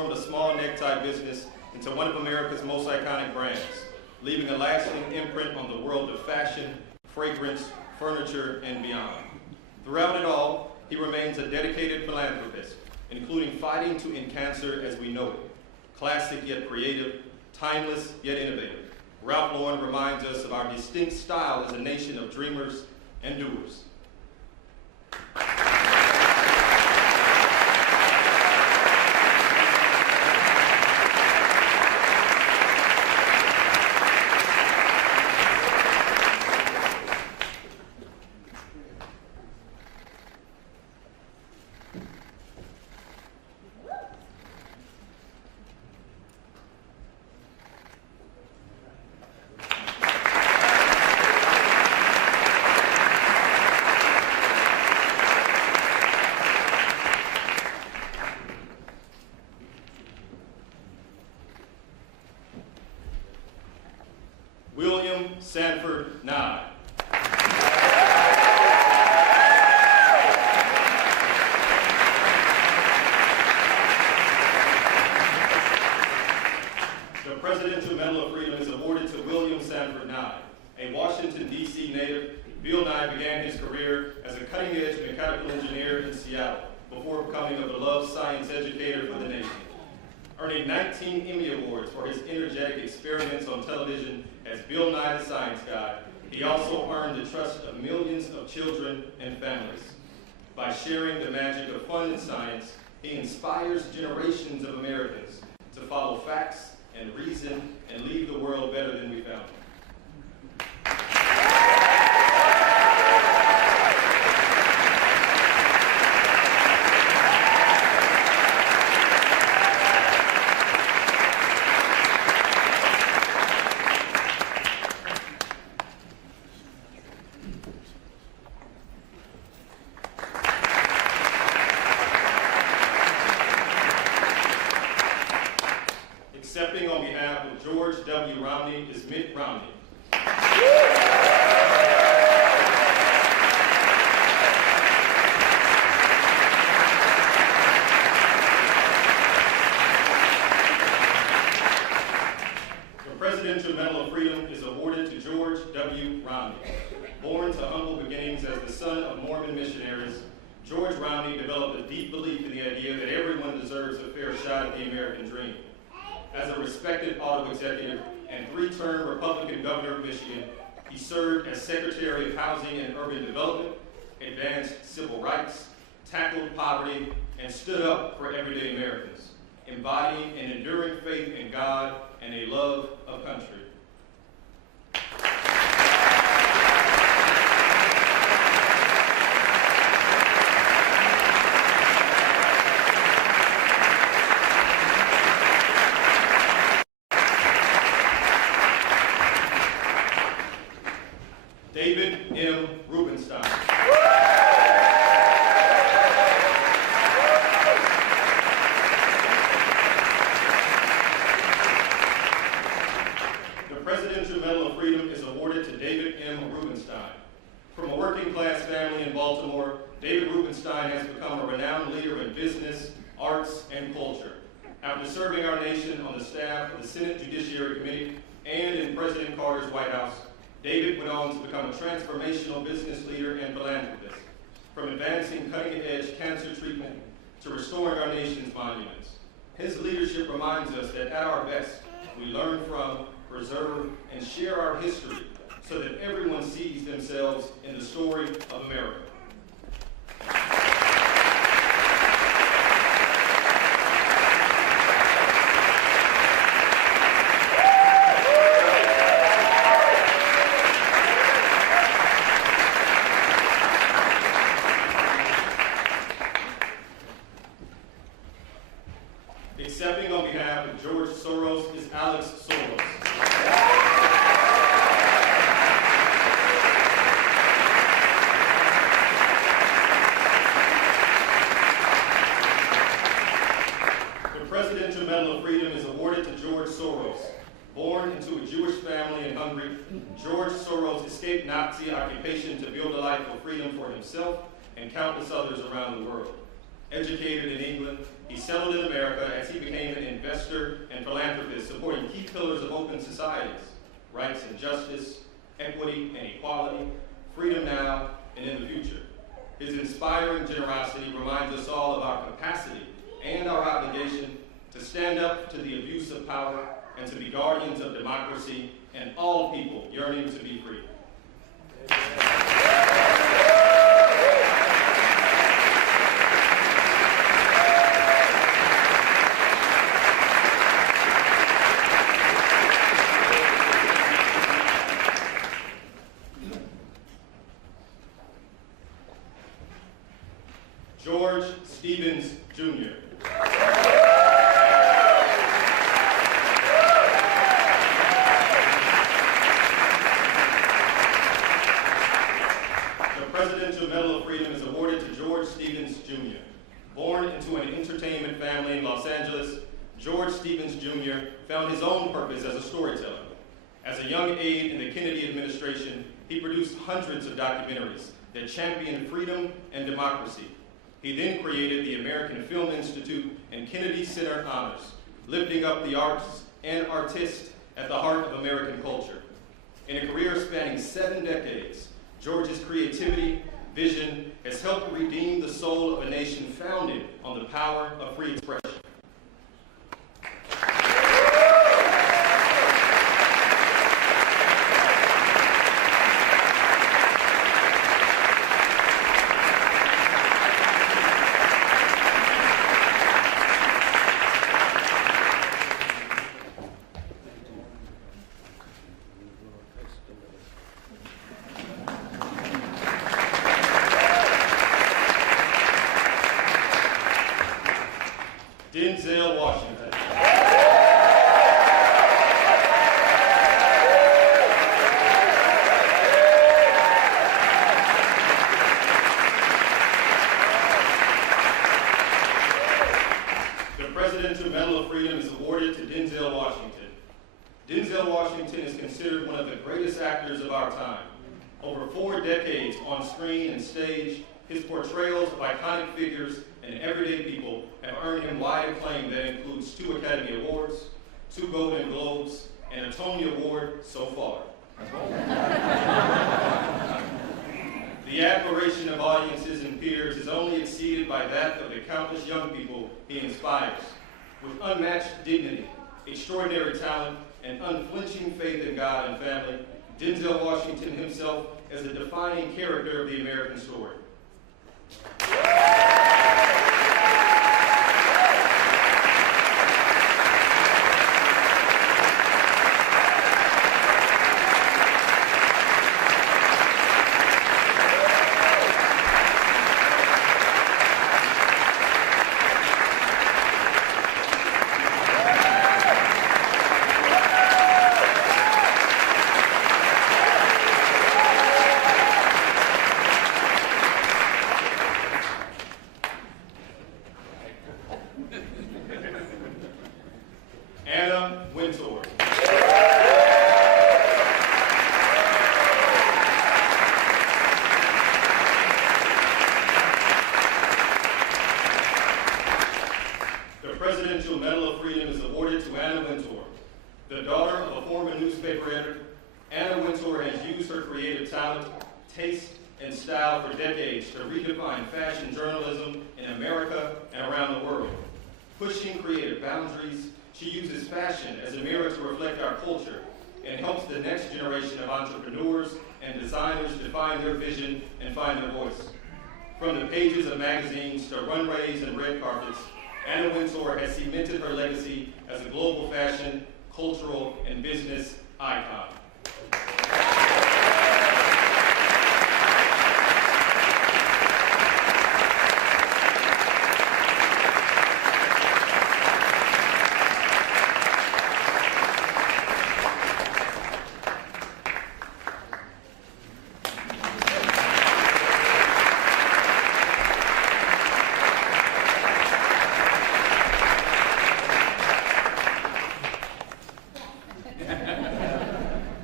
transformed a small necktie business into one of America's most iconic brands, leaving a lasting imprint on the world of fashion, fragrance, furniture, and beyond. Throughout it all, he remains a dedicated philanthropist, including fighting to end cancer as we know it. Classic yet creative, timeless yet innovative, Ralph Lauren reminds us of our distinct style as a nation of dreamers and doers. Sanford Nye. The Presidential Medal of Freedom is awarded to William Sanford Nye. A Washington, D.C. native, Bill Nye began his career as a cutting-edge mechanical engineer in Seattle before becoming a beloved science educator for the nation. Earning 19 Emmy Awards for his energetic experiments on television as Bill Nye the Science Guy, he also earned the trust of millions of children and families. By sharing the magic of fun and science, he inspires generations of Americans to follow facts and reason and leave the world better than we found it. Accepting on behalf of George W. Romney is Mitt Romney. The Presidential Medal of Freedom is awarded to George W. Romney. Born to humble beginnings as the son of Mormon missionaries, George Romney developed a deep belief in the idea that everyone deserves a fair shot at the American dream. As a respected auto executive and three-term Republican governor of Michigan, he served as Secretary of Housing and Urban Development, advanced civil rights, tackled poverty, and stood up for everyday Americans, embodying an enduring faith in God and a love of country. David M. Rubenstein. The Presidential Medal of Freedom is awarded to David M. Rubenstein. From a working-class family in Baltimore, David Rubenstein has become a renowned leader in business, arts, and culture. After serving our nation on the staff of the Senate Judiciary Committee and in President Carter's White House, David went on to become a transformational business leader and philanthropist, from advancing cutting-edge cancer treatment to restoring our nation's monuments. His leadership reminds us that at our best, we learn from, preserve, and share our history so that everyone sees themselves in the story of America. Accepting on behalf of George Soros is Alex Soros. The Presidential Medal of Freedom is awarded to George Soros. Born into a Jewish family in Hungary, George Soros escaped Nazi occupation to build a life of freedom for himself and countless others around the world. Educated in England, He settled in America as he became an investor and philanthropist, supporting key pillars of open societies: rights and justice, equity and equality, freedom now and in the future. His inspiring generosity reminds us all of our capacity and our obligation to stand up to the abuse of power and to be guardians of democracy and all people yearning to be free. George Stevens, Jr. The Presidential Medal of Freedom is awarded to George Stevens, Jr. Born into an entertainment family in Los Angeles, George Stevens, Jr. found his own purpose as a storyteller. As a young aide in the Kennedy administration, he produced hundreds of documentaries that championed freedom and democracy. He then created the American Film Institute and Kennedy Center Honors, lifting up the arts and artists at the heart of American culture. In a career spanning 7 decades, George's creativity, vision has helped redeem the soul of a nation founded on the power of free expression. Denzel Washington. The Presidential Medal of Freedom is awarded to Denzel Washington. Denzel Washington is considered one of the greatest actors of our time. Over 4 decades on screen and stage, his portrayals of iconic figures and everyday people have earned him wide acclaim that includes 2 Academy Awards, 2 Golden Globes, and a Tony Award so far. The admiration of audiences and peers is only exceeded by that of the countless young people he inspires. With unmatched dignity, extraordinary talent, and unflinching faith in God and family, Denzel Washington himself is a defining character of the American story. The Presidential Medal of Freedom is awarded to Anna Wintour. The daughter of a former newspaper editor, Anna Wintour has used her creative talent, taste, and style for decades to redefine fashion journalism in America and around the world. Pushing creative boundaries, she uses fashion as a mirror to reflect our culture and helps the next generation of entrepreneurs and designers define their vision and find their voice. From the pages of magazines to runways and red carpets, Anna Wintour has cemented her legacy as a global fashion, cultural, and business icon.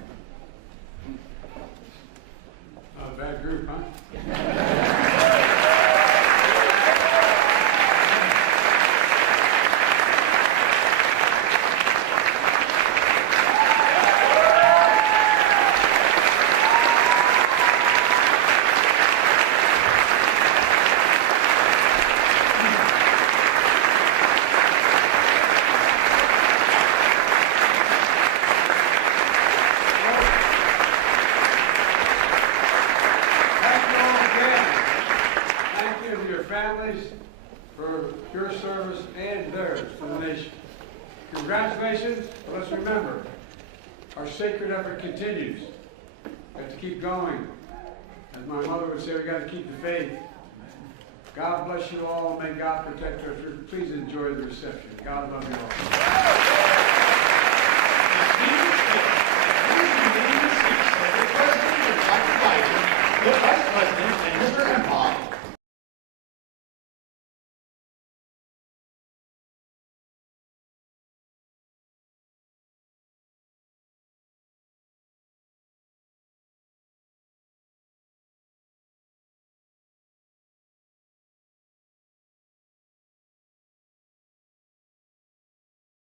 Congratulations. Let's remember, our sacred effort continues. We have to keep going. As my mother would say, we got to keep the faith. God bless you all, and may God protect us. Please enjoy the reception. God love you all. The Vice President and Mr. Imhoff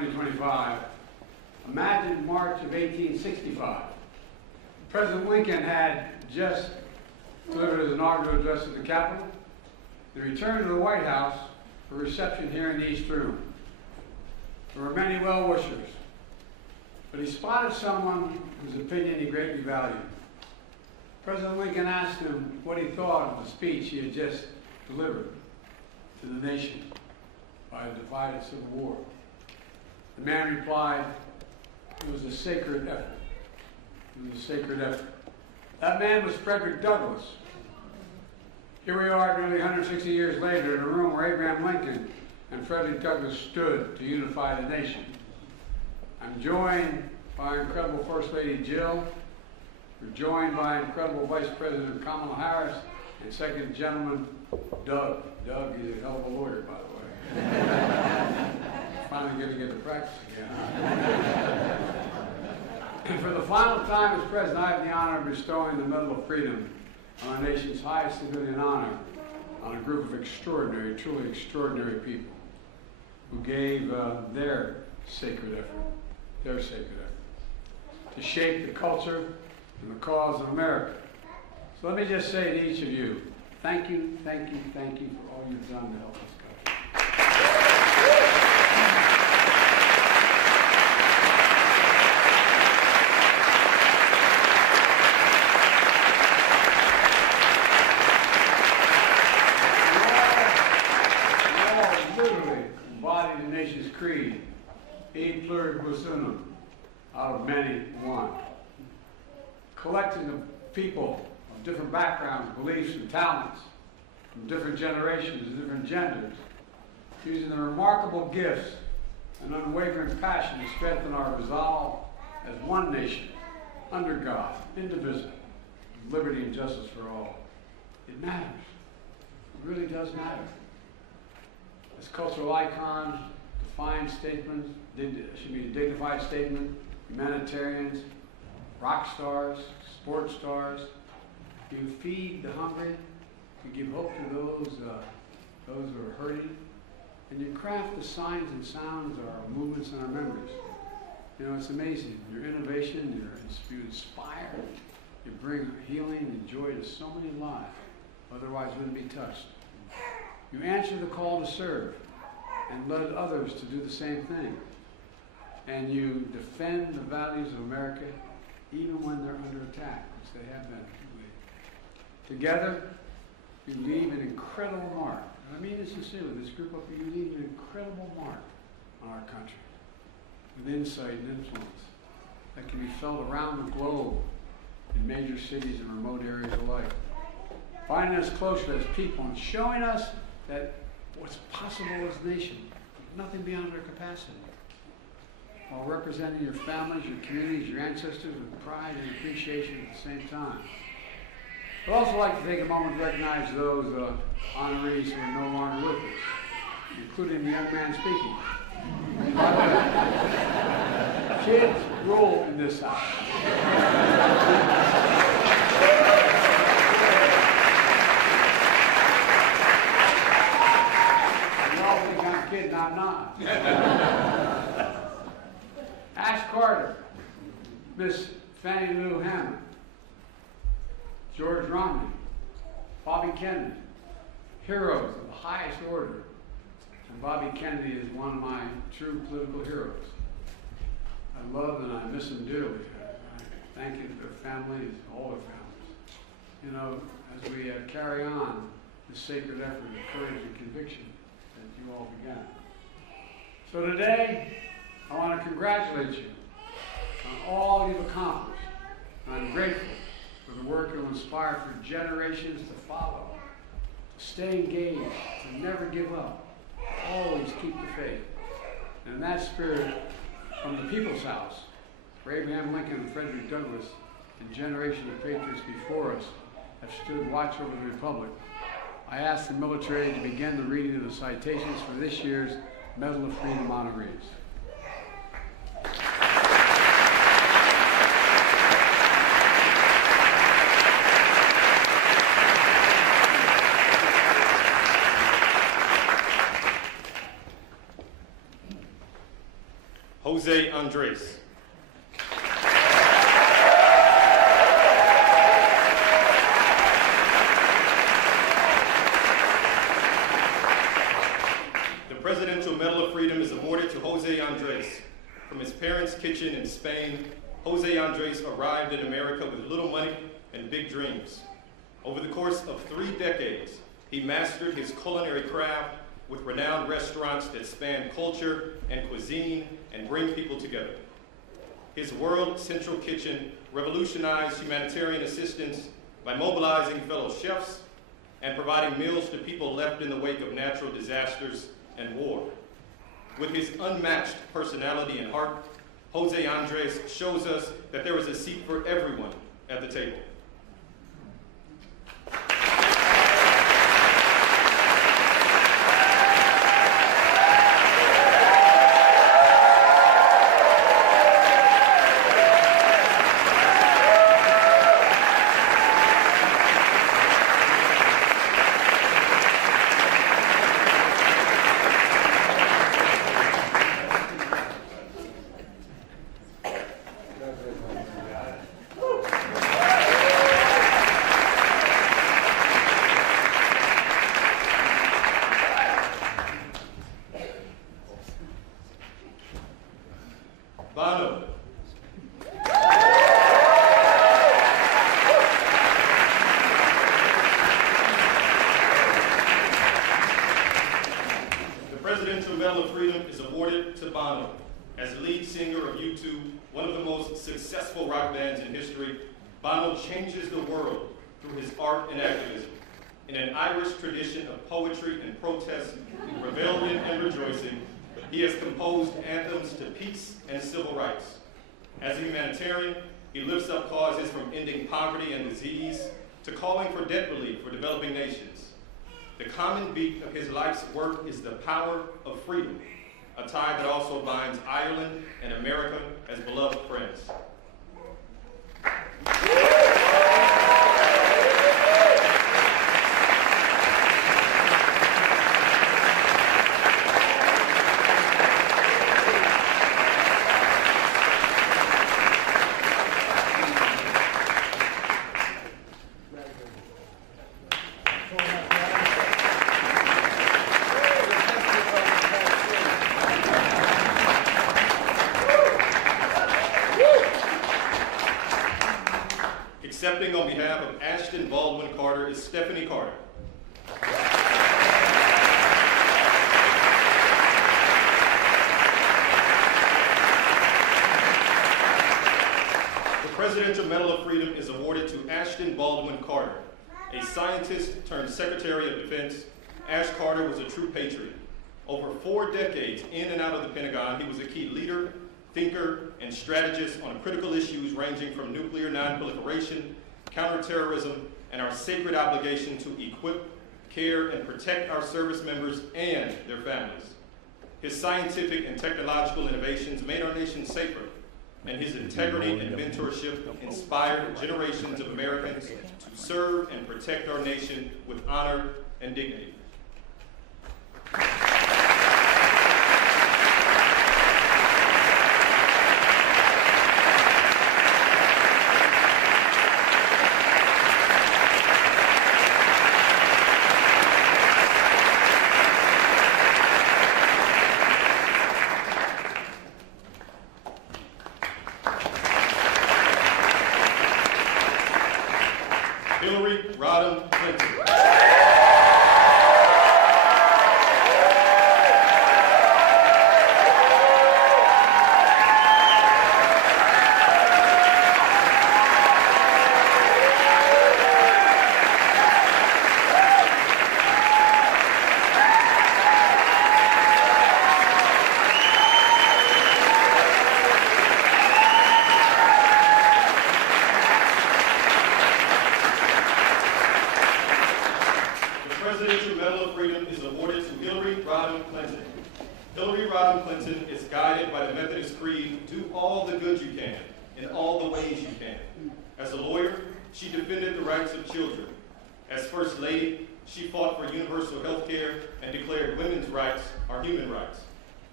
2025, imagine March of 1865. President Lincoln had just delivered his inaugural address at the Capitol. He returned to the White House for reception here in the East Room. There were many well-wishers, but he spotted someone whose opinion he greatly valued. President Lincoln asked him what he thought of the speech he had just delivered to the nation by a divided civil war. The man replied, "It was a sacred effort. It was a sacred effort." That man was Frederick Douglass. Here we are nearly 160 years later in a room where Abraham Lincoln and Frederick Douglass stood to unify the nation. I'm joined by incredible First Lady Jill. We're joined by incredible Vice President Kamala Harris and Second Gentleman Doug. Doug is a hell of a lawyer, by the way. Finally going to get to practice again. And for the final time as President, I have the honor of bestowing the Medal of Freedom on our nation's highest civilian honor on a group of extraordinary, truly extraordinary people who gave their sacred effort to shape the culture and the cause of America. So let me just say to each of you, thank you, thank you, thank you for all you've done to help us country. Literally embody the nation's creed, e pluribus unum, out of many one. Collecting of people of different backgrounds, beliefs, and talents, from different generations and different genders, using their remarkable gifts and unwavering passion to strengthen our resolve as one nation, under God, indivisible, with liberty and justice for all. It matters. It really does matter. As cultural icons, defined statements, should be a dignified statement, humanitarians, rock stars, sports stars. You feed the hungry, you give hope to those who are hurting, and you craft the signs and sounds of our movements and our memories. You know, it's amazing. Your innovation, you inspire, you bring healing and joy to so many lives, otherwise wouldn't be touched. You answer the call to serve and led others to do the same thing. And you defend the values of America even when they're under attack, which they have been. Together, you leave an incredible mark. And I mean this sincerely, this group up here, you leave an incredible mark on our country with insight and influence that can be felt around the globe in major cities and remote areas alike. Finding us closer as people and showing us that what's possible as a nation, nothing beyond our capacity, while representing your families, your communities, your ancestors with pride and appreciation at the same time. I'd also like to take a moment to recognize those honorees who are no longer with us, including the young man speaking. By the way, kids rule in this house. Kid, I'm not. Ash Carter, Miss Fannie Lou Hammond, George Romney, Bobby Kennedy, heroes of the highest order. And Bobby Kennedy is one of my true political heroes. I love and I miss him dearly. I thank you to their families, all their families. You know, as we carry on this sacred effort of courage and conviction that you all began. So today, I want to congratulate you on all you've accomplished. And I'm grateful for the work you'll inspire for generations to follow. To stay engaged, to never give up, always keep the faith. And in that spirit, from the People's House, where Abraham Lincoln and Frederick Douglass and generations of patriots before us have stood watch over the Republic, I ask the military to begin the reading of the citations for this year's Medal of Freedom honorees. Jose Andres. The Presidential Medal of Freedom is awarded to Jose Andres. From his parents' kitchen in Spain, Jose Andres arrived in America with little money and big dreams. Over the course of 3 decades, he mastered his culinary craft with renowned restaurants that span culture and cuisine and bring people together. His World Central Kitchen revolutionized humanitarian assistance by mobilizing fellow chefs and providing meals to people left in the wake of natural disasters and war. With his unmatched personality and heart, Jose Andres shows us that there is a seat for everyone at the table. Bono. The Presidential Medal of Freedom is awarded to Bono. As lead singer of U2, one of the most successful rock bands in history, Bono changes the world through his art and activism. In an Irish tradition of poetry and protest, rebellion and rejoicing, he has composed anthems to peace and civil rights. As a humanitarian, he lifts up causes from ending poverty and disease to calling for debt relief for developing nations. The common beat of his life's work is the power of freedom, a tie that also binds Ireland and America as beloved friends. Accepting on behalf of Ashton Baldwin Carter is Stephanie Carter. The Presidential Medal of Freedom is awarded to Ashton Baldwin Carter. A scientist turned Secretary of Defense, Ash Carter was a true patriot. Over 4 decades in and out of the Pentagon, he was a key leader, thinker, and strategist on critical issues ranging from nuclear non-proliferation, counterterrorism, and our sacred obligation to equip, care, and protect our service members and their families. His scientific and technological innovations made our nation safer, and his integrity and mentorship inspired generations of Americans to serve and protect our nation with honor and dignity. Hillary Rodham Clinton. The Presidential Medal of Freedom is awarded to Hillary Rodham Clinton. Hillary Rodham Clinton is guided by the Methodist Creed, do all the good you can, in all the ways you can. As a lawyer, she defended the rights of children. As First Lady, she fought for universal health care and declared women's rights are human rights.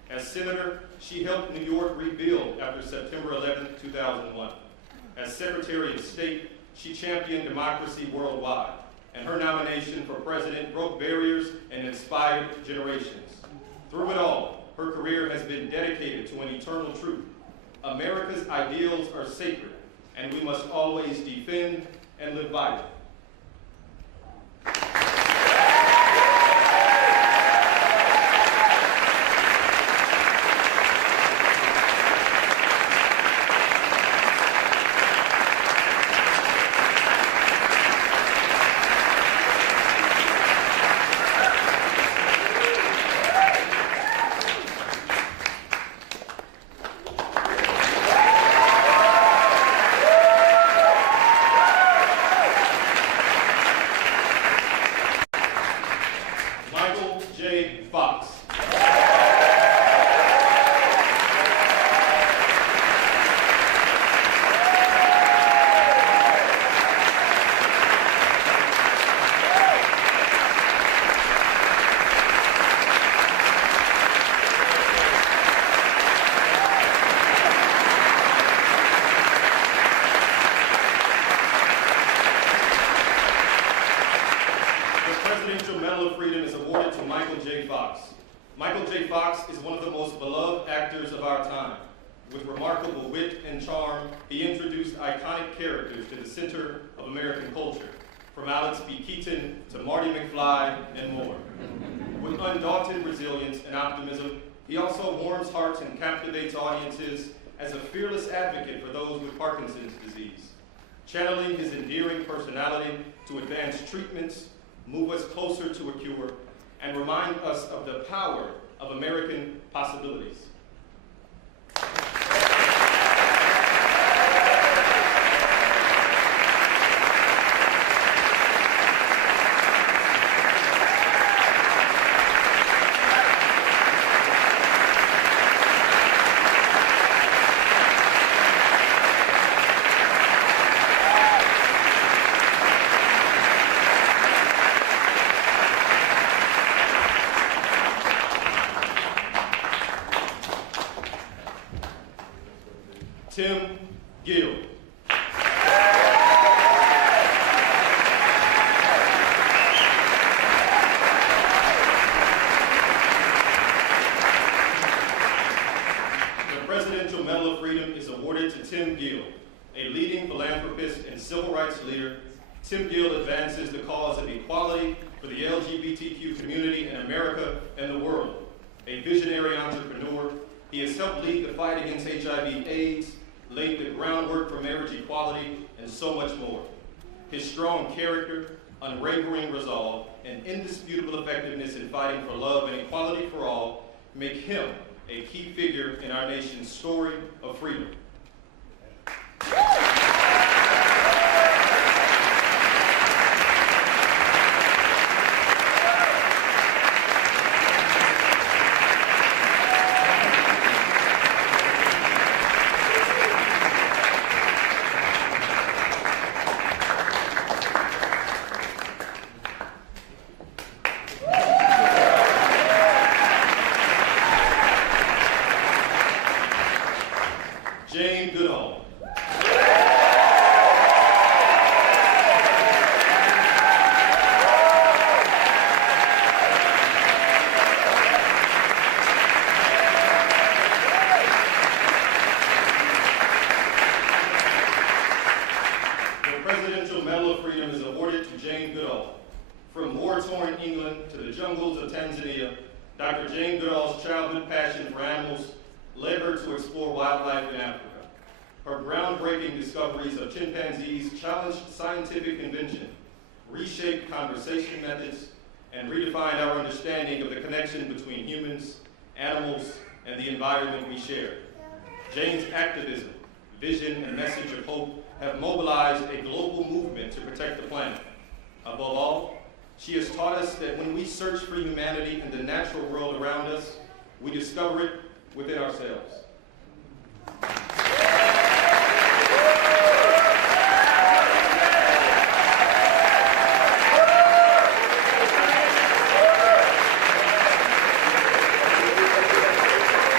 As senator, she helped New York rebuild after September 11, 2001. As Secretary of State, she championed democracy worldwide, and her nomination for president broke barriers and inspired generations. Through it all, her career has been dedicated to an eternal truth. America's ideals are sacred, and we must always defend and live by them. Michael J. Fox is one of the most beloved actors of our time. With remarkable wit and charm, he introduced iconic characters to the center of American culture, from Alex B. Keaton to Marty McFly and more. With undaunted resilience and optimism, he also warms hearts and captivates audiences as a fearless advocate for those with Parkinson's disease, channeling his endearing personality to advance treatments, move us closer to a cure, and remind us of the power of American possibilities. Tim Gill. The Presidential Medal of Freedom is awarded to Tim Gill, a leading philanthropist and civil rights leader. Tim Gill advances the cause of equality for the LGBTQ community in America and the world. A visionary entrepreneur, he has helped lead the fight against HIV/AIDS, laid the groundwork for marriage equality, and so much more. His strong character, unwavering resolve, and indisputable effectiveness in fighting for love and equality for all make him a key figure in our nation's story of freedom. Jane Goodall. The Presidential Medal of Freedom is awarded to Jane Goodall. From war-torn England to the jungles of Tanzania, Dr. Jane Goodall's childhood passion for animals led her to explore wildlife in Africa. Her groundbreaking discoveries of chimpanzees challenged scientific convention, reshaped conversation methods, and redefined our understanding of the connection between humans, animals, and the environment we share. Jane's activism, vision, and message of hope have mobilized a global movement to protect the planet. Above all, she has taught us that when we search for humanity in the natural world around us, we discover it within ourselves.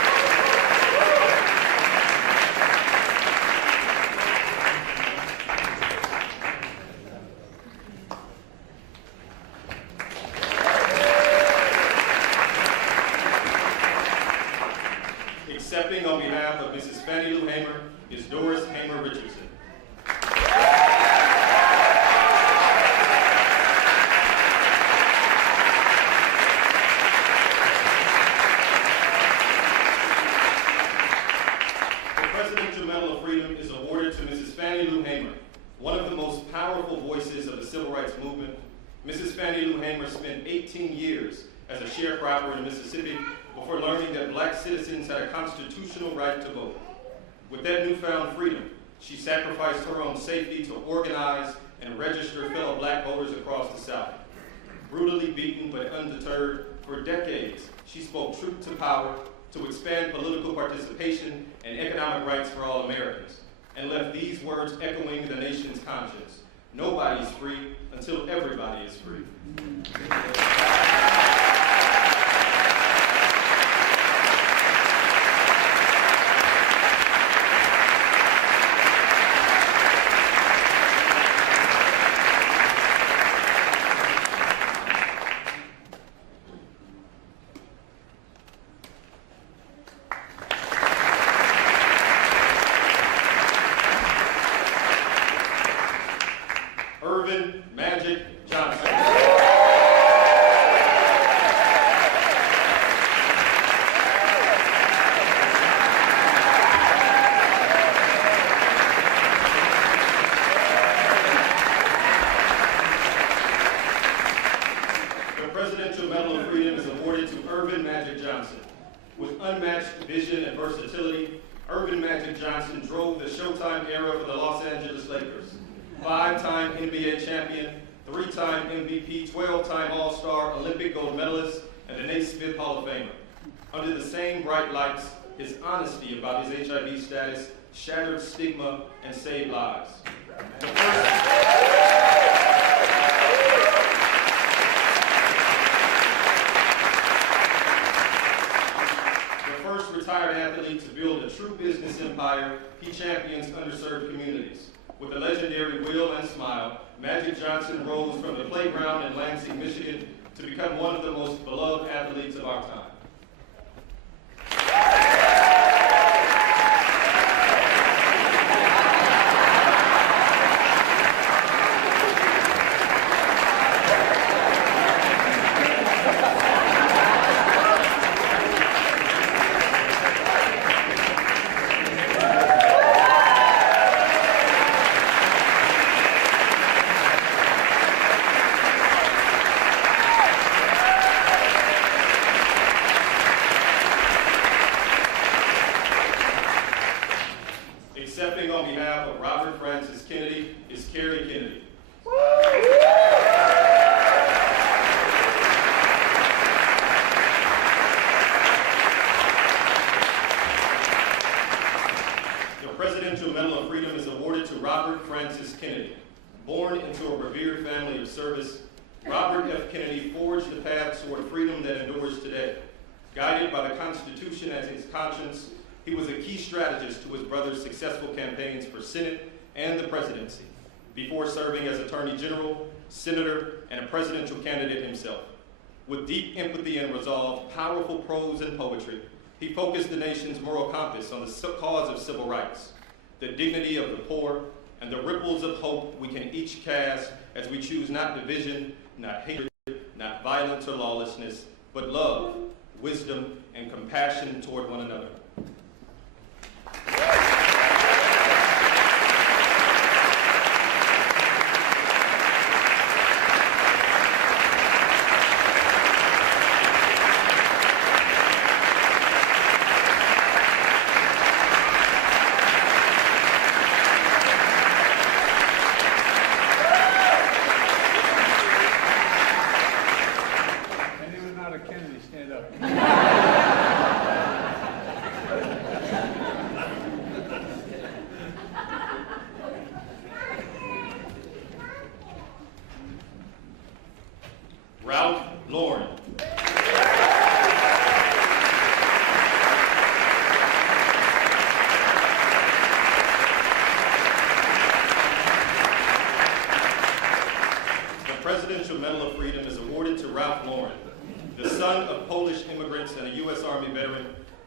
Accepting on behalf of Mrs. Fannie Lou Hamer is Doris Hamer Richardson. The Presidential Medal of Freedom is awarded to Mrs. Fannie Lou Hamer, one of the most powerful voices of the civil rights movement. Mrs. Fannie Lou Hamer spent 18 years as a sharecropper in Mississippi before learning that black citizens had a constitutional right to vote. With that newfound freedom, she sacrificed her own safety to organize and register fellow black voters across the South. Brutally beaten but undeterred, for decades, she spoke truth to power to expand political participation and economic rights for all Americans, and left these words echoing the nation's conscience: nobody is free until everybody is free. Magic Johnson. The Presidential Medal of Freedom is awarded to Irvin Magic Johnson. With unmatched vision and versatility, Irvin Magic Johnson drove the Showtime era for the Los Angeles Lakers. 5-time NBA champion, 3-time MVP, 12-time All-Star, Olympic gold medalist, and the Naismith Hall of Famer. Under the same bright lights, his honesty about his HIV status shattered stigma and saved lives. The first retired athlete to build a true business empire, he champions underserved communities. With a legendary will and smile, Magic Johnson rose from the playground in Lansing, Michigan, to become one of the most beloved athletes of our time. Accepting on behalf of Robert Francis Kennedy is Carrie Kennedy. The Presidential Medal of Freedom is awarded to Robert Francis Kennedy. Born into a revered family of service, Robert F. Kennedy forged the path toward freedom that endures today. Guided by the Constitution as his conscience, he was a key strategist to his brother's successful campaigns for Senate and the presidency, before serving as Attorney General, Senator, and a presidential candidate himself. With deep empathy and resolve, powerful prose and poetry, he focused the nation's moral compass on the cause of civil rights, the dignity of the poor, and the ripples of hope we can each cast as we choose not division, not hatred, not violence or lawlessness, but love, wisdom, and compassion toward one another. Anyone not a Kennedy, stand up.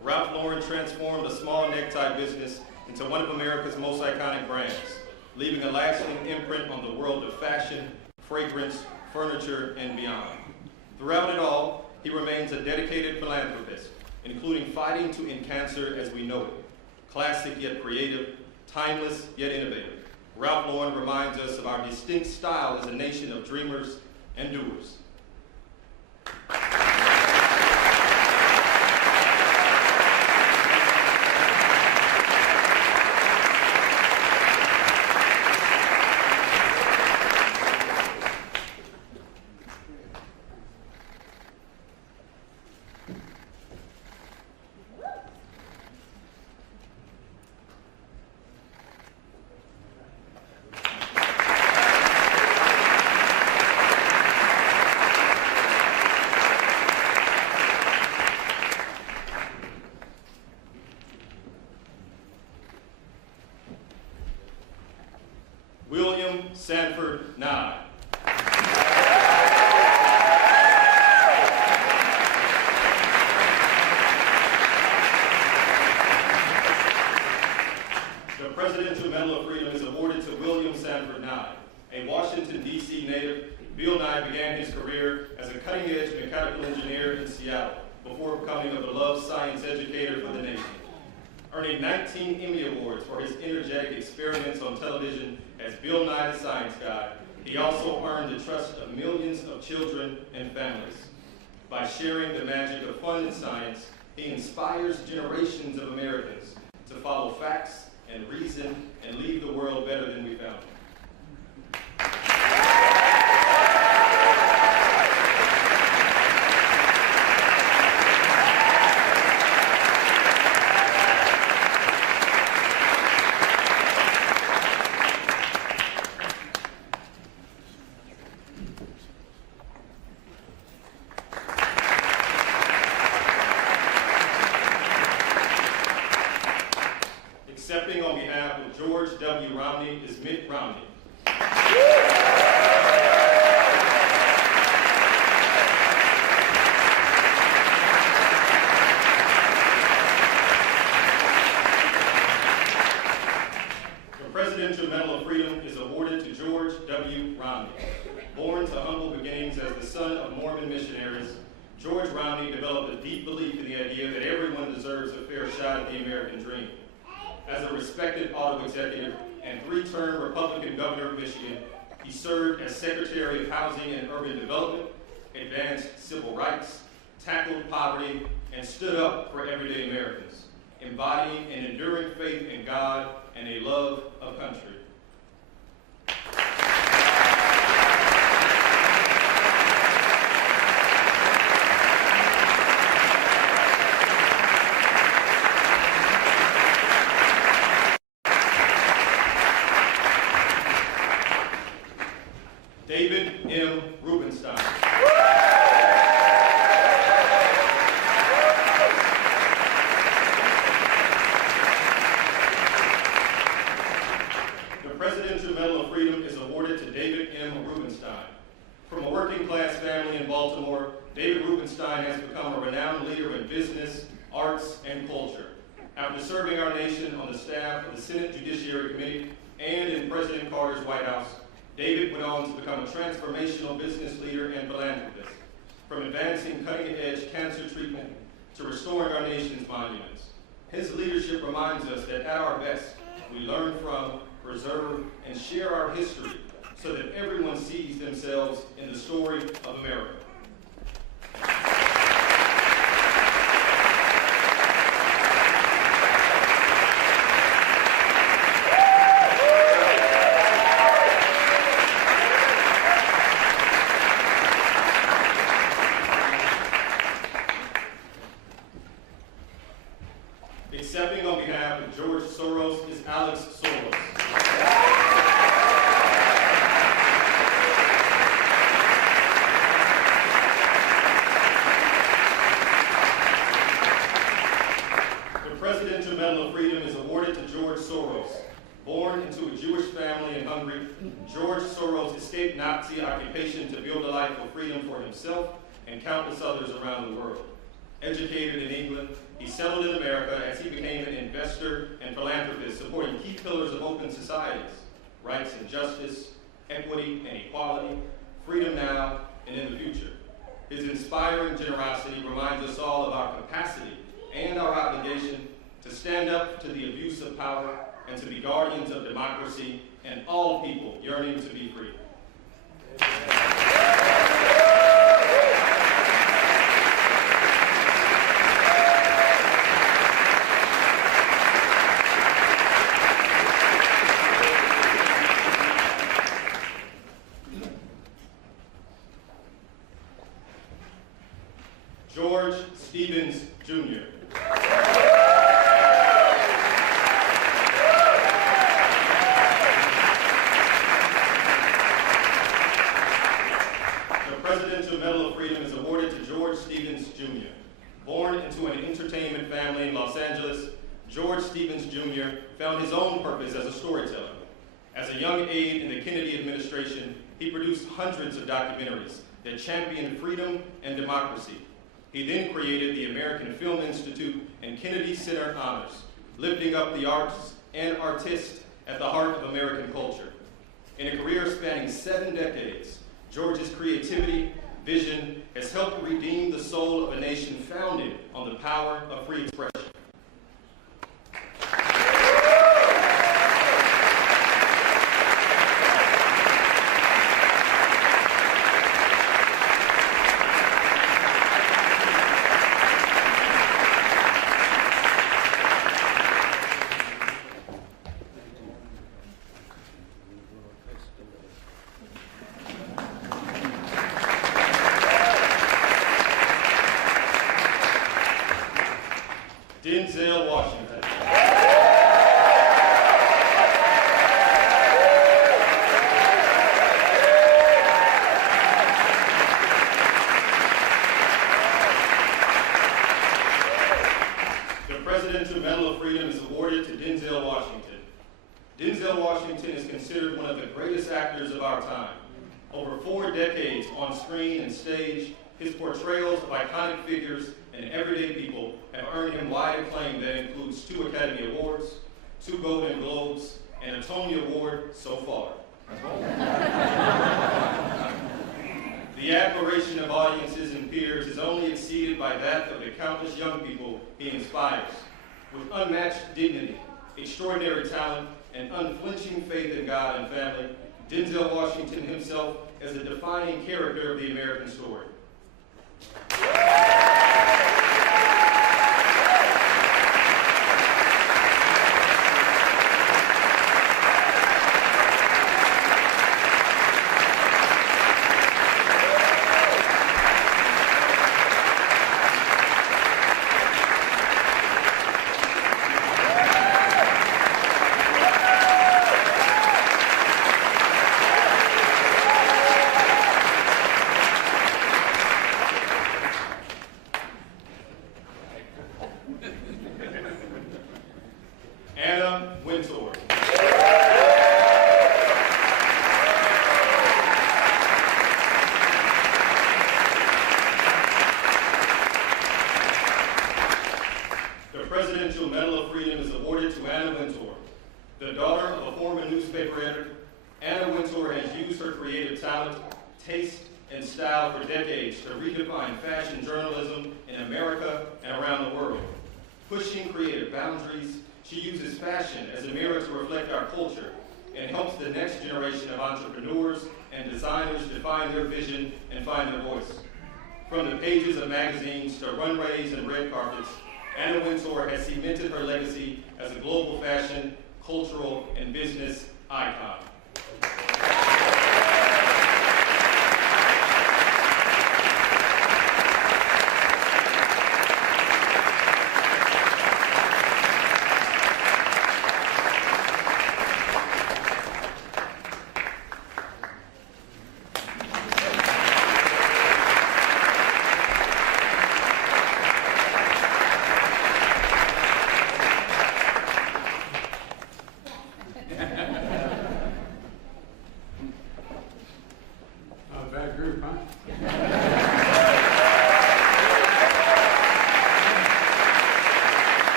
Ralph Lauren transformed a small necktie business into one of America's most iconic brands, leaving a lasting imprint on the world of fashion, fragrance, furniture, and beyond. Throughout it all, he remains a dedicated philanthropist, including fighting to end cancer as we know it. Classic yet creative, timeless yet innovative, Ralph Lauren reminds us of our distinct style as a nation of dreamers and doers. Sanford Nye. The Presidential Medal of Freedom is awarded to William Sanford Nye. A Washington, D.C. native, Bill Nye began his career as a cutting-edge mechanical engineer in Seattle before becoming a beloved science educator for the nation. Earning 19 Emmy Awards for his energetic experiments on television as Bill Nye the Science Guy, he also earned the trust of millions of children and families. By sharing the magic of fun and science, he inspires generations of Americans to follow facts and reason and leave the world better than we found it. Accepting on behalf of George W. Romney is Mitt Romney. The Presidential Medal of Freedom is awarded to George W. Romney. Born to humble beginnings as the son of Mormon missionaries, George Romney developed a deep belief in the idea that everyone deserves a fair shot at the American dream. As a respected auto executive and three-term Republican governor of Michigan, he served as Secretary of Housing and Urban Development, advanced civil rights, tackled poverty, and stood up for everyday Americans, embodying an enduring faith in God and a love of country. David M. Rubenstein. The Presidential Medal of Freedom is awarded to David M. Rubenstein. From a working-class family in Baltimore, David Rubenstein has become a renowned leader in business, arts, and culture. After serving our nation on the staff of the Senate Judiciary Committee and in President Carter's White House, David went on to become a transformational business leader and philanthropist, from advancing cutting-edge cancer treatment to restoring our nation's monuments. His leadership reminds us that at our best, we learn from, preserve, and share our history so that everyone sees themselves in the story of America. Accepting on behalf of George Soros is Alex Soros. The Presidential Medal of Freedom is awarded to George Soros. Born into a Jewish family in Hungary, George Soros escaped Nazi occupation to build a life of freedom for himself and countless others around the world. Educated in England, He settled in America as he became an investor and philanthropist, supporting key pillars of open societies: rights and justice, equity and equality, freedom now and in the future. His inspiring generosity reminds us all of our capacity and our obligation to stand up to the abuse of power and to be guardians of democracy and all people yearning to be free. George Stevens, Jr. The Presidential Medal of Freedom is awarded to George Stevens, Jr. Born into an entertainment family in Los Angeles, George Stevens, Jr. found his own purpose as a storyteller. As a young aide in the Kennedy administration, he produced hundreds of documentaries that championed freedom and democracy. He then created the American Film Institute and Kennedy Center Honors, lifting up the arts and artists at the heart of American culture. In a career spanning 7 decades, George's creativity, vision has helped redeem the soul of a nation founded on the power of free expression. Denzel Washington. The Presidential Medal of Freedom is awarded to Denzel Washington. Denzel Washington is considered one of the greatest actors of our time. Over 4 decades on screen and stage, his portrayals of iconic figures and everyday people have earned him wide acclaim that includes 2 Academy Awards, 2 Golden Globes, and a Tony Award so far. The admiration of audiences and peers is only exceeded by that of the countless young people he inspires. With unmatched dignity, extraordinary talent, and unflinching faith in God and family, Denzel Washington himself is a defining character of the American story. The Presidential Medal of Freedom is awarded to Anna Wintour. The daughter of a former newspaper editor, Anna Wintour has used her creative talent, taste, and style for decades to redefine fashion journalism in America and around the world. Pushing creative boundaries, she uses fashion as a mirror to reflect our culture and helps the next generation of entrepreneurs and designers define their vision and find their voice. From the pages of magazines to runways and red carpets, Anna Wintour has cemented her legacy as a global fashion, cultural, and business icon.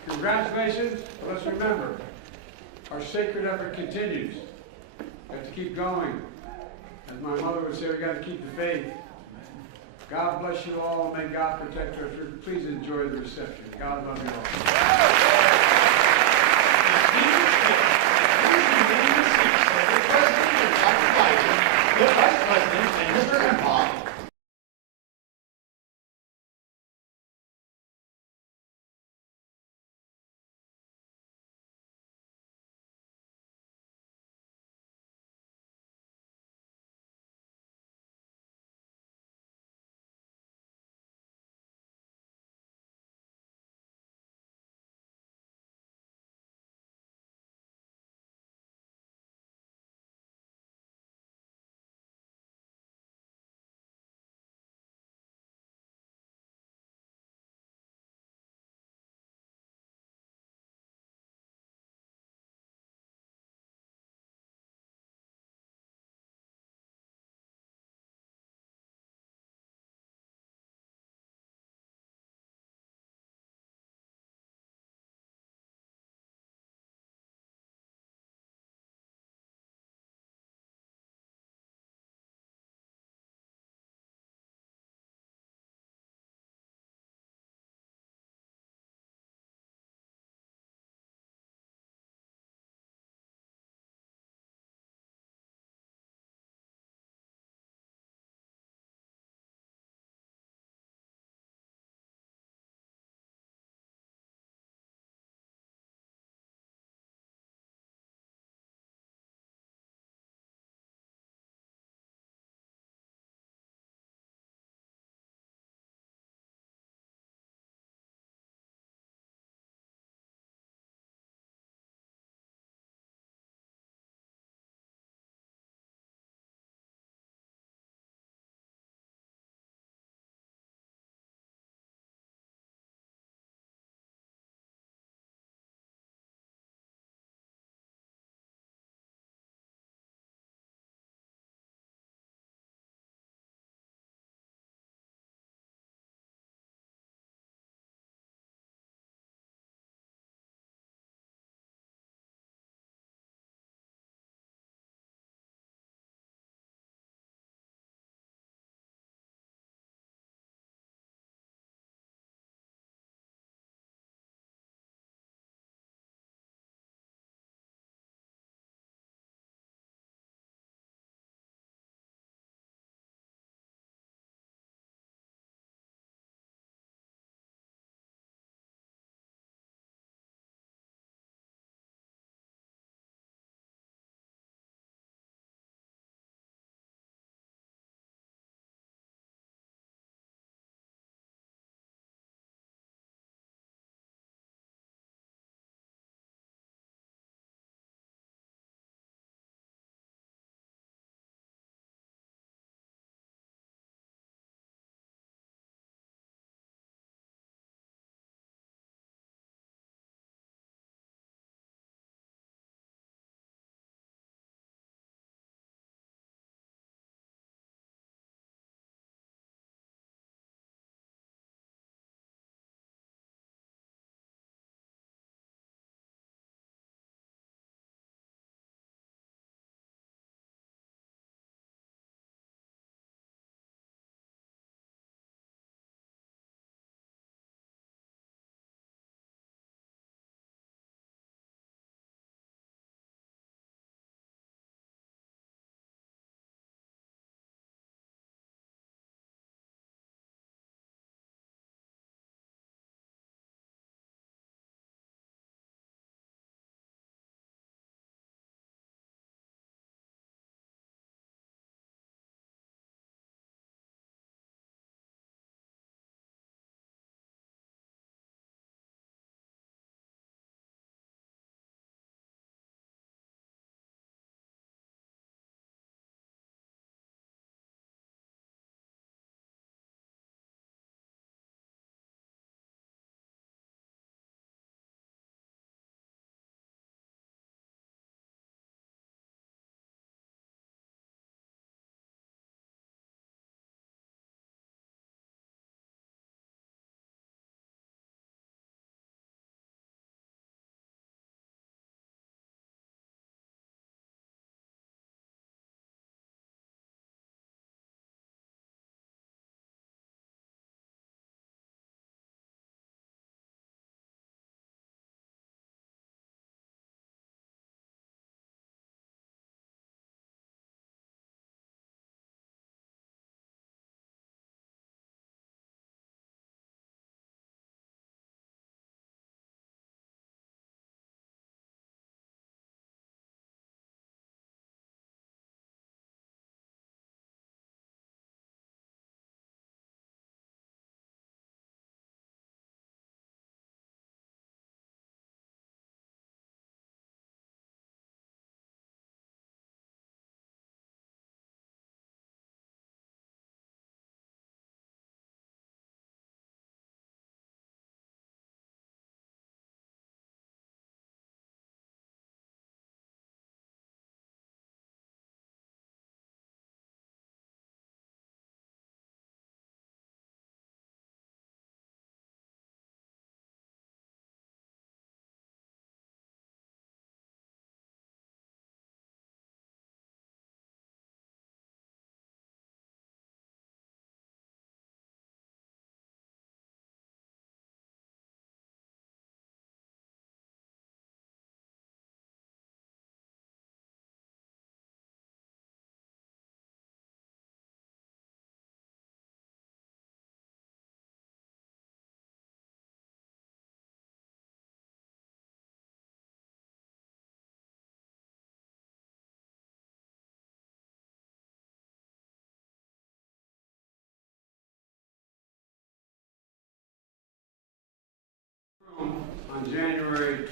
Congratulations. Let's remember, our sacred effort continues. We have to keep going. As my mother would say, we got to keep the faith. God bless you all, and may God protect our church. Please enjoy the reception. God love you all. The Vice President and Mr. Imhoff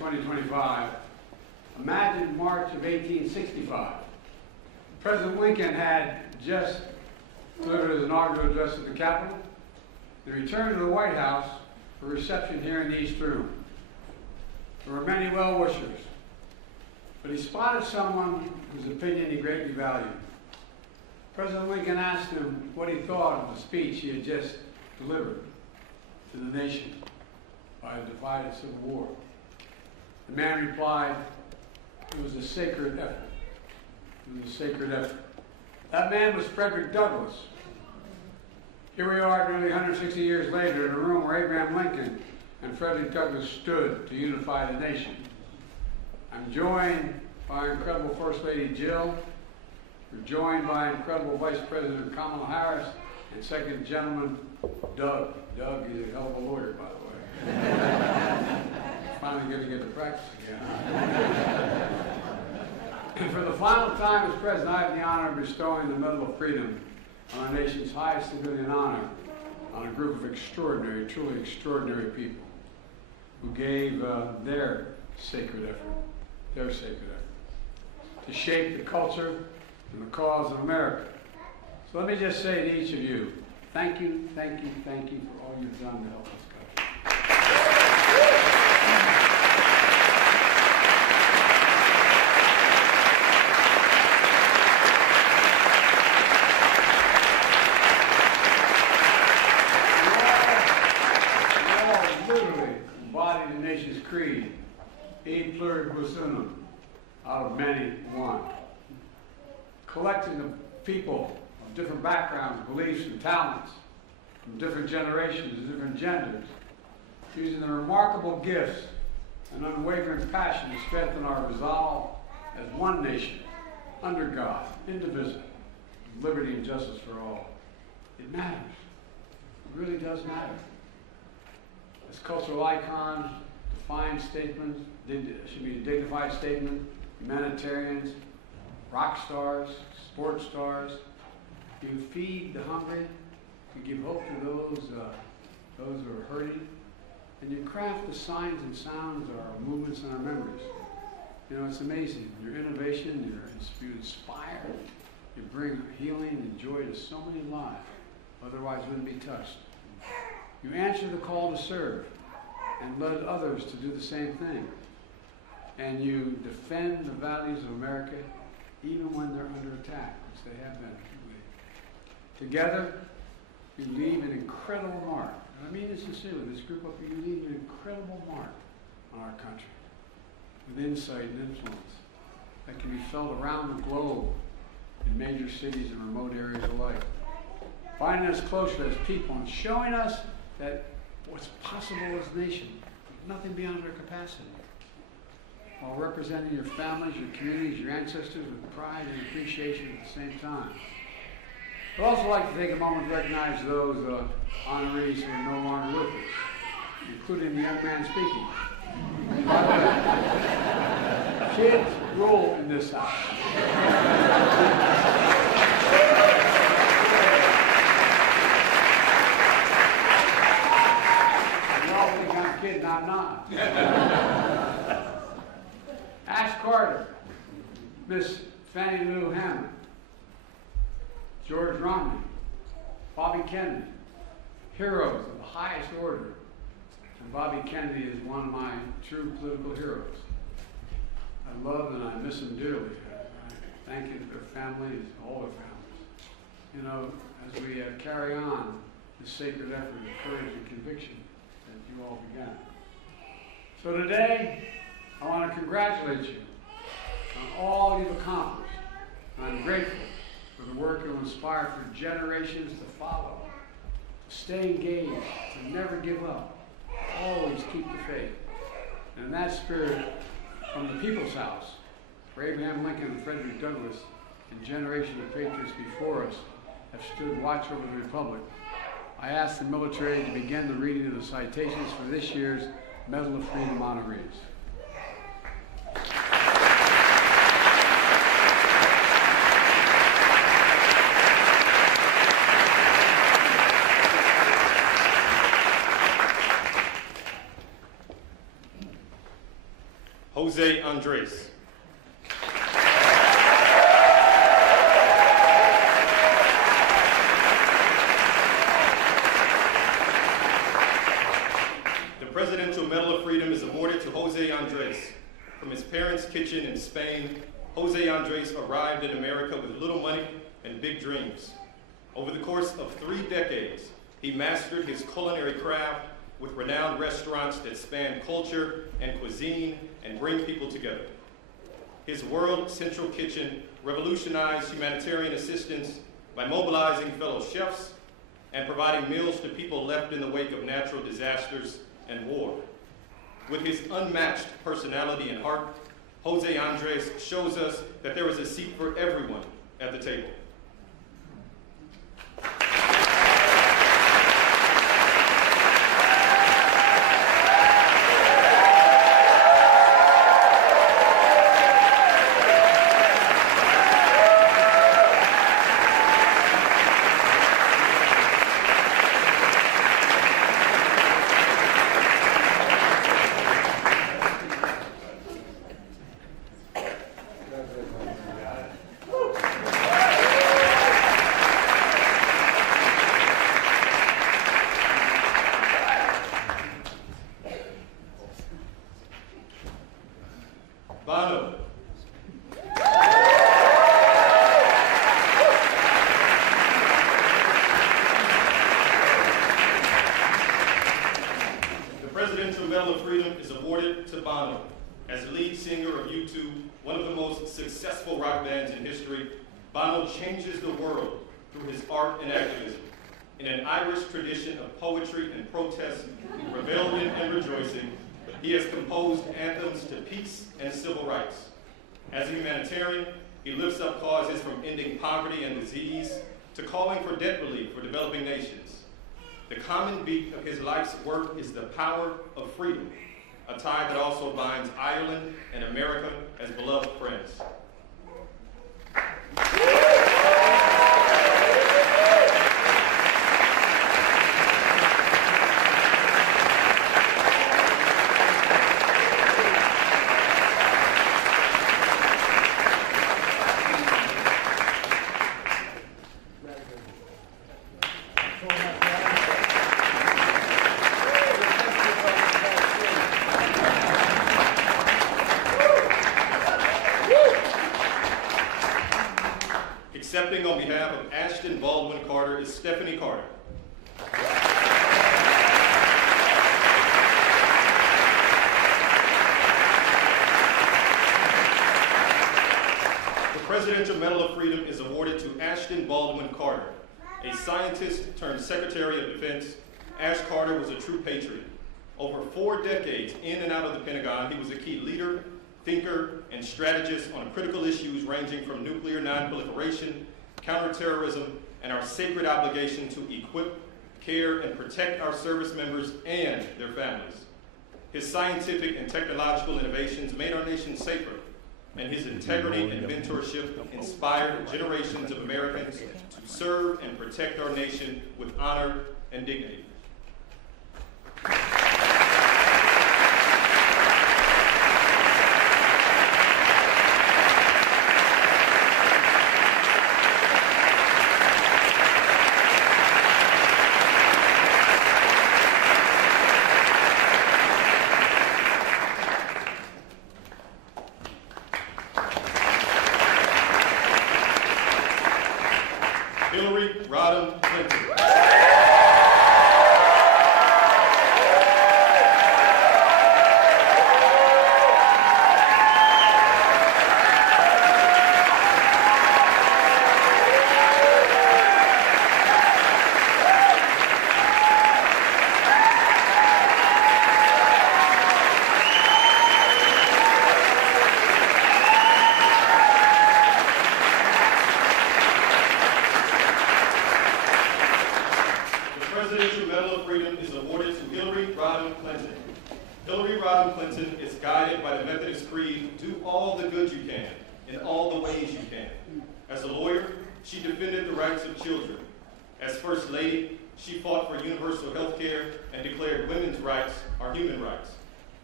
2025, imagine March of 1865. President Lincoln had just delivered his inaugural address at the Capitol. He returned to the White House for a reception here in the East Room. There were many well-wishers, but he spotted someone whose opinion he greatly valued. President Lincoln asked him what he thought of the speech he had just delivered to the nation by a divided civil war. The man replied, "It was a sacred effort. It was a sacred effort." That man was Frederick Douglass. Here we are nearly 160 years later in a room where Abraham Lincoln and Frederick Douglass stood to unify the nation. I'm joined by our incredible First Lady Jill. We're joined by incredible Vice President Kamala Harris and Second Gentleman Doug. Doug is a hell of a lawyer, by the way. Finally going to get to practice again. And for the final time as President, I have the honor of bestowing the Medal of Freedom on our nation's highest civilian honor on a group of extraordinary, truly extraordinary people who gave their sacred effort to shape the culture and the cause of America. So let me just say to each of you, thank you, thank you, thank you for all you've done to help us country. You all literally embody the nation's creed, e pluribus unum, out of many one. Collecting of people of different backgrounds, beliefs, and talents, from different generations and different genders, using their remarkable gifts and unwavering passion to strengthen our resolve as one nation, under God, indivisible, with liberty and justice for all. It matters. It really does matter. As cultural icons, defined statements, should be a dignified statement, humanitarians, rock stars, sports stars. You feed the hungry, you give hope to those who are hurting, and you craft the signs and sounds of our movements and our memories. You know, it's amazing. Your innovation, you inspire, you bring healing and joy to so many lives, otherwise wouldn't be touched. You answer the call to serve and led others to do the same thing. And you defend the values of America even when they're under attack, which they have been. Together, you leave an incredible mark. And I mean this sincerely, this group up here, you leave an incredible mark on our country with insight and influence that can be felt around the globe in major cities and remote areas alike. Finding us closer as people and showing us that what's possible as a nation, nothing beyond our capacity. While representing your families, your communities, your ancestors with pride and appreciation at the same time. I'd also like to take a moment to recognize those honorees who are no longer with us, including the young man speaking. By the way, kids rule in this house. You all think I'm kidding, I'm not. Ash Carter, Miss Fannie Lou Hammond, George Romney, Bobby Kennedy, heroes of the highest order. And Bobby Kennedy is one of my true political heroes. I love and I miss him dearly. I thank you to their families, all their families. You know, as we carry on this sacred effort of courage and conviction that you all began. So today, I want to congratulate you on all you've accomplished. And I'm grateful for the work you'll inspire for generations to follow. To stay engaged, to never give up, always keep the faith. And in that spirit, from the People's House, where Abraham Lincoln and Frederick Douglass and generations of patriots before us have stood watch over the Republic, I ask the military to begin the reading of the citations for this year's Medal of Freedom honorees. Jose Andres. The Presidential Medal of Freedom is awarded to Jose Andres. From his parents' kitchen in Spain, Jose Andres arrived in America with little money and big dreams. Over the course of 3 decades, he mastered his culinary craft with renowned restaurants that span culture and cuisine and bring people together. His World Central Kitchen revolutionized humanitarian assistance by mobilizing fellow chefs and providing meals to people left in the wake of natural disasters and war. With his unmatched personality and heart, Jose Andres shows us that there is a seat for everyone at the table. Bono. The Presidential Medal of Freedom is awarded to Bono. As lead singer of U2, one of the most successful rock bands in history, Bono changes the world through his art and activism. In an Irish tradition of poetry and protest, rebellion and rejoicing, he has composed anthems to peace and civil rights. As a humanitarian, he lifts up causes from ending poverty and disease to calling for debt relief for developing nations. The common beat of his life's work is the power of freedom, a tie that also binds Ireland and America as beloved friends. Accepting on behalf of Ashton Baldwin Carter is Stephanie Carter. The Presidential Medal of Freedom is awarded to Ashton Baldwin Carter. A scientist turned Secretary of Defense, Ash Carter was a true patriot. Over 4 decades in and out of the Pentagon, he was a key leader, thinker, and strategist on critical issues ranging from nuclear non-proliferation, counterterrorism, and our sacred obligation to equip, care, and protect our service members and their families. His scientific and technological innovations made our nation safer, and his integrity and mentorship inspired generations of Americans to serve and protect our nation with honor and dignity. Hillary Rodham Clinton. The Presidential Medal of Freedom is awarded to Hillary Rodham Clinton. Hillary Rodham Clinton is guided by the Methodist Creed, do all the good you can, in all the ways you can. As a lawyer, she defended the rights of children. As First Lady, she fought for universal health care and declared women's rights are human rights.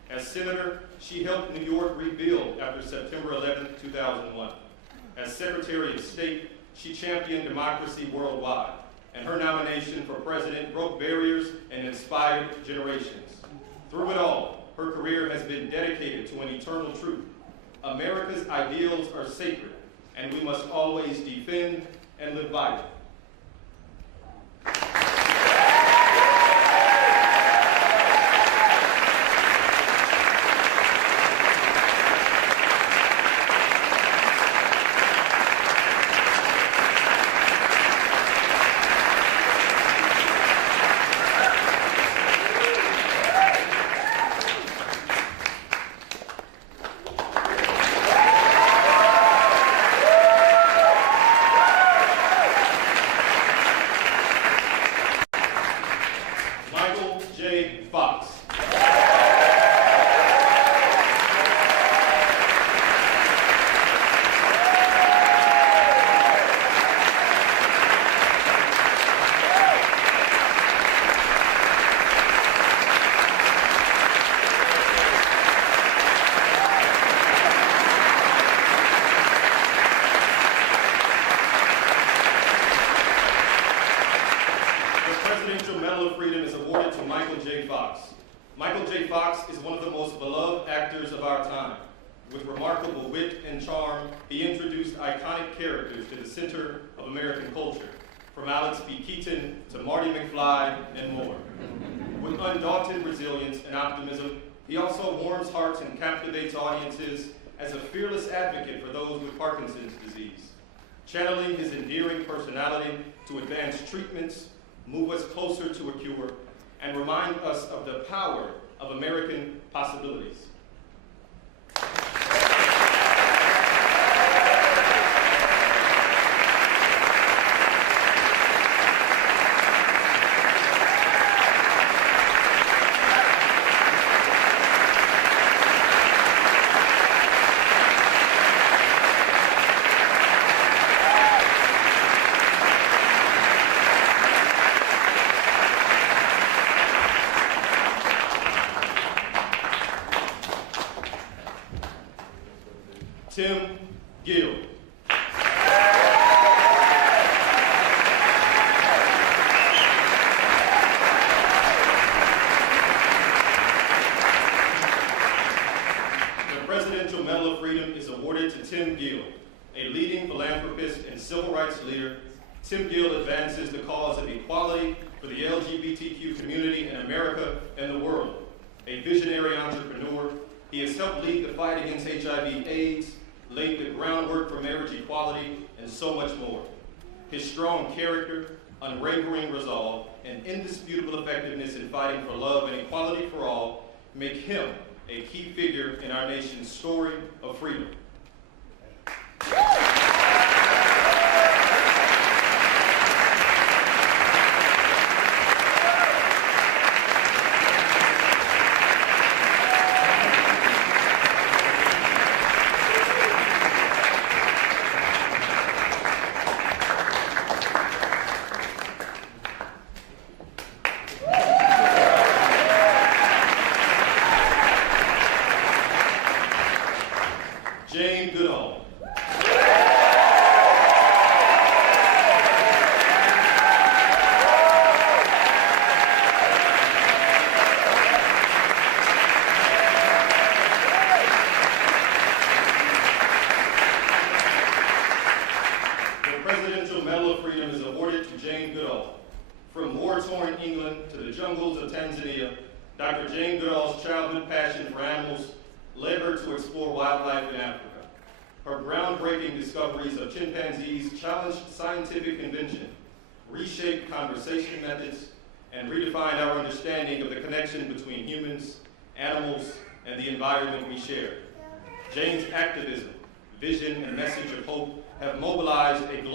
As senator, she helped New York rebuild after September 11, 2001. As Secretary of State, she championed democracy worldwide, and her nomination for president broke barriers and inspired generations. Through it all, her career has been dedicated to an eternal truth. America's ideals are sacred, and we must always defend and live by them. Michael J. Fox is one of the most beloved actors of our time. With remarkable wit and charm, he introduced iconic characters to the center of American culture, from Alex P. Keaton to Marty McFly and more. With undaunted resilience and optimism, he also warms hearts and captivates audiences as a fearless advocate for those with Parkinson's disease, channeling his endearing personality to advance treatments, move us closer to a cure, and remind us of the power of American possibilities. Tim Gill. The Presidential Medal of Freedom is awarded to Tim Gill, a leading philanthropist and civil rights leader. Tim Gill advances the cause of equality for the LGBTQ community in America and the world. A visionary entrepreneur, he has helped lead the fight against HIV/AIDS, laid the groundwork for marriage equality, and so much more. His strong character, unwavering resolve, and indisputable effectiveness in fighting for love and equality for all make him a key figure in our nation's story of freedom. From war-torn England to the jungles of Tanzania, Dr. Jane Goodall's childhood passion for animals led her to explore wildlife in Africa. Her groundbreaking discoveries of chimpanzees challenged scientific convention, reshaped conversation methods, and redefined our understanding of the connection between humans, animals, and the environment we share. Jane's activism, vision, and message of hope have mobilized a global